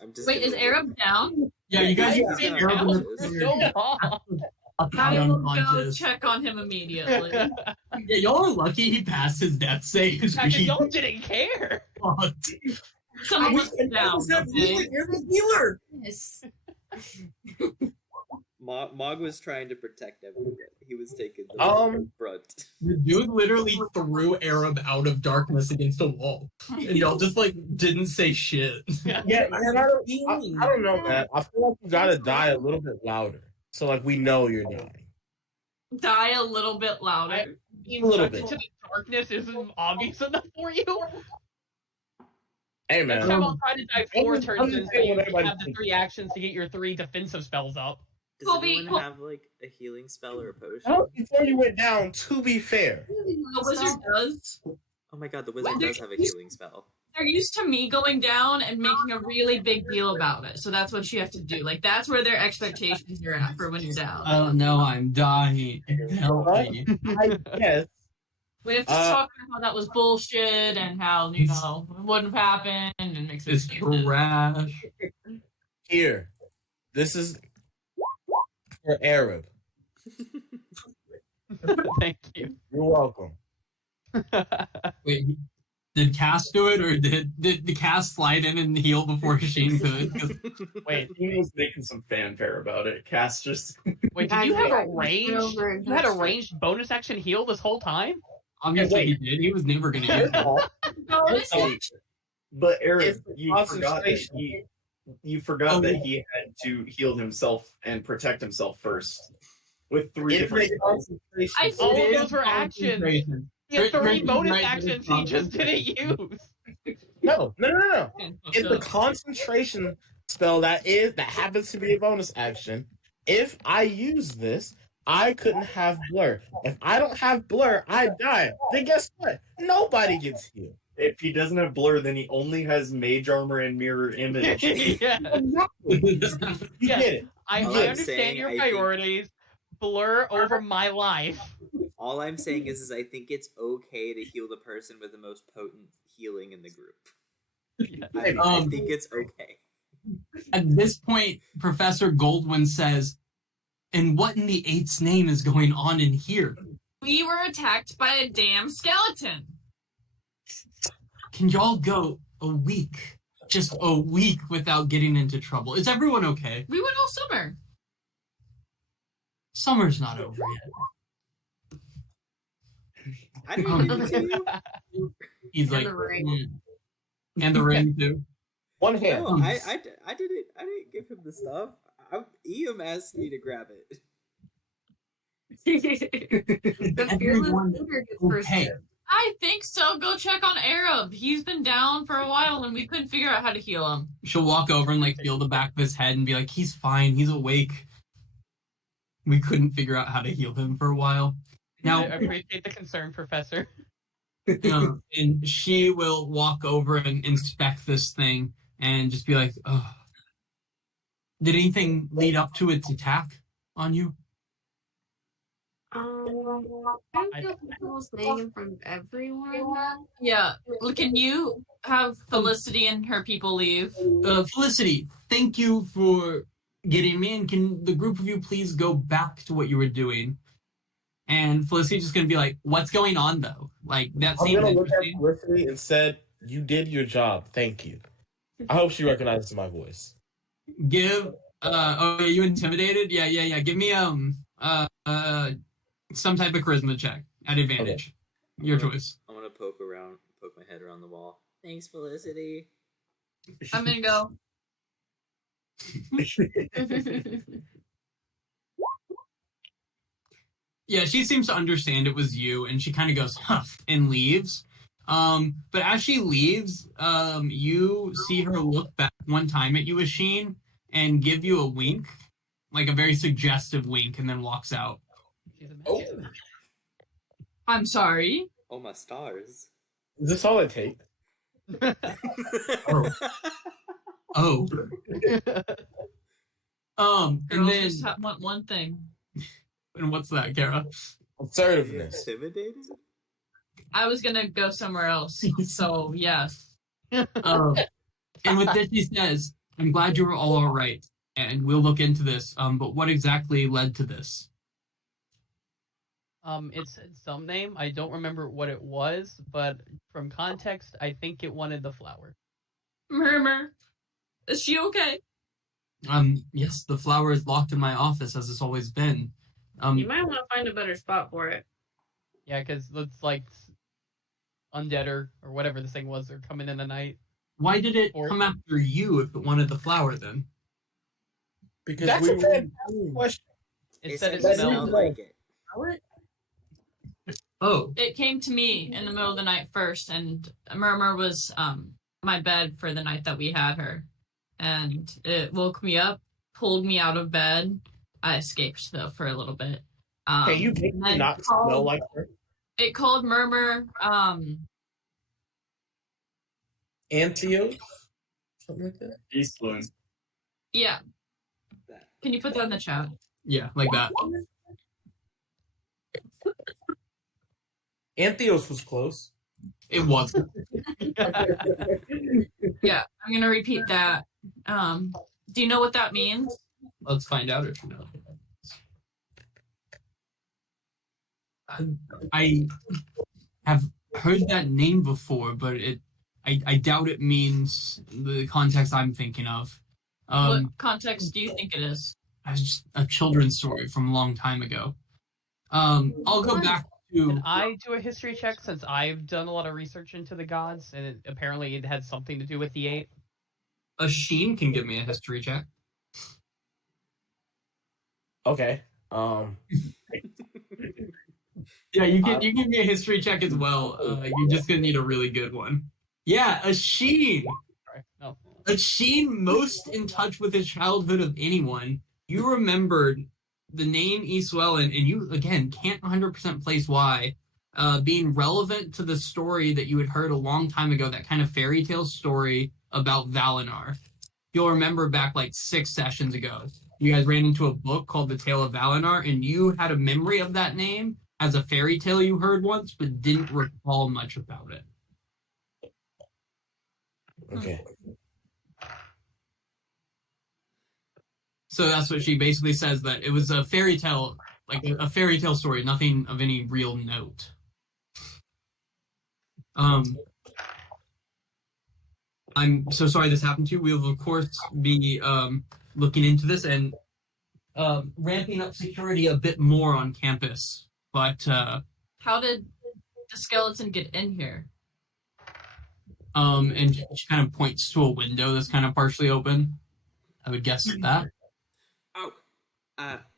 I'm just Wait, gonna is Arab down? Yeah, you guys Yeah, see yeah. Arab in So the- long. I will go unconscious. check on him immediately. Yeah, y'all are lucky he passed his death save. Y'all didn't care. Someone was down, okay? You're the healer. Yes. Mog was trying to protect everyone. He was taking the brunt. The dude literally threw Arab out of darkness against a wall. And y'all just like didn't say shit. Yeah, man, I don't know, man. I feel like you gotta die a little bit louder. So like we know you're dying. Die a little bit louder. Being little sucked bit. into the darkness isn't obvious enough for you. Hey, Next man. time I'll try to die 4 I'm turns just and saying so you what everybody have the thinks. 3 actions to get your 3 defensive spells up. Does Colby, anyone have like a healing spell or a potion? Oh, before you went down, to be fair. The wizard does. Oh my god, the wizard does have a healing spell. they're used to me going down and making a really big deal about it. So that's what you have to do. Like that's where their expectations are at for when you're down. Oh no, I'm dying. Help What? me. I guess. We have to talk about how that was bullshit and how, it wouldn't have happened and make some It's trash. Here, this is for Arab. Thank you. You're welcome. Wait, did Cass do it, or did the Cass slide in and heal before Shane could? 'Cause Wait, He was making some fanfare about it. Cass just wait, did you have a Went over ranged? and You had a touched it. ranged bonus action heal this whole time? obviously he Wait. did. He was never going to use it. bonus Oh, action. but Eric, It's you forgot that concentration. you forgot Oh. that he had to heal himself and protect himself first with three It's different a spells. concentration. I All It of is those were actions. concentration. He had Trick- 3 Trick is bonus right, actions but he it's just didn't use. No. It's the Okay. concentration spell that happens to be a bonus action. If I use this, I couldn't have blur. If I don't have blur, I die. Then guess what? Nobody gets healed. If he doesn't have blur, then he only has mage armor and mirror image. Yeah. You Yeah. get it. I All I'm understand saying, your I think- priorities. Blur over my life. All I'm saying is I think it's okay to heal the person with the most potent healing in the group. I think it's okay. At this point, Professor Goldwyn says, "And what in the eight's name is going on in here? We were attacked by a damn skeleton. Can y'all go a week, just a week, without getting into trouble? Is everyone okay? We went all summer. Summer's not over yet." I didn't give it to you. He's And like, the ring. And the ring too. One hand. No, I didn't give him the stuff. Iam asked me to grab it. The fearless Everyone leader gets first okay. dibs. I think so. Go check on Arab. He's been down for a while and we couldn't figure out how to heal him. She'll walk over and like feel the back of his head and be like, "He's fine. He's awake." We couldn't figure out how to heal him for a while. I Now, appreciate the concern, Professor. and she will walk over and inspect this thing and just be like, "Oh, did anything lead up to its attack on you?" I don't feel comfortable saying in front of everyone. Yeah. Can you have Felicity and her people leave? Felicity, thank you for getting me, and can the group of you please go back to what you were doing? And Felicity's just gonna be like, "What's going on though? Like that I'm seems gonna look at interesting." Felicity and said, "You did your job. Thank you." I hope she recognizes my voice. Give are you intimidated? Yeah. Give me some type of charisma check at advantage. Your choice. I want to poke my head around the wall. Thanks, Felicity. I'm gonna go. Yeah, she seems to understand it was you, and she kind of goes, "Huff," and leaves. But as she leaves, you see her look back one time at you, Asheen, and give you a wink, like a very suggestive wink, and then walks out. She's a Oh, magic. I'm sorry. Oh my stars. is this all it takes? Oh. And Girls then, just want one thing. and what's that, Kara? Assertiveness. Intimidated? I was gonna go somewhere else. So yes. And with this, he says, "I'm glad you were all right, and we'll look into this. But what exactly led to this?" It said some name. I don't remember what it was, but from context, I think it wanted the flower. Murmur. Is she okay? Yes, the flower is locked in my office, as it's always been. You might want to find a better spot for it. Yeah, because it's like undead or whatever this thing was. They're coming in the night. Why did it Or- come after you if it wanted the flower then? Because That's we a were fantastic question. It said it said smelled. like it. Oh, It came to me in the middle of the night first, and Murmur was my bed for the night that we had her, and it woke me up, pulled me out of bed. I escaped though for a little bit. Can you make and me then not smell like her? It called Murmur. Antheos, something like that. East Bloom. Yeah. Can you put that in the chat? Yeah, like that. Antheos was close. It wasn't. Yeah, I'm gonna repeat that. Do you know what that means? Let's find out if you know. I have heard that name before, but I doubt it means the context I'm thinking of. What context do you think it is? As a children's story from a long time ago. I'll go back to. Can I do a history check since I've done a lot of research into the gods and apparently it had something to do with the 8? A Sheen can give me a history check. Okay. Yeah, you can give me a history check as well. You're just gonna need a really good one. Yeah, a Sheen. Sorry. No. A Sheen most in touch with his childhood of anyone. You remembered the name Eastwell, and you again can't 100% place why. Being relevant to the story that you had heard a long time ago, that kind of fairy tale story about Valinar. You'll remember back like 6 sessions ago, you guys ran into a book called The Tale of Valinar, and you had a memory of that name as a fairy tale you heard once, but didn't recall much about it. Okay. So that's what she basically says, that it was a fairy tale, like a fairy tale story, nothing of any real note. I'm so sorry this happened to you. We will, of course, be looking into this and ramping up security a bit more on campus. But How did the skeleton get in here? and she kind of points to a window that's kind of partially open. I would guess that. Oh,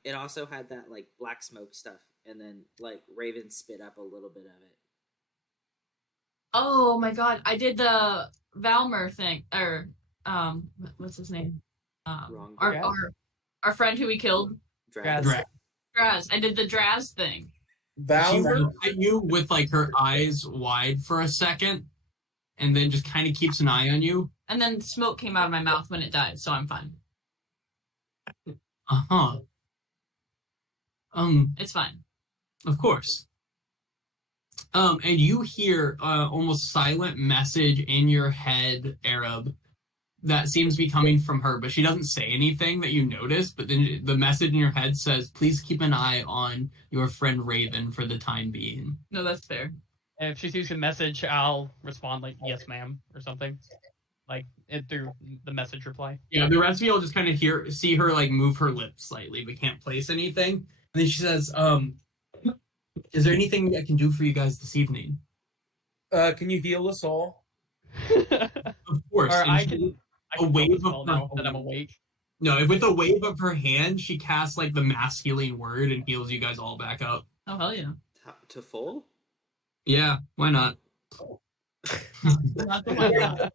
it also had that like black smoke stuff, and then like Raven spit up a little bit of it. Oh my god, I did the Valmer thing, or what's his name? Wrong. Our friend who we killed, Drag. Draz. I did the Draz thing. She Valor. looks at you with like her eyes wide for a second, and then just kind of keeps an eye on you. And then smoke came out of my mouth when it died, so I'm fine. Uh-huh. It's fine. Of course. And you hear almost silent message in your head, Arab, that seems to be coming from her, but she doesn't say anything that you notice, but then the message in your head says, please keep an eye on your friend Raven for the time being. No, that's fair. And if she sees a message, I'll respond like, yes, ma'am, or something. Like, through the message reply. Yeah, the rest of you will just kind of see her like move her lips slightly, but can't place anything. And then she says, is there anything I can do for you guys this evening? Can you heal us all? Of course. Or And I she- can a wave of spell her now that I'm awake. No, with a wave of her hand, she casts like the mass healing word and heals you guys all back up. Oh, hell yeah. To full? Yeah, why not? Not the one.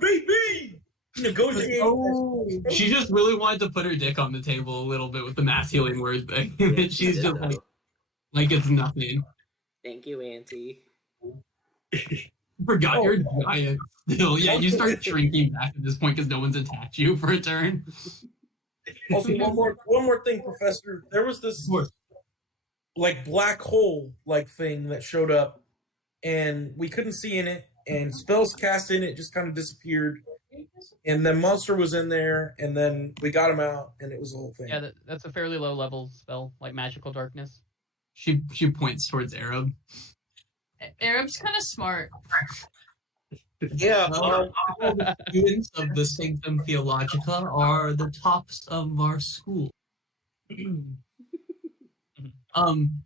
RBB! Negotiate. Oh, she just really wanted to put her dick on the table a little bit with the mass healing word thing. Yeah, She's did, just though. like it's nothing. Thank you, Auntie. Forgot you're giant still. Yeah, you start shrinking back at this point because no one's attacked you for a turn. Also, one more thing, Professor. There was this like black hole like thing that showed up, and we couldn't see in it, and spells cast in it just kind of disappeared, and then monster was in there, and then we got him out, and it was a whole thing. Yeah, that's a fairly low level spell, like magical darkness. She points towards Arab. Arab's kind of smart. Yeah. All the students of the Sanctum Theologica are the tops of our school.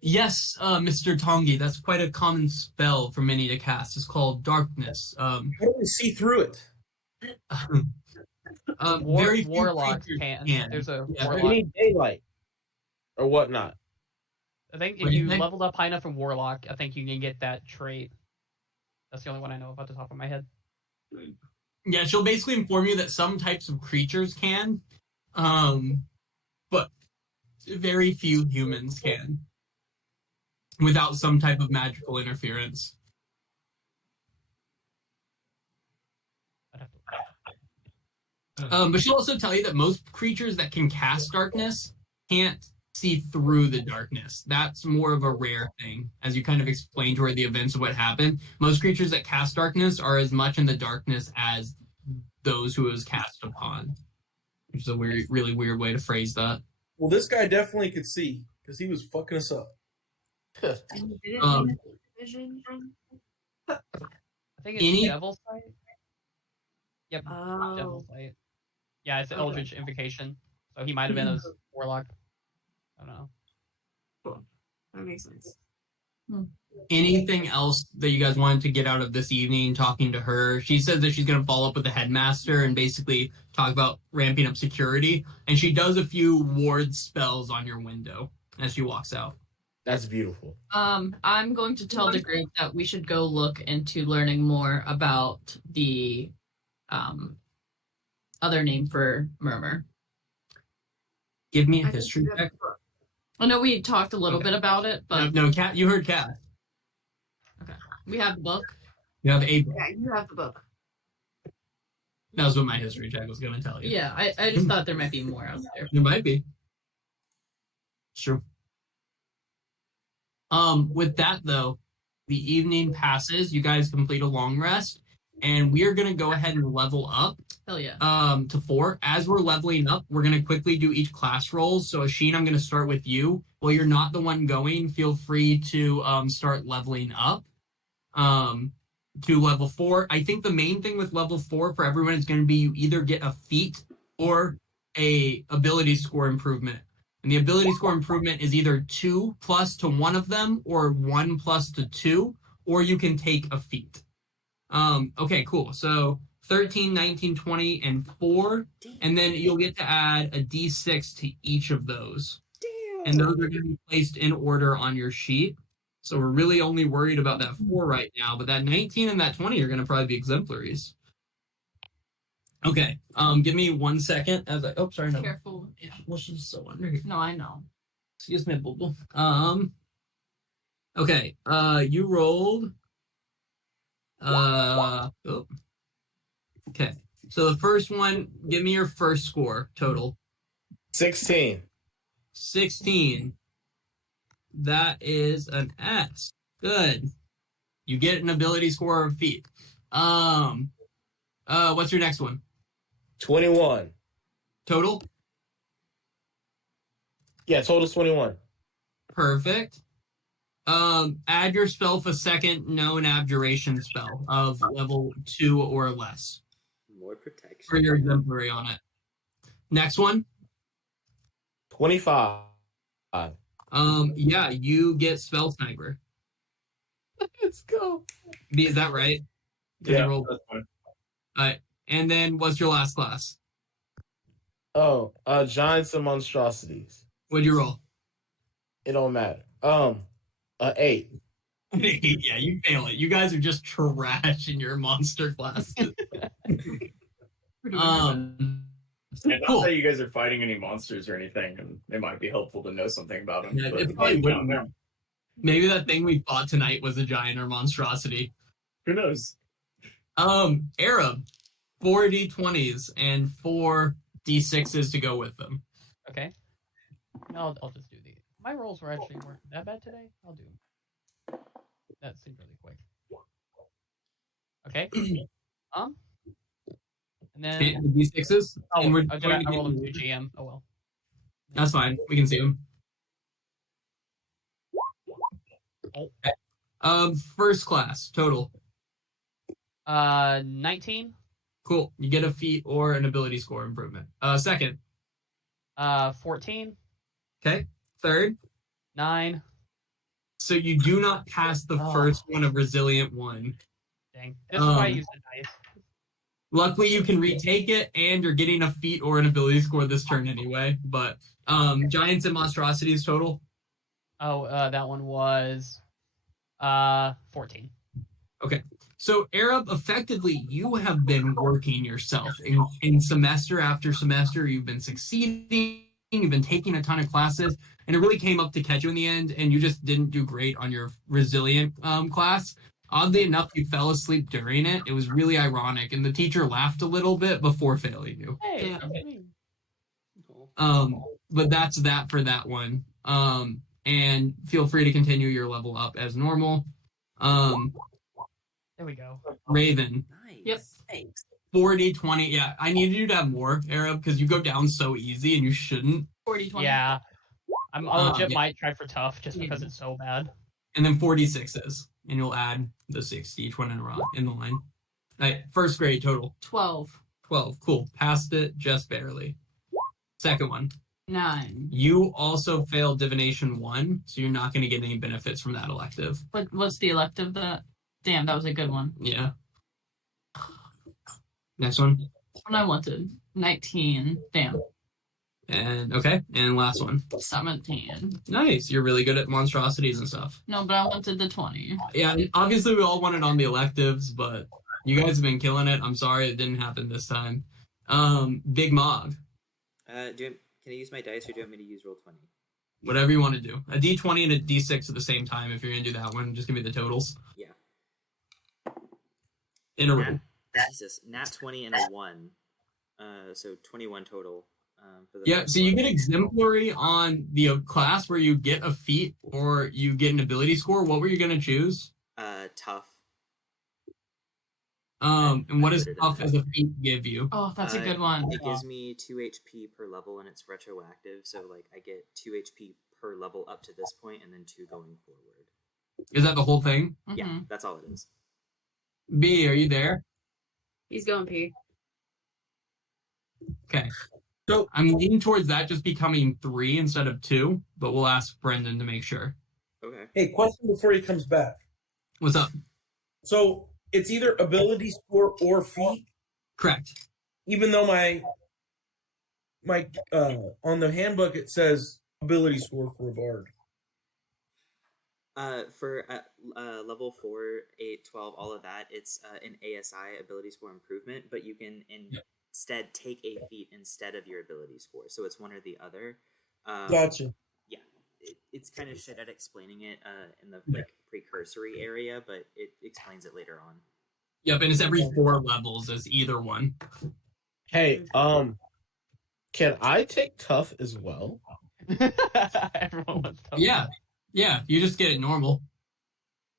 Yes, Mr. Tongi, that's quite a common spell for many to cast. It's called darkness. How do we see through it? Very few warlocks creatures can. There's a Yeah, We warlock. need daylight or whatnot. I think What if do you you think? leveled up high enough in warlock, I think you can get that trait. That's the only one I know off the top of my head. Yeah, she'll basically inform you that some types of creatures can, but very few humans can, without some type of magical interference. But she'll also tell you that most creatures that can cast darkness can't see through the darkness. That's more of a rare thing, as you kind of explained to her the events of what happened. Most creatures that cast darkness are as much in the darkness as those who it was cast upon, which is a weird, really weird way to phrase that. Well, this guy definitely could see because he was fucking us up. And you didn't Um, need a vision. I think it's Any- Devil Sight. Yep, Devil Oh, Sight. Yeah, it's an Okay. Eldritch Invocation. So he might have been a warlock. I don't know. cool. That makes sense. Anything else that you guys wanted to get out of this evening talking to her? She says that she's going to follow up with the headmaster and basically talk about ramping up security. And she does a few ward spells on your window as she walks out. That's beautiful. I'm going to tell the group that we should go look into learning more about the other name for Murmur. Give me a I think history you have check. the book. I know we talked a little Okay. bit about it, but No, Cat. You heard Cat. we have the book. You have a book. Yeah, you have the book. That was what my history check was going to tell you. Yeah, I just thought there might be more out there. There might be. Sure. With that though, the evening passes. You guys complete a long rest, and we are gonna go ahead and level up Hell yeah. to 4. As we're leveling up, we're gonna quickly do each class rolls. So Asheen, I'm gonna start with you. Well, you're not the one going. Feel free to start leveling up to level 4. I think the main thing with level 4 for everyone is going to be you either get a feat or a ability score improvement. And the ability score improvement is either 2 plus to one of them or 1 plus to 2, or you can take a feat. Okay, cool. So 13, 19, 20, and 4. And then you'll get to add a d6 to each of those. And those are going to be placed in order on your sheet. So we're really only worried about that 4 right now, but that 19 and that 20 are going to probably be exemplaries. Okay, give me 1 second as I. Oh, sorry, no. Careful. Yeah, well, she's so under here. No, I know. Excuse me, boo boo. Okay, you rolled. Oh. Okay, so the first one, give me your first score total. 16. 16. That is an S. Good. You get an ability score or a feat. What's your next one? 21. Total? Yeah, total's 21. Perfect. Add yourself a second known abjuration spell of level 2 or less More protection. for your exemplary on it. Next one. 25. Yeah, you get spell sniper. Let's go. Is that right? 'Cause you Yeah, rolled- that's fine. And then what's your last class? Oh, giants and monstrosities. What'd you roll? It don't matter. 8. Yeah, you fail it. You guys are just trash in your monster classes. And not Cool. that you guys are fighting any monsters or anything, and it might be helpful to know something about them. Yeah, but it probably you don't wouldn't. know. Maybe that thing we fought tonight was a giant or monstrosity. Who knows? Arab, 4 d20s and 4 d6s to go with them. Okay. I'll just do these. My rolls were actually weren't that bad today. I'll do them. That seemed really quick. Okay. And then The d6s. and we're I going to rolled them get- to GM. Oh well. That's fine. We can see them. First class total. 19. Cool. You get a feat or an ability score improvement. Second. 14. Okay. Third. 9. So you do not pass the Oh. first one of resilient 1. Dang. This is why I use the dice. Luckily, you can retake it, and you're getting a feat or an ability score this turn anyway. But giants and monstrosities total. Oh, that one was 14. So, Arab, effectively, you have been working yourself in semester after semester. You've been succeeding. You've been taking a ton of classes, and it really came up to catch you in the end. And you just didn't do great on your resilient class. Oddly enough, you fell asleep during it. It was really ironic, and the teacher laughed a little bit before failing you. Hey, Yeah. But that's that for that one. And feel free to continue your level up as normal. there we go. Raven, Nice. Yep. 40, 20. Yeah, I needed you to have more, Arab, because you go down so easy and you shouldn't. 40, 20. Yeah. I legit yeah. might try for tough just because it's so bad. And then 46s. And you'll add the 60 each one in a row in the line. All right, first grade total. 12. 12. Cool. Passed it just barely. Second one. 9. You also failed Divination 1, so you're not going to get any benefits from that elective. What's the elective that? Damn, that was a good one. Yeah. Next one. That's what I wanted. 19. Damn. And okay, and last one. 17. Nice. You're really good at monstrosities and stuff. No, but I wanted the 20. Yeah, obviously we all wanted on the electives, but you guys have been killing it. I'm sorry it didn't happen this time. Big Mog. Can I use my dice, or do you want me to use roll 20? Whatever you want to do. A D20 and a D6 at the same time. If you're going to do that one, just give me the totals. Yeah. In a row. Jesus, nat 20 and a 1. So 21 total. For the Yeah, first so you one. get exemplary on the class where you get a feat or you get an ability score. What were you going to choose? Tough. And what does put it in tough there. as a feat give you? Oh, that's a good one. It gives me 2 HP per level, and it's retroactive. So like I get 2 HP per level up to this point, and then 2 going forward. Is that the whole thing? Yeah, Mhm. that's all it is. B, are you there? He's going pee. Okay. So I'm leaning towards that just becoming 3 instead of 2, but we'll ask Brendan to make sure. Okay. hey, question before he comes back. What's up? So it's either ability score or feat, Correct. even though my on the handbook it says ability score for a bard. For level 4, 8, 12, all of that, it's an ASI, ability score improvement, but you can instead take a feat instead of your ability score. So it's one or the other. Gotcha. Yeah, it's kind of shit at explaining it in the like precursory area, but it explains it later on. Yep, and it's every 4 levels as either one. Hey, can I take tough as well? Everyone wants tough. Yeah. Yeah, you just get it normal.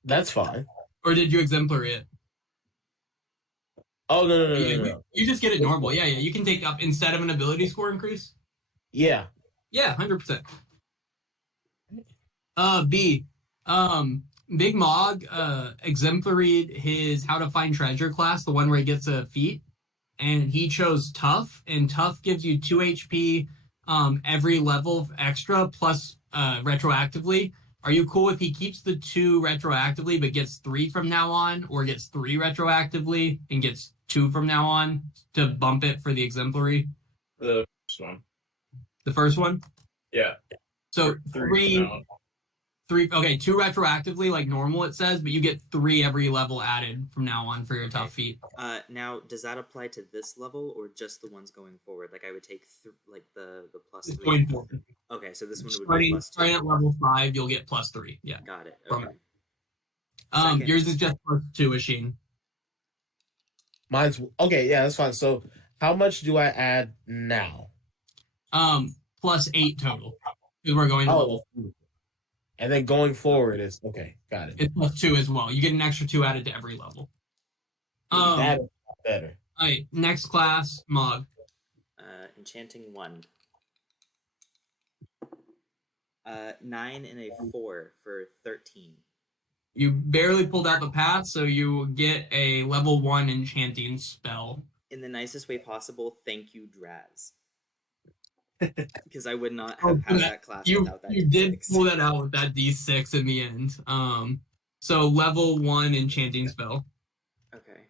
That's fine. Or did you exemplary it? Oh no. You just get it normal. Yeah, you can take up instead of an ability score increase. Yeah. Yeah, 100%. B. Big Mog exemplaried his How to Find Treasure class, the one where he gets a feat, and he chose Tough, and Tough gives you 2 HP every level extra plus retroactively. Are you cool if he keeps the 2 retroactively but gets 3 from now on, or gets 3 retroactively and gets 2 from now on to bump it for the exemplary? The first one. The first one? Yeah. So Three. 3, okay, 2 retroactively like normal it says, but you get 3 every level added from now on for your tough feat. Now, does that apply to this level or just the ones going forward? Like I would take like the plus It's 3. going forward. Okay, so this one would be plus 2. Starting at level 5, you'll get plus 3. Yeah. Got it. From Okay. it. Yours is just plus 2, Asheen. Mine's okay. Yeah, that's fine. So, how much do I add now? Plus 8 total. Because we're going to level. And then going forward is okay. Got it. It's plus 2 as well. You get an extra 2 added to every level. That is better. All right, next class, Mog. Enchanting 1. 9 and a 4 for 13. You barely pulled out the path, so you get a level 1 enchanting spell. In the nicest way possible, thank you, Draz. Because I would not have passed that class without that. You did D6. pull that out with that D6 in the end. So level 1 enchanting spell. Okay.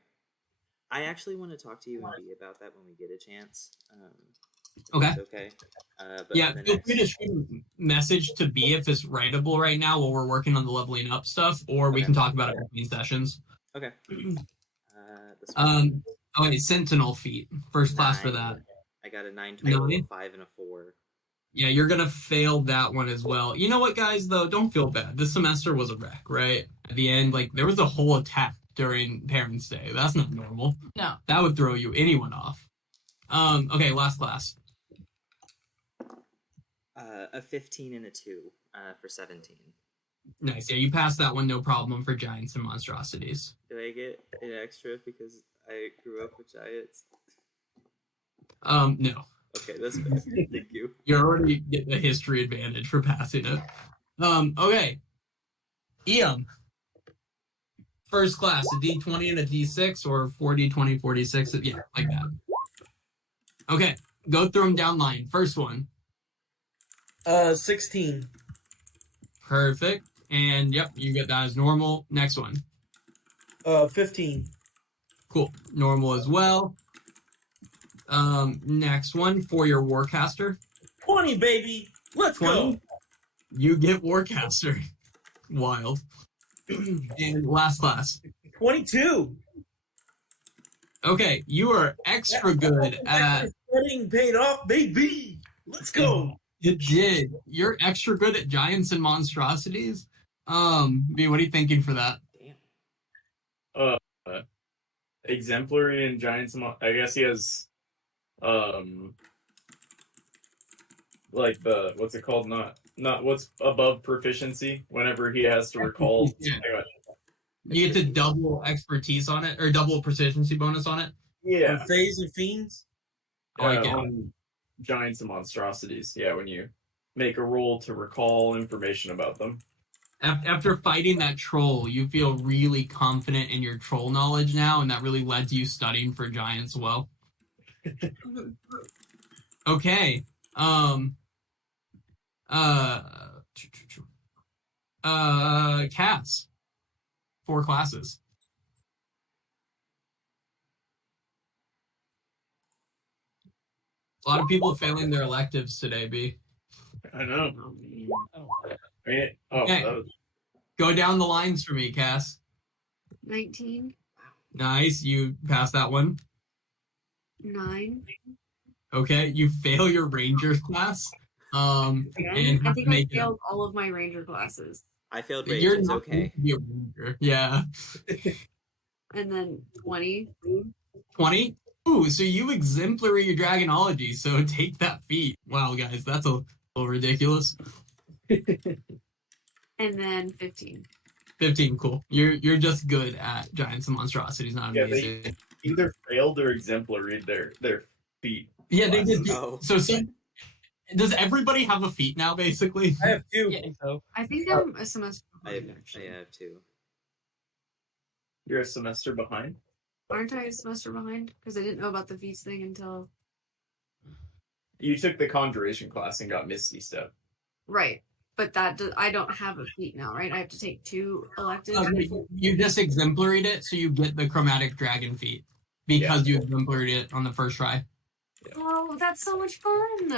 I actually want to talk to you and B about that when we get a chance. Okay. That's okay. But Yeah, for the feel next- free to shoot a message to B if it's writable right now while we're working on the leveling up stuff, or we Okay. can talk about it between sessions. Okay. This one. Okay, Sentinel feat. First class for 9. that. I got a 9 total, 9? a 5 and a 4. Yeah, you're gonna fail that one as well. You know what, guys? Though, don't feel bad. This semester was a wreck, right? At the end, like there was a whole attack during Parents' Day. That's not normal. No. That would throw anyone off. Okay, last class. A 15 and a 2 for 17. Nice. Yeah, you passed that one, no problem for giants and monstrosities. Do I get an extra because I grew up with giants? No. Okay, that's fair. Thank you. You already get the history advantage for passing it. Okay. Ian. First class, a D20 and a D6, or 4D20, 46. Yeah, like that. Okay, go through them down line. First one. 16. Perfect. And yep, you get that as normal. Next one. 15. Cool. Normal as well. Next one for your Warcaster. 20, baby. Let's 20. go. You get Warcaster. Wild. And last class. 22. Okay, you are extra good at. Studying paid off, baby. Let's go. You did. You're extra good at giants and monstrosities. B, what are you thinking for that? Damn. Exemplary and giants. I guess he has, like the what's it called? Not what's above proficiency. Whenever he has to recall. Yeah. You get to double expertise on it, or double proficiency bonus on it. Yeah. On phase and fiends. I like it. On giants and monstrosities. Yeah, when you make a roll to recall information about them. After fighting that troll, you feel really confident in your troll knowledge now, and that really led to you studying for giants well. Okay. Cats. 4 classes. A lot of people failing their electives today, B. I know. Oh. Okay. Go down the lines for me, Cass. 19. Nice. You passed that one. 9. Okay. You fail your Rangers class. And I have think to I make it failed all of my ranger classes. I failed You're Ravens, not okay. going to be a Ranger. Yeah. And then 20. 20? Ooh, so you exemplary your Dragonology, so take that feat. Wow, guys, that's a little ridiculous. And then 15. 15, cool. You're just good at giants and monstrosities, not Yeah, amazing. Either failed or exemplary their feet. Yeah, they did. Oh. So does everybody have a feat now, basically? I have 2. Yeah, so I think I'm a semester I behind, have actually. 2. You're a semester behind. Aren't I a semester behind? Because I didn't know about the feast thing until... You took the conjuration class and got Misty Step. Right. But I don't have a feat now, right? I have to take 2 electives. You just exemplaried it, so you get the chromatic dragon feat because you exemplaried it on the first try. Oh, that's so much fun!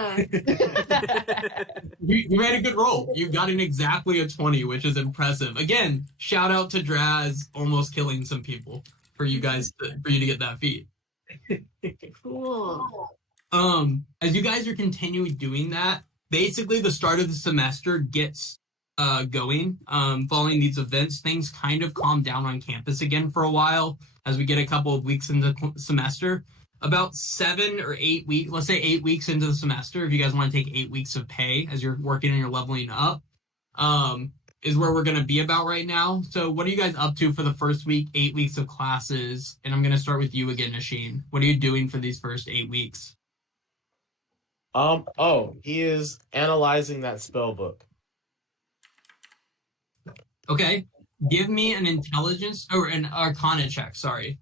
You made a good roll. You got an exactly a 20, which is impressive. Again, shout out to Draz almost killing some people for you to get that feat. Cool. As you guys are continuing doing that, basically the start of the semester gets going. Following these events, things kind of calm down on campus again for a while as we get a couple of weeks into the semester. About 7 or 8 weeks, let's say 8 weeks into the semester, if you guys want to take 8 weeks of pay as you're working and you're leveling up, is where we're going to be about right now. So what are you guys up to for the first week, 8 weeks of classes? And I'm going to start with you again, Nasheen. What are you doing for these first 8 weeks? He is analyzing that spell book. Okay. Give me an intelligence or an arcana check, sorry.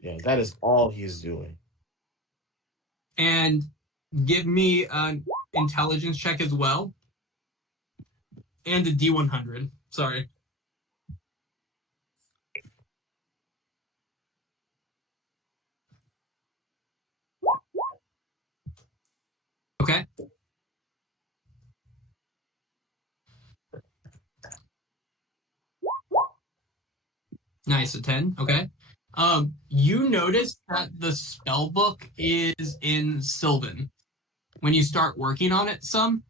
Yeah, that is all he's doing. And give me an intelligence check as well. And a D100. Sorry. Okay. Nice, a 10. Okay. You notice that the spell book is in Sylvan, when you start working on it some.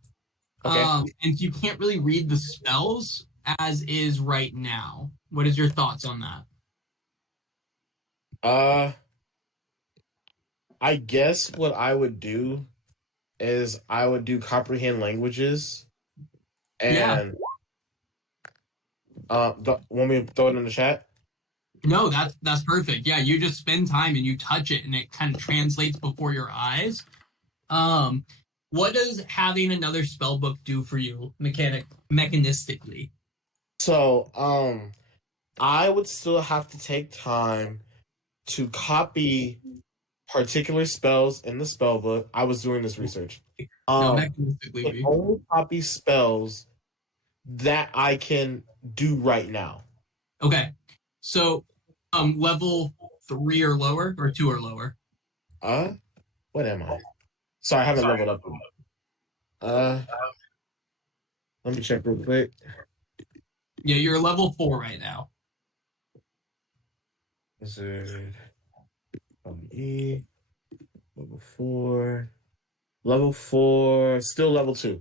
Okay. And you can't really read the spells as is right now. What is your thoughts on that? I guess what I would do is I would do comprehend languages, and want me to throw it in the chat? No, that's perfect. Yeah, you just spend time and you touch it, and it kind of translates before your eyes. What does having another spell book do for you, mechanistically? So, I would still have to take time to copy particular spells in the spell book. I was doing this research. No, I mechanistically, can only copy spells that I can do right now. okay. So, level 3 or lower, or 2 or lower? What am I? Sorry, I haven't leveled up. Let me check real quick. Yeah, you're level 4 right now. Wizard. E. Level 4. Level 4. Still level 2.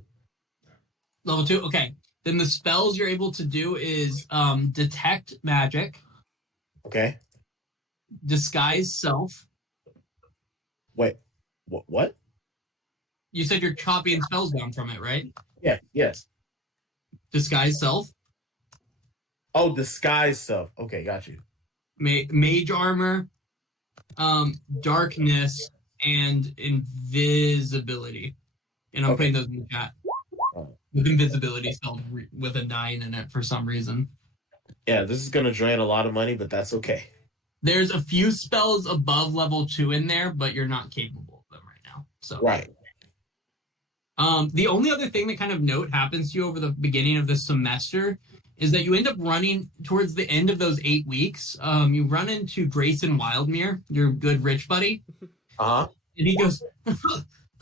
Level 2? Okay. Then the spells you're able to do is detect magic, Okay. disguise self. Wait. What? You said you're copying spells down from it, right? Yeah, yes. Disguise self. Oh, disguise self. Okay, got you. Mage armor, darkness, and invisibility. And I'm putting those in the chat. With invisibility spelled with a 9 in it for some reason. Yeah, this is going to drain a lot of money, but that's okay. There's a few spells above level 2 in there, but you're not capable of them right now. So right. The only other thing that kind of note happens to you over the beginning of the semester is that you end up running towards the end of those 8 weeks. You run into Grayson Wildmere, your good rich buddy. Uh-huh. And he goes,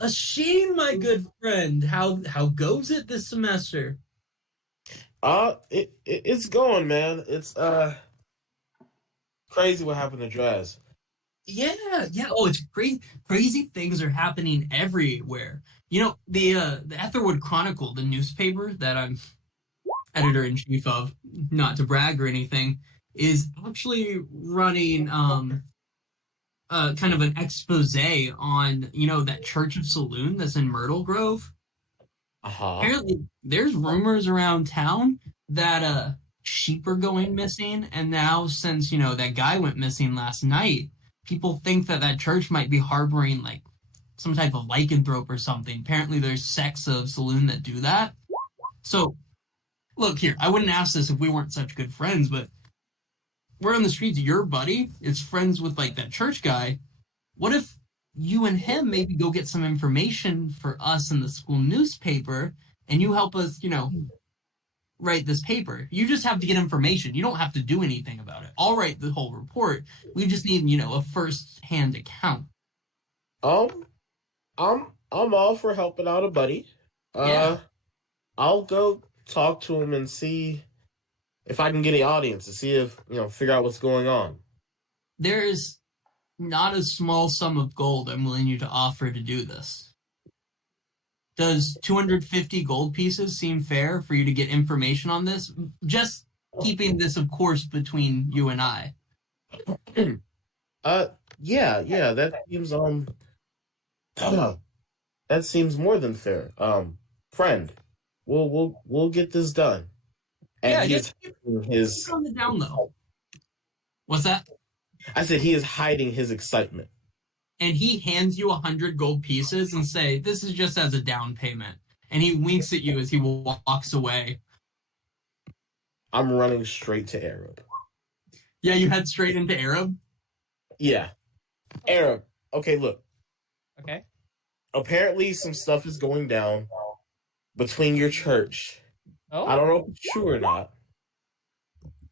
"A shame, my good friend. How goes it this semester?" It's going, man. It's crazy what happened to Draz. Yeah. Oh, it's crazy. Crazy things are happening everywhere. You know, the Aetherwood Chronicle, the newspaper that I'm editor-in-chief of, not to brag or anything, is actually running kind of an expose on, that Church of Saloon that's in Myrtle Grove. Uh-huh. Apparently, there's rumors around town that sheep are going missing, and now since, that guy went missing last night, people think that church might be harboring, like, some type of lycanthrope or something. Apparently, there's sects of Saloon that do that. So, look here, I wouldn't ask this if we weren't such good friends, but we're on the streets. Your buddy is friends with, like, that church guy. What if you and him maybe go get some information for us in the school newspaper, and you help us, write this paper? You just have to get information. You don't have to do anything about it. I'll write the whole report. We just need, a first-hand account. I'm all for helping out a buddy. Yeah. I'll go talk to him and see if I can get an audience to see if, figure out what's going on. There's not a small sum of gold I'm willing you to offer to do this. Does 250 gold pieces seem fair for you to get information on this? Just keeping this, of course, between you and I. Yeah, that seems that seems more than fair. Friend, we'll get this done. And Yeah, he's his on the down low. What's that? I said he is hiding his excitement. And he hands you 100 gold pieces and say, "This is just as a down payment." And he winks at you as he walks away. I'm running straight to Arab. Yeah, you head straight into Arab? Yeah. Arab. Okay, look. Okay. Apparently some stuff is going down between your church. Oh. I don't know if it's true or not.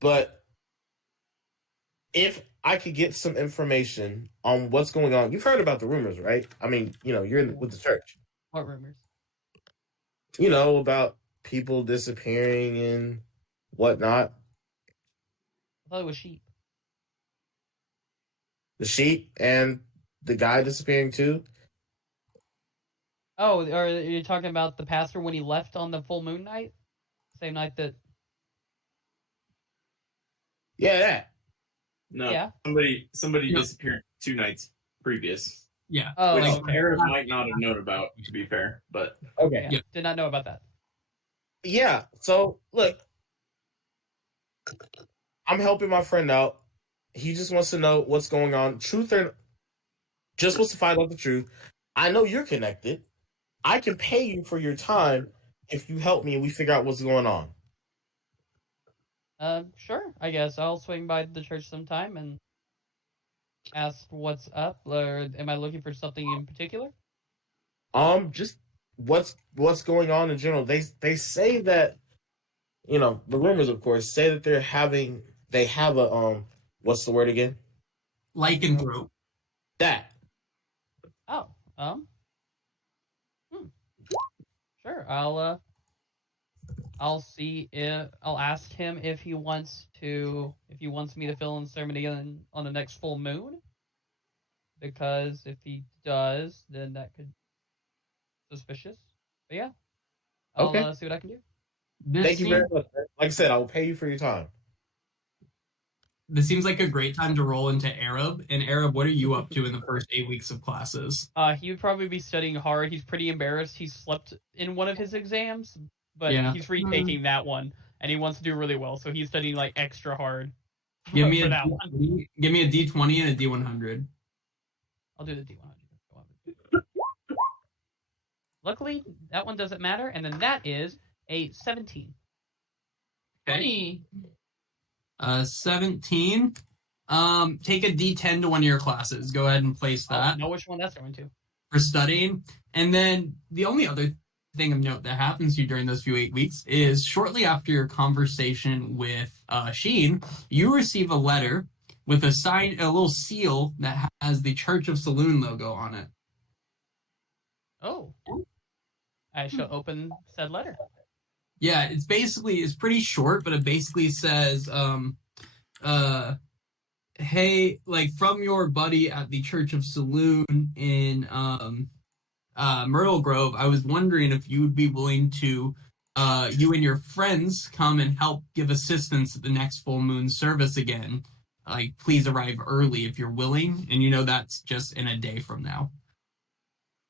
But if I could get some information on what's going on. You've heard about the rumors, right? I mean, you're with the church. What rumors? About people disappearing and whatnot. I thought it was sheep. The sheep and the guy disappearing too. Oh, are you talking about the pastor when he left on the full moon night? Same night that. Yeah, that. No, Yeah. somebody No. disappeared 2 nights previous, Yeah. Oh, which okay. Arab might not have known about, to be fair. But Okay. Yeah. Yeah. Did not know about that. Yeah. So look, I'm helping my friend out. He just wants to know what's going on. Truth or just wants to find out the truth. I know you're connected. I can pay you for your time if you help me and we figure out what's going on. Sure. I guess I'll swing by the church sometime and ask what's up. Or am I looking for something in particular? Just what's going on in general. They say that, the rumors, of course, say that they have a what's the word again? Lycanthrope. That. Oh. Sure. I'll see if I'll ask him if he wants me to fill in the sermon again on the next full moon. Because if he does, then that could be suspicious. But yeah, I'll Okay. see what I can do. Thank you very much. Like I said, I will pay you for your time. This seems like a great time to roll into Arab. And Arab, what are you up to in the first 8 weeks of classes? He would probably be studying hard. He's pretty embarrassed. He slept in one of his exams, but Yeah. he's retaking that one, and he wants to do really well, so he's studying like extra hard Give me for a that one. give me a D20 and a D100. I'll do the D100. Luckily, that one doesn't matter, and then that is a 17. Okay. 17. Take a D10 to one of your classes. Go ahead and place that. I know which one that's going to. For studying. And then the only other thing of note that happens to you during those few 8 weeks is shortly after your conversation with Sheen, you receive a letter with a little seal that has the Church of Saloon logo on it. Oh. I shall open said letter. Yeah, it's pretty short, but it basically says, hey, like from your buddy at the Church of Saloon in Myrtle Grove, I was wondering if you would be willing to, you and your friends come and help give assistance at the next full moon service again. Like, please arrive early if you're willing, and that's just in a day from now.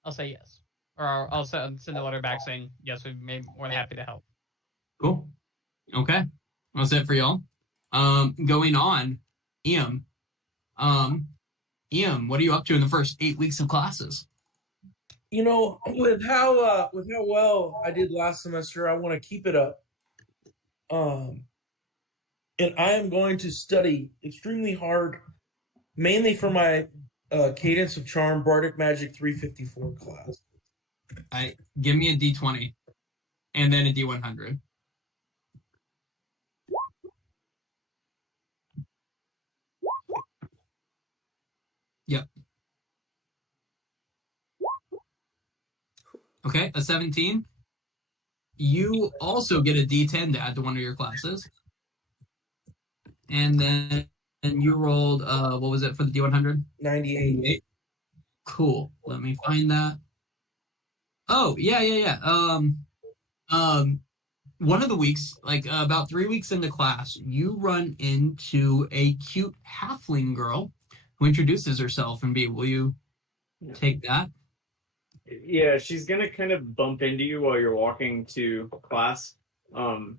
I'll say yes. Or I'll send a letter back saying, yes, we'd be more than happy to help. Cool. Okay. That's it for y'all. Going on, Ian. Ian, what are you up to in the first 8 weeks of classes? With how well I did last semester, I want to keep it up. And I am going to study extremely hard, mainly for my Cadence of Charm Bardic Magic 354 class. Give me a D20 and then a D100. Yep. Okay, a 17. You also get a D10 to add to one of your classes. And then you rolled, what was it for the D100? 98. Cool. Let me find that. Oh, yeah. One of the weeks, like about 3 weeks into class, you run into a cute halfling girl who introduces herself and will you take that? Yeah, she's gonna kind of bump into you while you're walking to class. I'm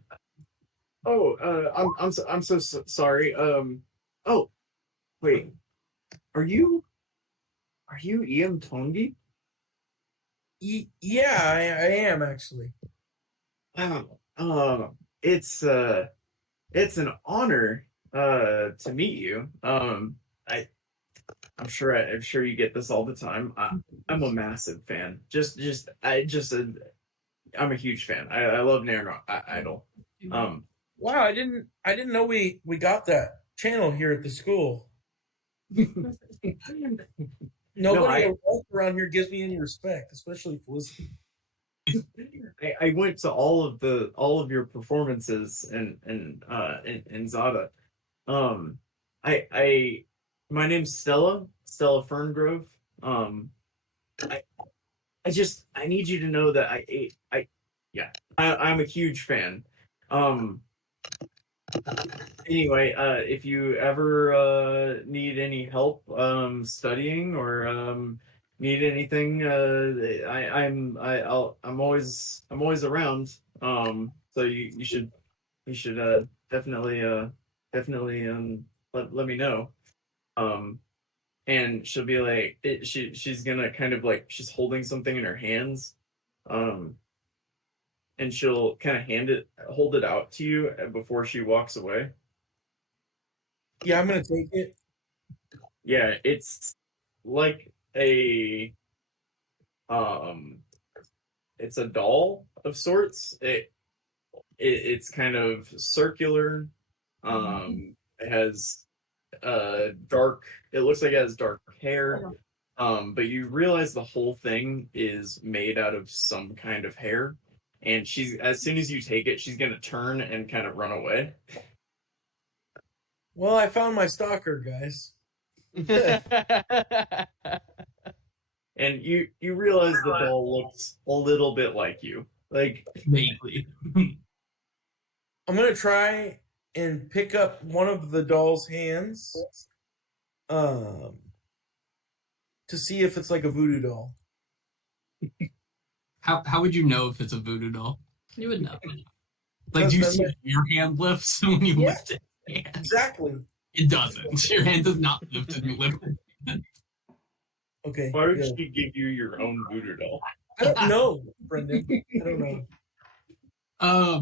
so sorry. Oh, wait, are you Ian Tongi? Yeah, I am actually. It's an honor to meet you. I'm sure you get this all the time. I'm a massive fan. I'm a huge fan. I love Nairn Idol. Wow, I didn't know we got that channel here at the school. Nobody else around here gives me any respect, especially Felicity. I went to all of your performances in Zada. My name's Stella Ferngrove. I need you to know that I'm a huge fan. Anyway, if you ever need any help studying or need anything, I'm always around. So you should definitely let me know. Um, and she'll be like, she's gonna kind of like she's holding something in her hands, um, and she'll kind of hold it out to you before she walks away. Yeah, I'm gonna take it. Yeah, it's like um it's a doll of sorts. It's kind of circular. It has dark it looks like it has dark hair. But you realize the whole thing is made out of some kind of hair. And she's as soon as you take it, she's gonna turn and kind of run away. Well, I found my stalker, guys. And you realize the doll looks a little bit like you. Like Vaguely. I'm gonna try and pick up one of the doll's hands, to see if it's like a voodoo doll. How would you know if it's a voodoo doll? You would know. Like, do you Because see then- your hand lifts when you Yeah. lift it? Yeah. Exactly. It doesn't. Your hand does not lift when you lift it. Okay. why would good. she give you your own voodoo doll? I don't know, Brendan. I don't know.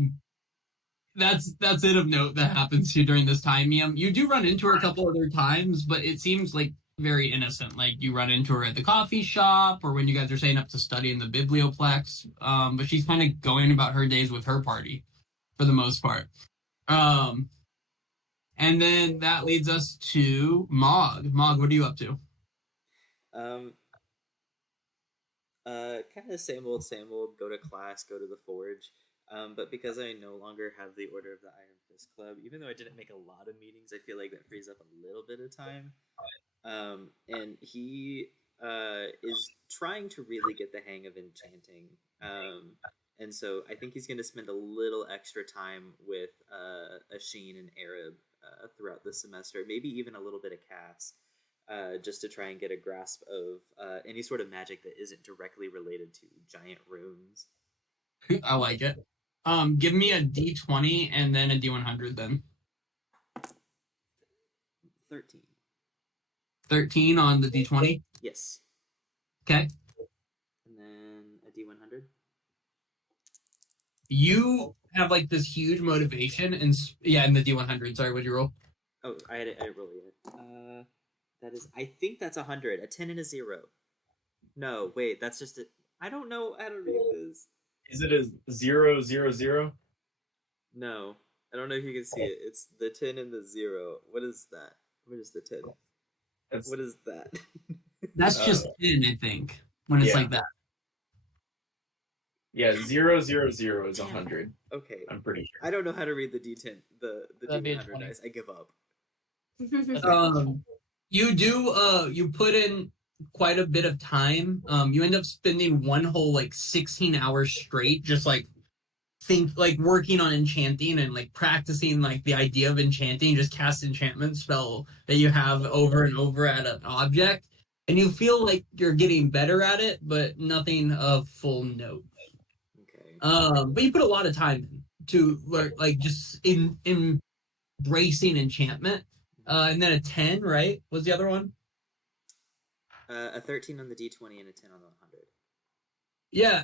That's it of note that happens to you during this time, Miam. You do run into her a couple other times, but it seems like very innocent. Like you run into her at the coffee shop or when you guys are staying up to study in the biblioplex. But she's kind of going about her days with her party for the most part. And then that leads us to Mog. Mog, what are you up to? Kind of same old, go to class, go to the forge. But because I no longer have the Order of the Iron Fist Club, even though I didn't make a lot of meetings, I feel like that frees up a little bit of time. And he is trying to really get the hang of enchanting. And so I think he's going to spend a little extra time with Asheen and Arab throughout the semester, maybe even a little bit of Cass, just to try and get a grasp of any sort of magic that isn't directly related to giant runes. I like it. Give me a D20 and then a D100 then. 13. 13 on the D20. Yes. Okay. And then a D100. You have like this huge motivation and in the D100. Sorry, what'd you roll? Oh, I roll it. That is, I think that's 100. A 10 and a 0. No, wait, that's just it. I don't know how to read this. Is it a 000? No, I don't know if you can see it. It's the 10 and the 0. What is that? What is the 10? What is that? That's just 10, I think, when it's yeah. like that. Yeah, 000 is 100. Okay. I'm pretty sure. I don't know how to read the D10, the That'd be a D100 20. dice. I give up. You do you put in quite a bit of time. You end up spending one whole like 16 hours straight just like working on enchanting and like practicing like the idea of enchanting, just cast enchantment spell that you have over and over at an object, and you feel like you're getting better at it, but nothing of full note. Okay. But you put a lot of time to like just embracing enchantment. And then a 10, right? Was the other one? A 13 on the D20 and a 10 on the 100. Yeah.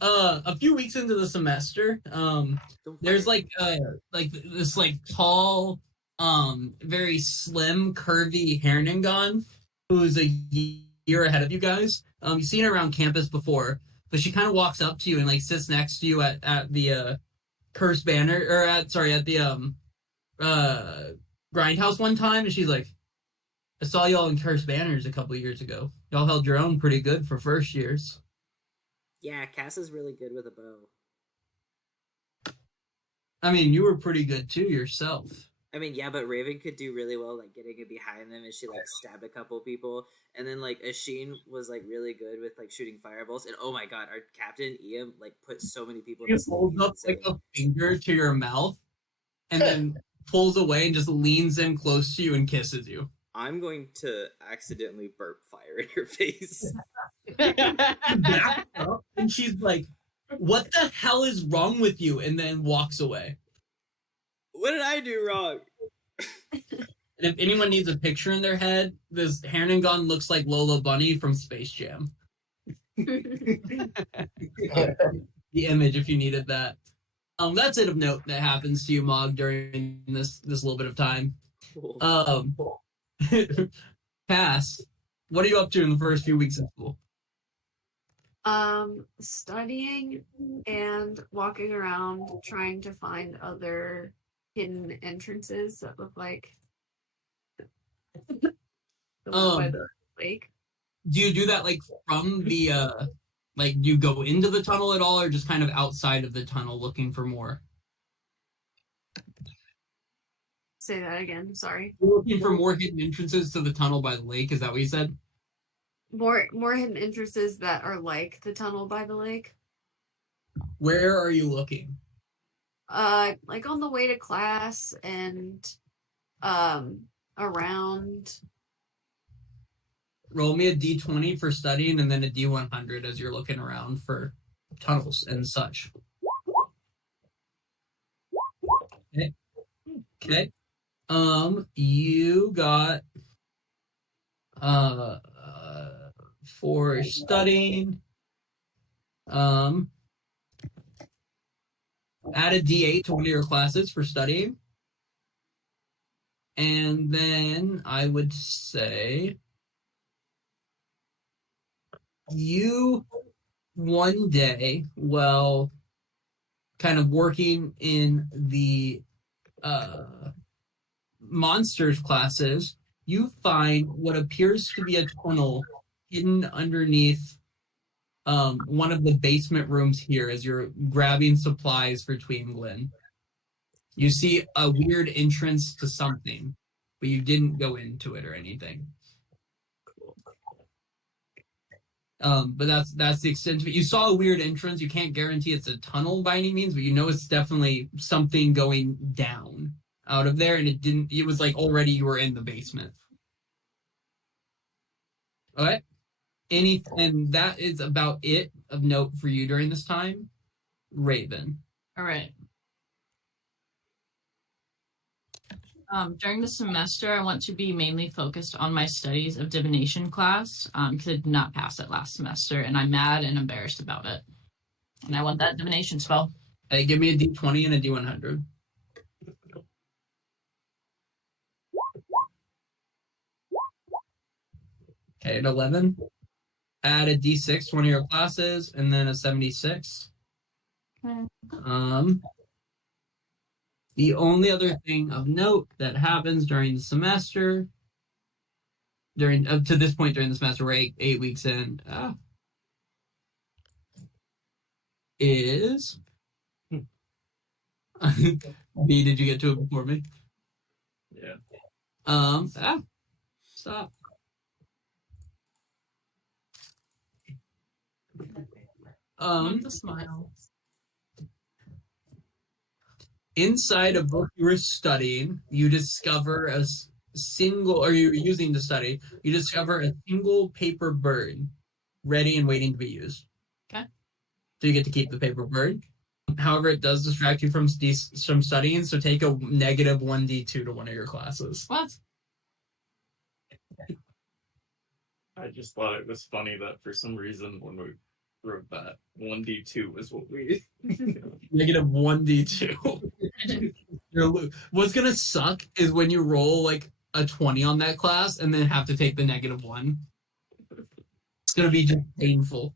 A few weeks into the semester, there's like this like tall, very slim, curvy Herningon who's a year ahead of you guys. You've seen her around campus before, but she kind of walks up to you and like sits next to you at the cursed banner or at the grindhouse one time, and she's like, I saw y'all in cursed banners a couple years ago. Y'all held your own pretty good for first years. Yeah, Cass is really good with a bow. I mean, you were pretty good too yourself. I mean, yeah, but Raven could do really well, like getting it behind them, and she like stabbed a couple people, and then like Asheen was like really good with like shooting fireballs, and oh my god, our captain Ian like put so many people You to sleep. hold He's up like insane. a finger to your mouth, and then pulls away and just leans in close to you and kisses you. I'm going to accidentally burp fire in your face. Back up, and she's like, "What the hell is wrong with you?" And then walks away. What did I do wrong? And if anyone needs a picture in their head, this Herningon looks like Lola Bunny from Space Jam. The image, if you needed that. That's it of note that happens to you, Mog, during this little bit of time. Cool. Pass. What are you up to in the first few weeks of school? Studying and walking around trying to find other hidden entrances that look like the one by the lake. Do you do that like from the like do you go into the tunnel at all, or just kind of outside of the tunnel looking for more? Say that again, sorry. You're looking for more hidden entrances to the tunnel by the lake, is that what you said? More hidden entrances that are like the tunnel by the lake. Where are you looking? Like on the way to class and around. Roll me a d20 for studying and then a d100 as you're looking around for tunnels and such. Okay. You got for studying add a d8 to one of your classes for studying. And then I would say you one day, well, kind of working in the monsters classes, you find what appears to be a tunnel hidden underneath one of the basement rooms here as you're grabbing supplies for Tween Glen. You see a weird entrance to something, but you didn't go into it or anything. But that's the extent of it. You saw a weird entrance. You can't guarantee it's a tunnel by any means, but you know it's definitely something going down out of there, and it was like already you were in the basement. Okay. And that is about it of note for you during this time. Raven. All right. During the semester, I want to be mainly focused on my studies of divination class because I did not pass it last semester, and I'm mad and embarrassed about it. And I want that divination spell. Hey, give me a d20 and a d100. Okay, an 11. Add a d6 to one of your classes, and then a 76. Okay. The only other thing of note that happens during the semester, to this point during the semester, we're eight weeks in, is B, did you get to it before me? Yeah. Stop. I want the smile. Inside a book you were studying, you discover a single, or you're using to study, you discover a single paper bird ready and waiting to be used. Okay. So you get to keep the paper bird. However, it does distract you from studying, so take a negative 1d2 to one of your classes. What? I just thought it was funny that for some reason when we wrote that, 1d2 was what we... Negative 1d2. What's going to suck is when you roll like a 20 on that class and then have to take the -1. It's going to be just painful.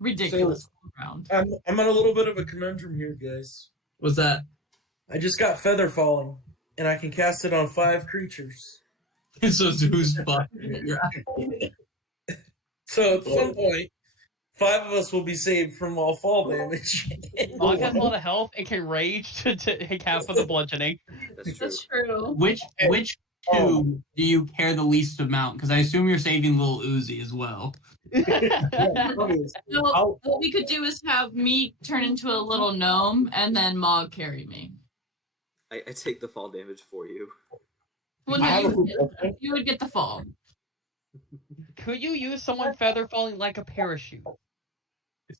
Ridiculous. Round. I'm on a little bit of a conundrum here, guys. What's that? I just got Feather Falling, and I can cast it on 5 creatures. So who's fucking? So at some point, 5 of us will be saved from all fall damage. Mog has a lot of health and can rage to take half of the bludgeoning. That's true. That's true. Which two do you care the least amount? Because I assume you're saving Lil Uzi as well. No, what we could do is have me turn into a little gnome and then Mog carry me. I take the fall damage for you. Well, no, you would get the fall. Could you use someone feather falling like a parachute?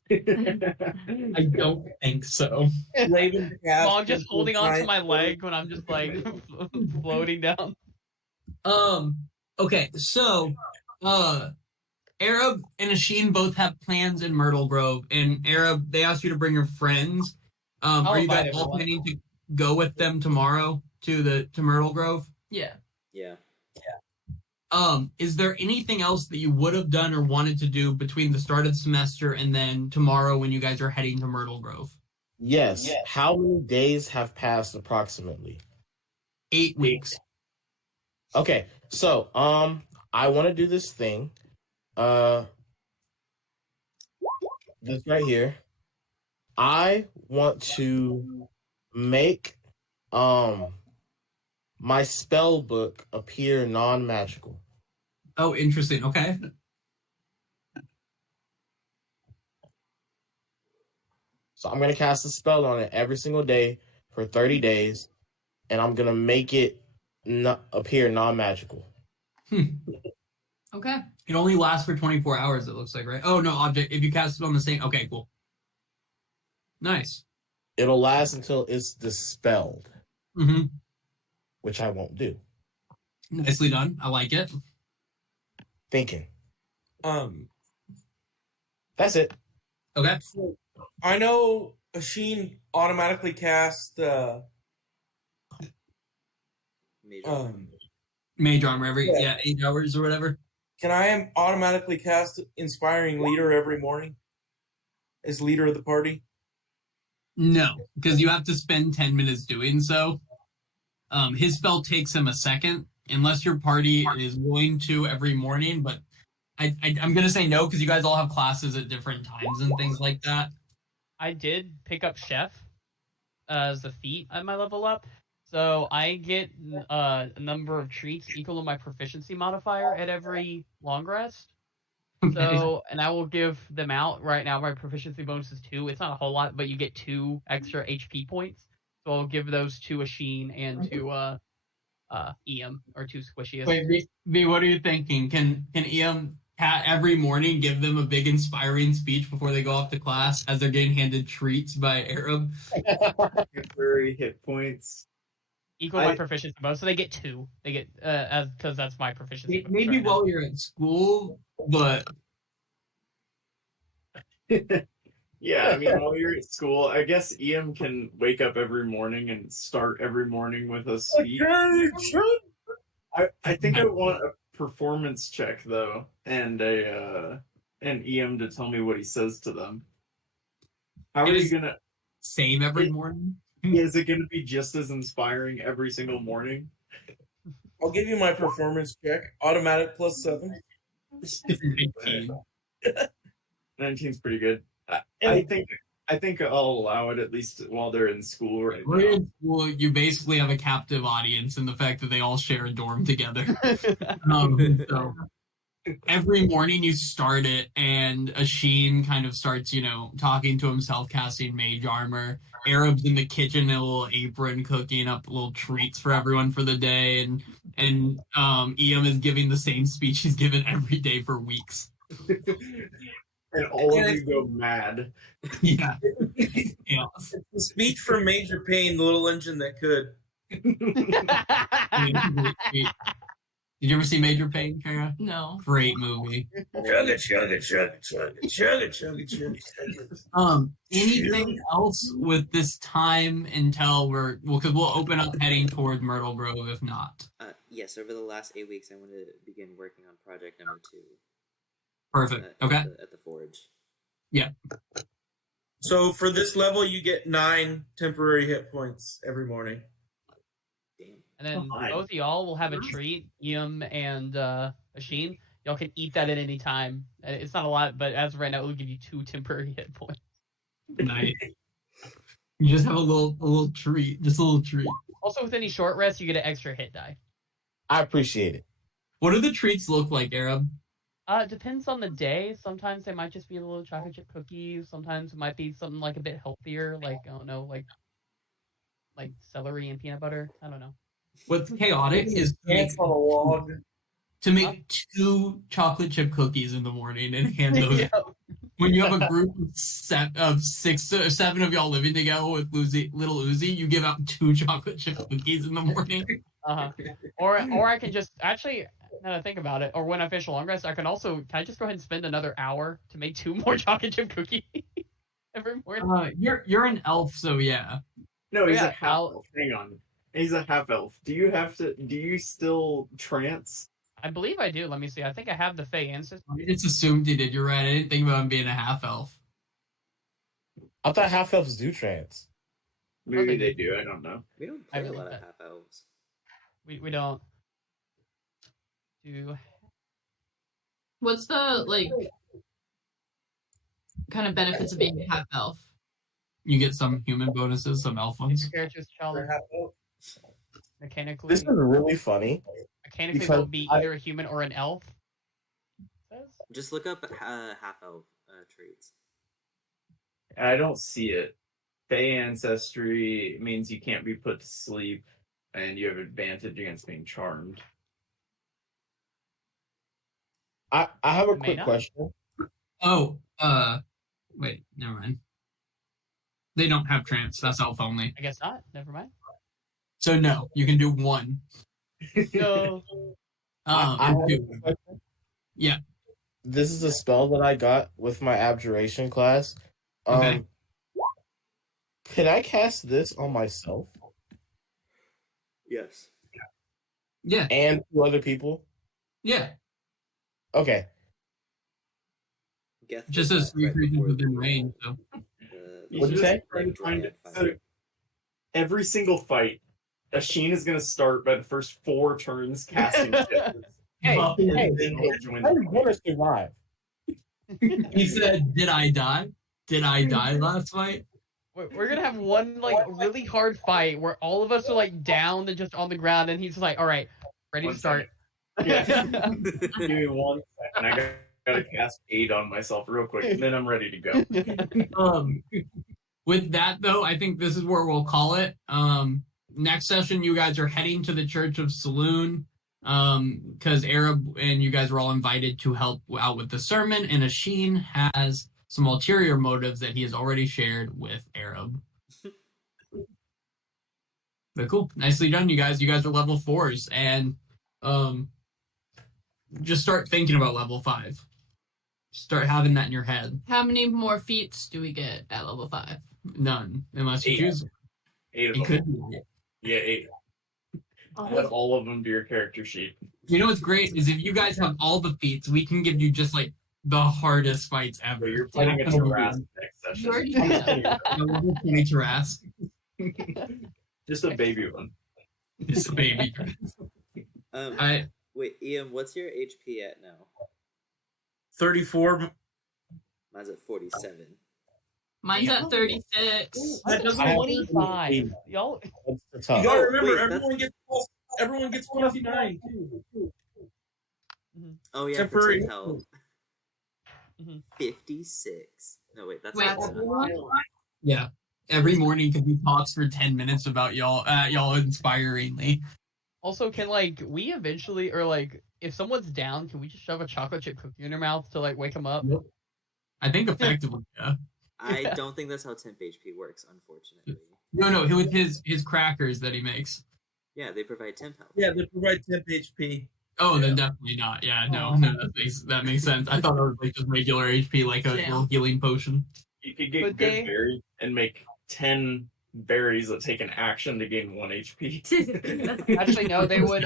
I don't think so. Well, I'm just holding onto my leg when I'm just like floating down. Okay, so Arab and Asheen both have plans in Myrtle Grove, and Arab, they asked you to bring your friends. Are you guys all planning to go with them tomorrow to Myrtle Grove? Yeah. Yeah. Is there anything else that you would have done or wanted to do between the start of the semester and then tomorrow when you guys are heading to Myrtle Grove? Yes. How many days have passed approximately? 8 weeks. Okay, so I want to do this thing. This right here. I want to make my spell book appear non-magical. Oh, interesting. Okay. So I'm gonna cast a spell on it every single day for 30 days, and I'm gonna make it appear non-magical. Okay. It only lasts for 24 hours, it looks like, right? Oh, no, object. If you cast it on the same... Okay, cool. Nice. It'll last until it's dispelled, which I won't do. Nicely done. I like it. Thinking. That's it. Okay. So, I know Asheen automatically cast Mage armor every 8 hours or whatever. Can I automatically cast Inspiring Leader every morning as leader of the party? No, because you have to spend 10 minutes doing so. His spell takes him a second, unless your party is willing to every morning, but I'm going to say no because you guys all have classes at different times and things like that. I did pick up Chef as a feat at my level up, so I get a number of treats equal to my proficiency modifier at every long rest. So, and I will give them out right now. My proficiency bonus is 2. It's not a whole lot, but you get 2 extra HP points. So I'll give those to Asheen and to Eam, or to Squishiest. Wait, V, what are you thinking? Can Eam every morning give them a big inspiring speech before they go off to class as they're getting handed treats by Arab? Temporary hit points. Equal my proficiency bonus, so they get 2. They get because that's my proficiency. Maybe right while you're at school, but yeah, I mean, while you're at school, I guess Eam can wake up every morning and start every morning with a speech. I think I want a performance check though, and Eam to tell me what he says to them. How are you gonna same every morning? Is it gonna be just as inspiring every single morning? I'll give you my performance check. Automatic +7. 19's pretty good. I think I'll allow it at least while they're in school right now. In school, you basically have a captive audience in the fact that they all share a dorm together. So every morning you start it, and Asheen kind of starts, talking to himself, casting mage armor. Arab's in the kitchen in a little apron, cooking up little treats for everyone for the day, and Eam is giving the same speech he's given every day for weeks. And all of you go mad. Yeah. It's the speech from Major Payne, the little engine that could. Did you ever see Major Payne, Kara? No. Great movie. Chug it, chug it, chug it, chug it, chug it, chug it, chug it. Anything else with this time until because we'll open up heading towards Myrtle Grove if not. Yes, over the last 8 weeks, I want to begin working on project number 2. Perfect. Okay. At the forge. Yeah. So for this level, you get 9 temporary hit points every morning. Damn. And then both of y'all will have a treat, Eam and Asheen. Y'all can eat that at any time. It's not a lot, but as of right now, it will give you 2 temporary hit points. Nice. You just have a little treat, just a little treat. Also, with any short rest, you get an extra hit die. I appreciate it. What do the treats look like, Arab? It depends on the day. Sometimes they might just be a little chocolate chip cookies. Sometimes it might be something like a bit healthier, like I don't know, like celery and peanut butter. I don't know. What's chaotic is Ants on a log. to make 2 chocolate chip cookies in the morning and hand those. Yeah. When you have a group of 6 or 7 of y'all living together with little Uzi, you give out 2 chocolate chip cookies in the morning. Or I can just actually, now that I think about it, or when I finish a long rest, can I just go ahead and spend another hour to make 2 more chocolate chip cookies every morning? You're an elf, so yeah. No, he's Yeah, a half elf. Hang on. He's a half elf. Do you still trance? I believe I do. Let me see. I think I have the Fey ancestry. I just assumed you did. You're right. I didn't think about him being a half elf. I thought half elves do trance. Maybe they do. I don't know. We don't I play a believe lot of that. half elves. We don't do. What's the kind of benefits of being a half elf? You get some human bonuses, some elf ones. Your character's child They're half elf. mechanically. This is really funny. Mechanically, because they'll be either a human or an elf. Says? Just look up half elf traits. I don't see it. Fey ancestry means you can't be put to sleep, and you have advantage against being charmed. I have a May quick not. question. Oh, wait, never mind. They don't have trance. That's elf only. I guess not. Never mind. So no, you can do 1. No. I have a Two. quick question. Yeah. This is a spell that I got with my abjuration class. Okay. Can I cast this on myself Yes. Yeah. and 2 other people? Yeah. Okay. Geth Just did as that 3 right creatures before within the, range. So. You What'd should you just say? try to find Dryad it. fight. So every single fight, Asheen is going to start by the first 4 turns casting shit. Hey, Well, hey, then he'll join I'm the gonna survive. He said, "Did I die? Did I die last fight?" We're gonna have one really hard fight where all of us are down and just on the ground, and he's like, "All right, ready One to start." Yeah. Give me 1 second. I gotta cast 8 on myself real quick, and then I'm ready to go. With that though, I think this is where we'll call it. Next session, you guys are heading to the Church of Saloon, because Arab and you guys were all invited to help out with the sermon, and Asheen has some ulterior motives that he has already shared with Arab. But cool, nicely done, you guys. You guys are level 4s, and just start thinking about level 5. Start having that in your head. How many more feats do we get at level 5? None, unless you 8. choose. 8 of It them. could be. Yeah, 8. Add all of them to your character sheet. You know what's great is if you guys have all the feats, we can give you just the hardest fights ever. So you're fighting a Taras next You already session. have. Level 20 Taras. Just a baby one. It's a baby. Wait, Ian, what's your HP at now? 34. Mine's at 47. Mine's at 36. That doesn't I have 25. Y'all. That's the You tough. gotta Oh, remember, wait, everyone gets 29 too. Oh yeah, Temporary. for 10 health. Mhm. 56. No wait, that's Wait, not Yeah. Every morning can be talks for 10 minutes about y'all inspiringly. Also, can we eventually, or if someone's down, can we just shove a chocolate chip cookie in their mouth to wake them up? I think effectively, yeah. I don't think that's how temp HP works, unfortunately. No, with his crackers that he makes. Yeah, they provide temp health. Yeah, they provide 10 HP. Oh, then definitely not. Yeah, no, that makes sense. I thought it was just regular HP, like a little healing potion. You could get Good good day. berries and make 10 berries that take an action to gain 1 HP. Actually, no, they would.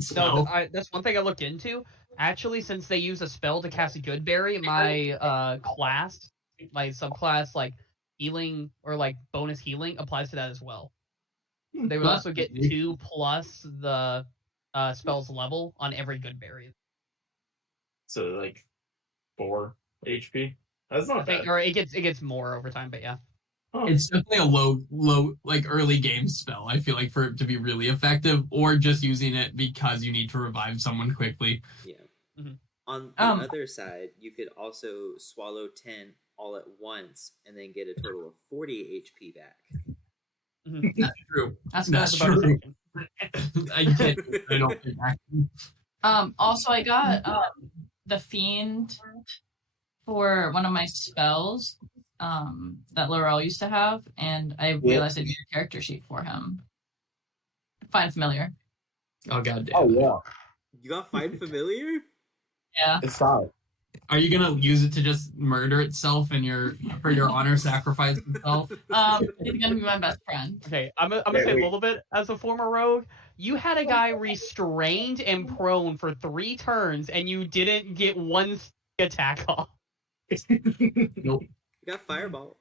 Spell. That's one thing I looked into. Actually, since they use a spell to cast a good berry, my class, my subclass, healing or bonus healing applies to that as well. They would also get 2 plus the spell's level on every good berry. So 4 HP. That's not bad. Or it gets more over time, but yeah. It's definitely a low, like early game spell. I feel like for it to be really effective, or just using it because you need to revive someone quickly. Yeah. Mhm. On the other side, you could also swallow 10 all at once and then get a total of 40 HP back. That's true. That's That's good. true. I can't. I don't think Also, I got the Fiend for one of my spells that Laurel used to have, and I realized I needed a character sheet for him. Find familiar. Oh god damn. Oh yeah, You got Find Familiar? Yeah. it's solid. Are you gonna use it to just murder itself and for your honor sacrifice itself? He's gonna be my best friend. Okay, I'm gonna say a little bit as a former rogue. You had a guy restrained and prone for 3 turns, and you didn't get one attack off. Nope. You got Firebolt.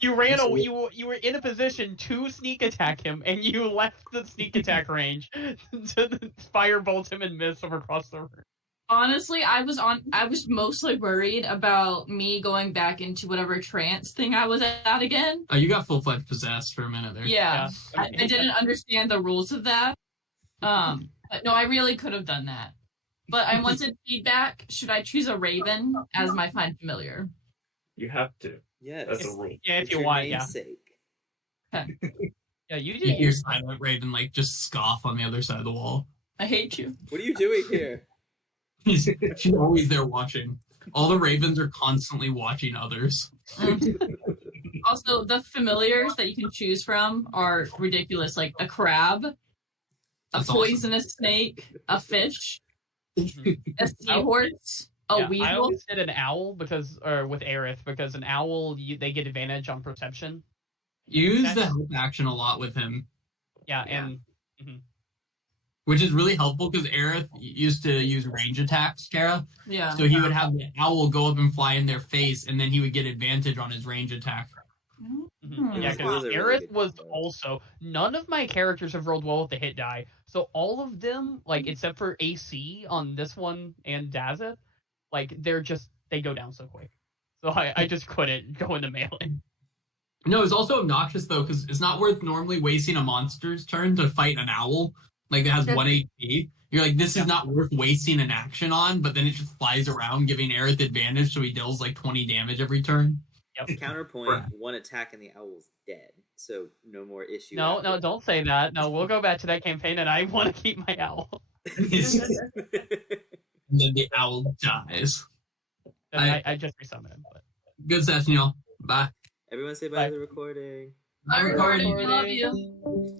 You ran a you were in a position to sneak attack him, and you left the sneak attack range to firebolt him and miss him across the room. Honestly, I was mostly worried about me going back into whatever trance thing I was at again. Oh, you got full-fledged possessed for a minute there. Yeah. I didn't understand the rules of that. But no, I really could have done that. But I wanted feedback. Should I choose a Raven as my Find Familiar? You have to. Yes. That's a rule. Yeah, if It's you your want, yeah. namesake. Yeah, you You did. hear Silent Raven like just scoff on the other side of the wall. I hate you. What are you doing here? She's always there watching. All the ravens are constantly watching others. Also, the familiars that you can choose from are ridiculous. Like a crab, That's a poisonous snake, a fish, a seahorse, a Yeah, weasel. I always did an owl with Aerith because an owl they get advantage on perception. Use the help action a lot with him, Yeah, and which is really helpful because Aerith used to use range attacks, Kara. Yeah. So he would have the owl go up and fly in their face, and then he would get advantage on his range attack. yeah, because Those are really Aerith good was combos. also none of my characters have rolled well with the hit die, so all of them, like except for AC on this one and Dazeth, like they go down so quick. So I just couldn't go into melee. No, it's also obnoxious though because it's not worth normally wasting a monster's turn to fight an owl. Like it has 1 HP. You're like, this is not worth wasting an action on, but then it just flies around, giving Aerith advantage, so he deals like 20 damage every turn. Yep. Counterpoint, 1 attack and the owl's dead. So no more issue. No, don't say that. No, we'll go back to that campaign, and I want to keep my owl. And then the owl dies. I just resummoned him. But... Good session, y'all. Bye. Everyone say bye to the recording. Bye, recording. Love you.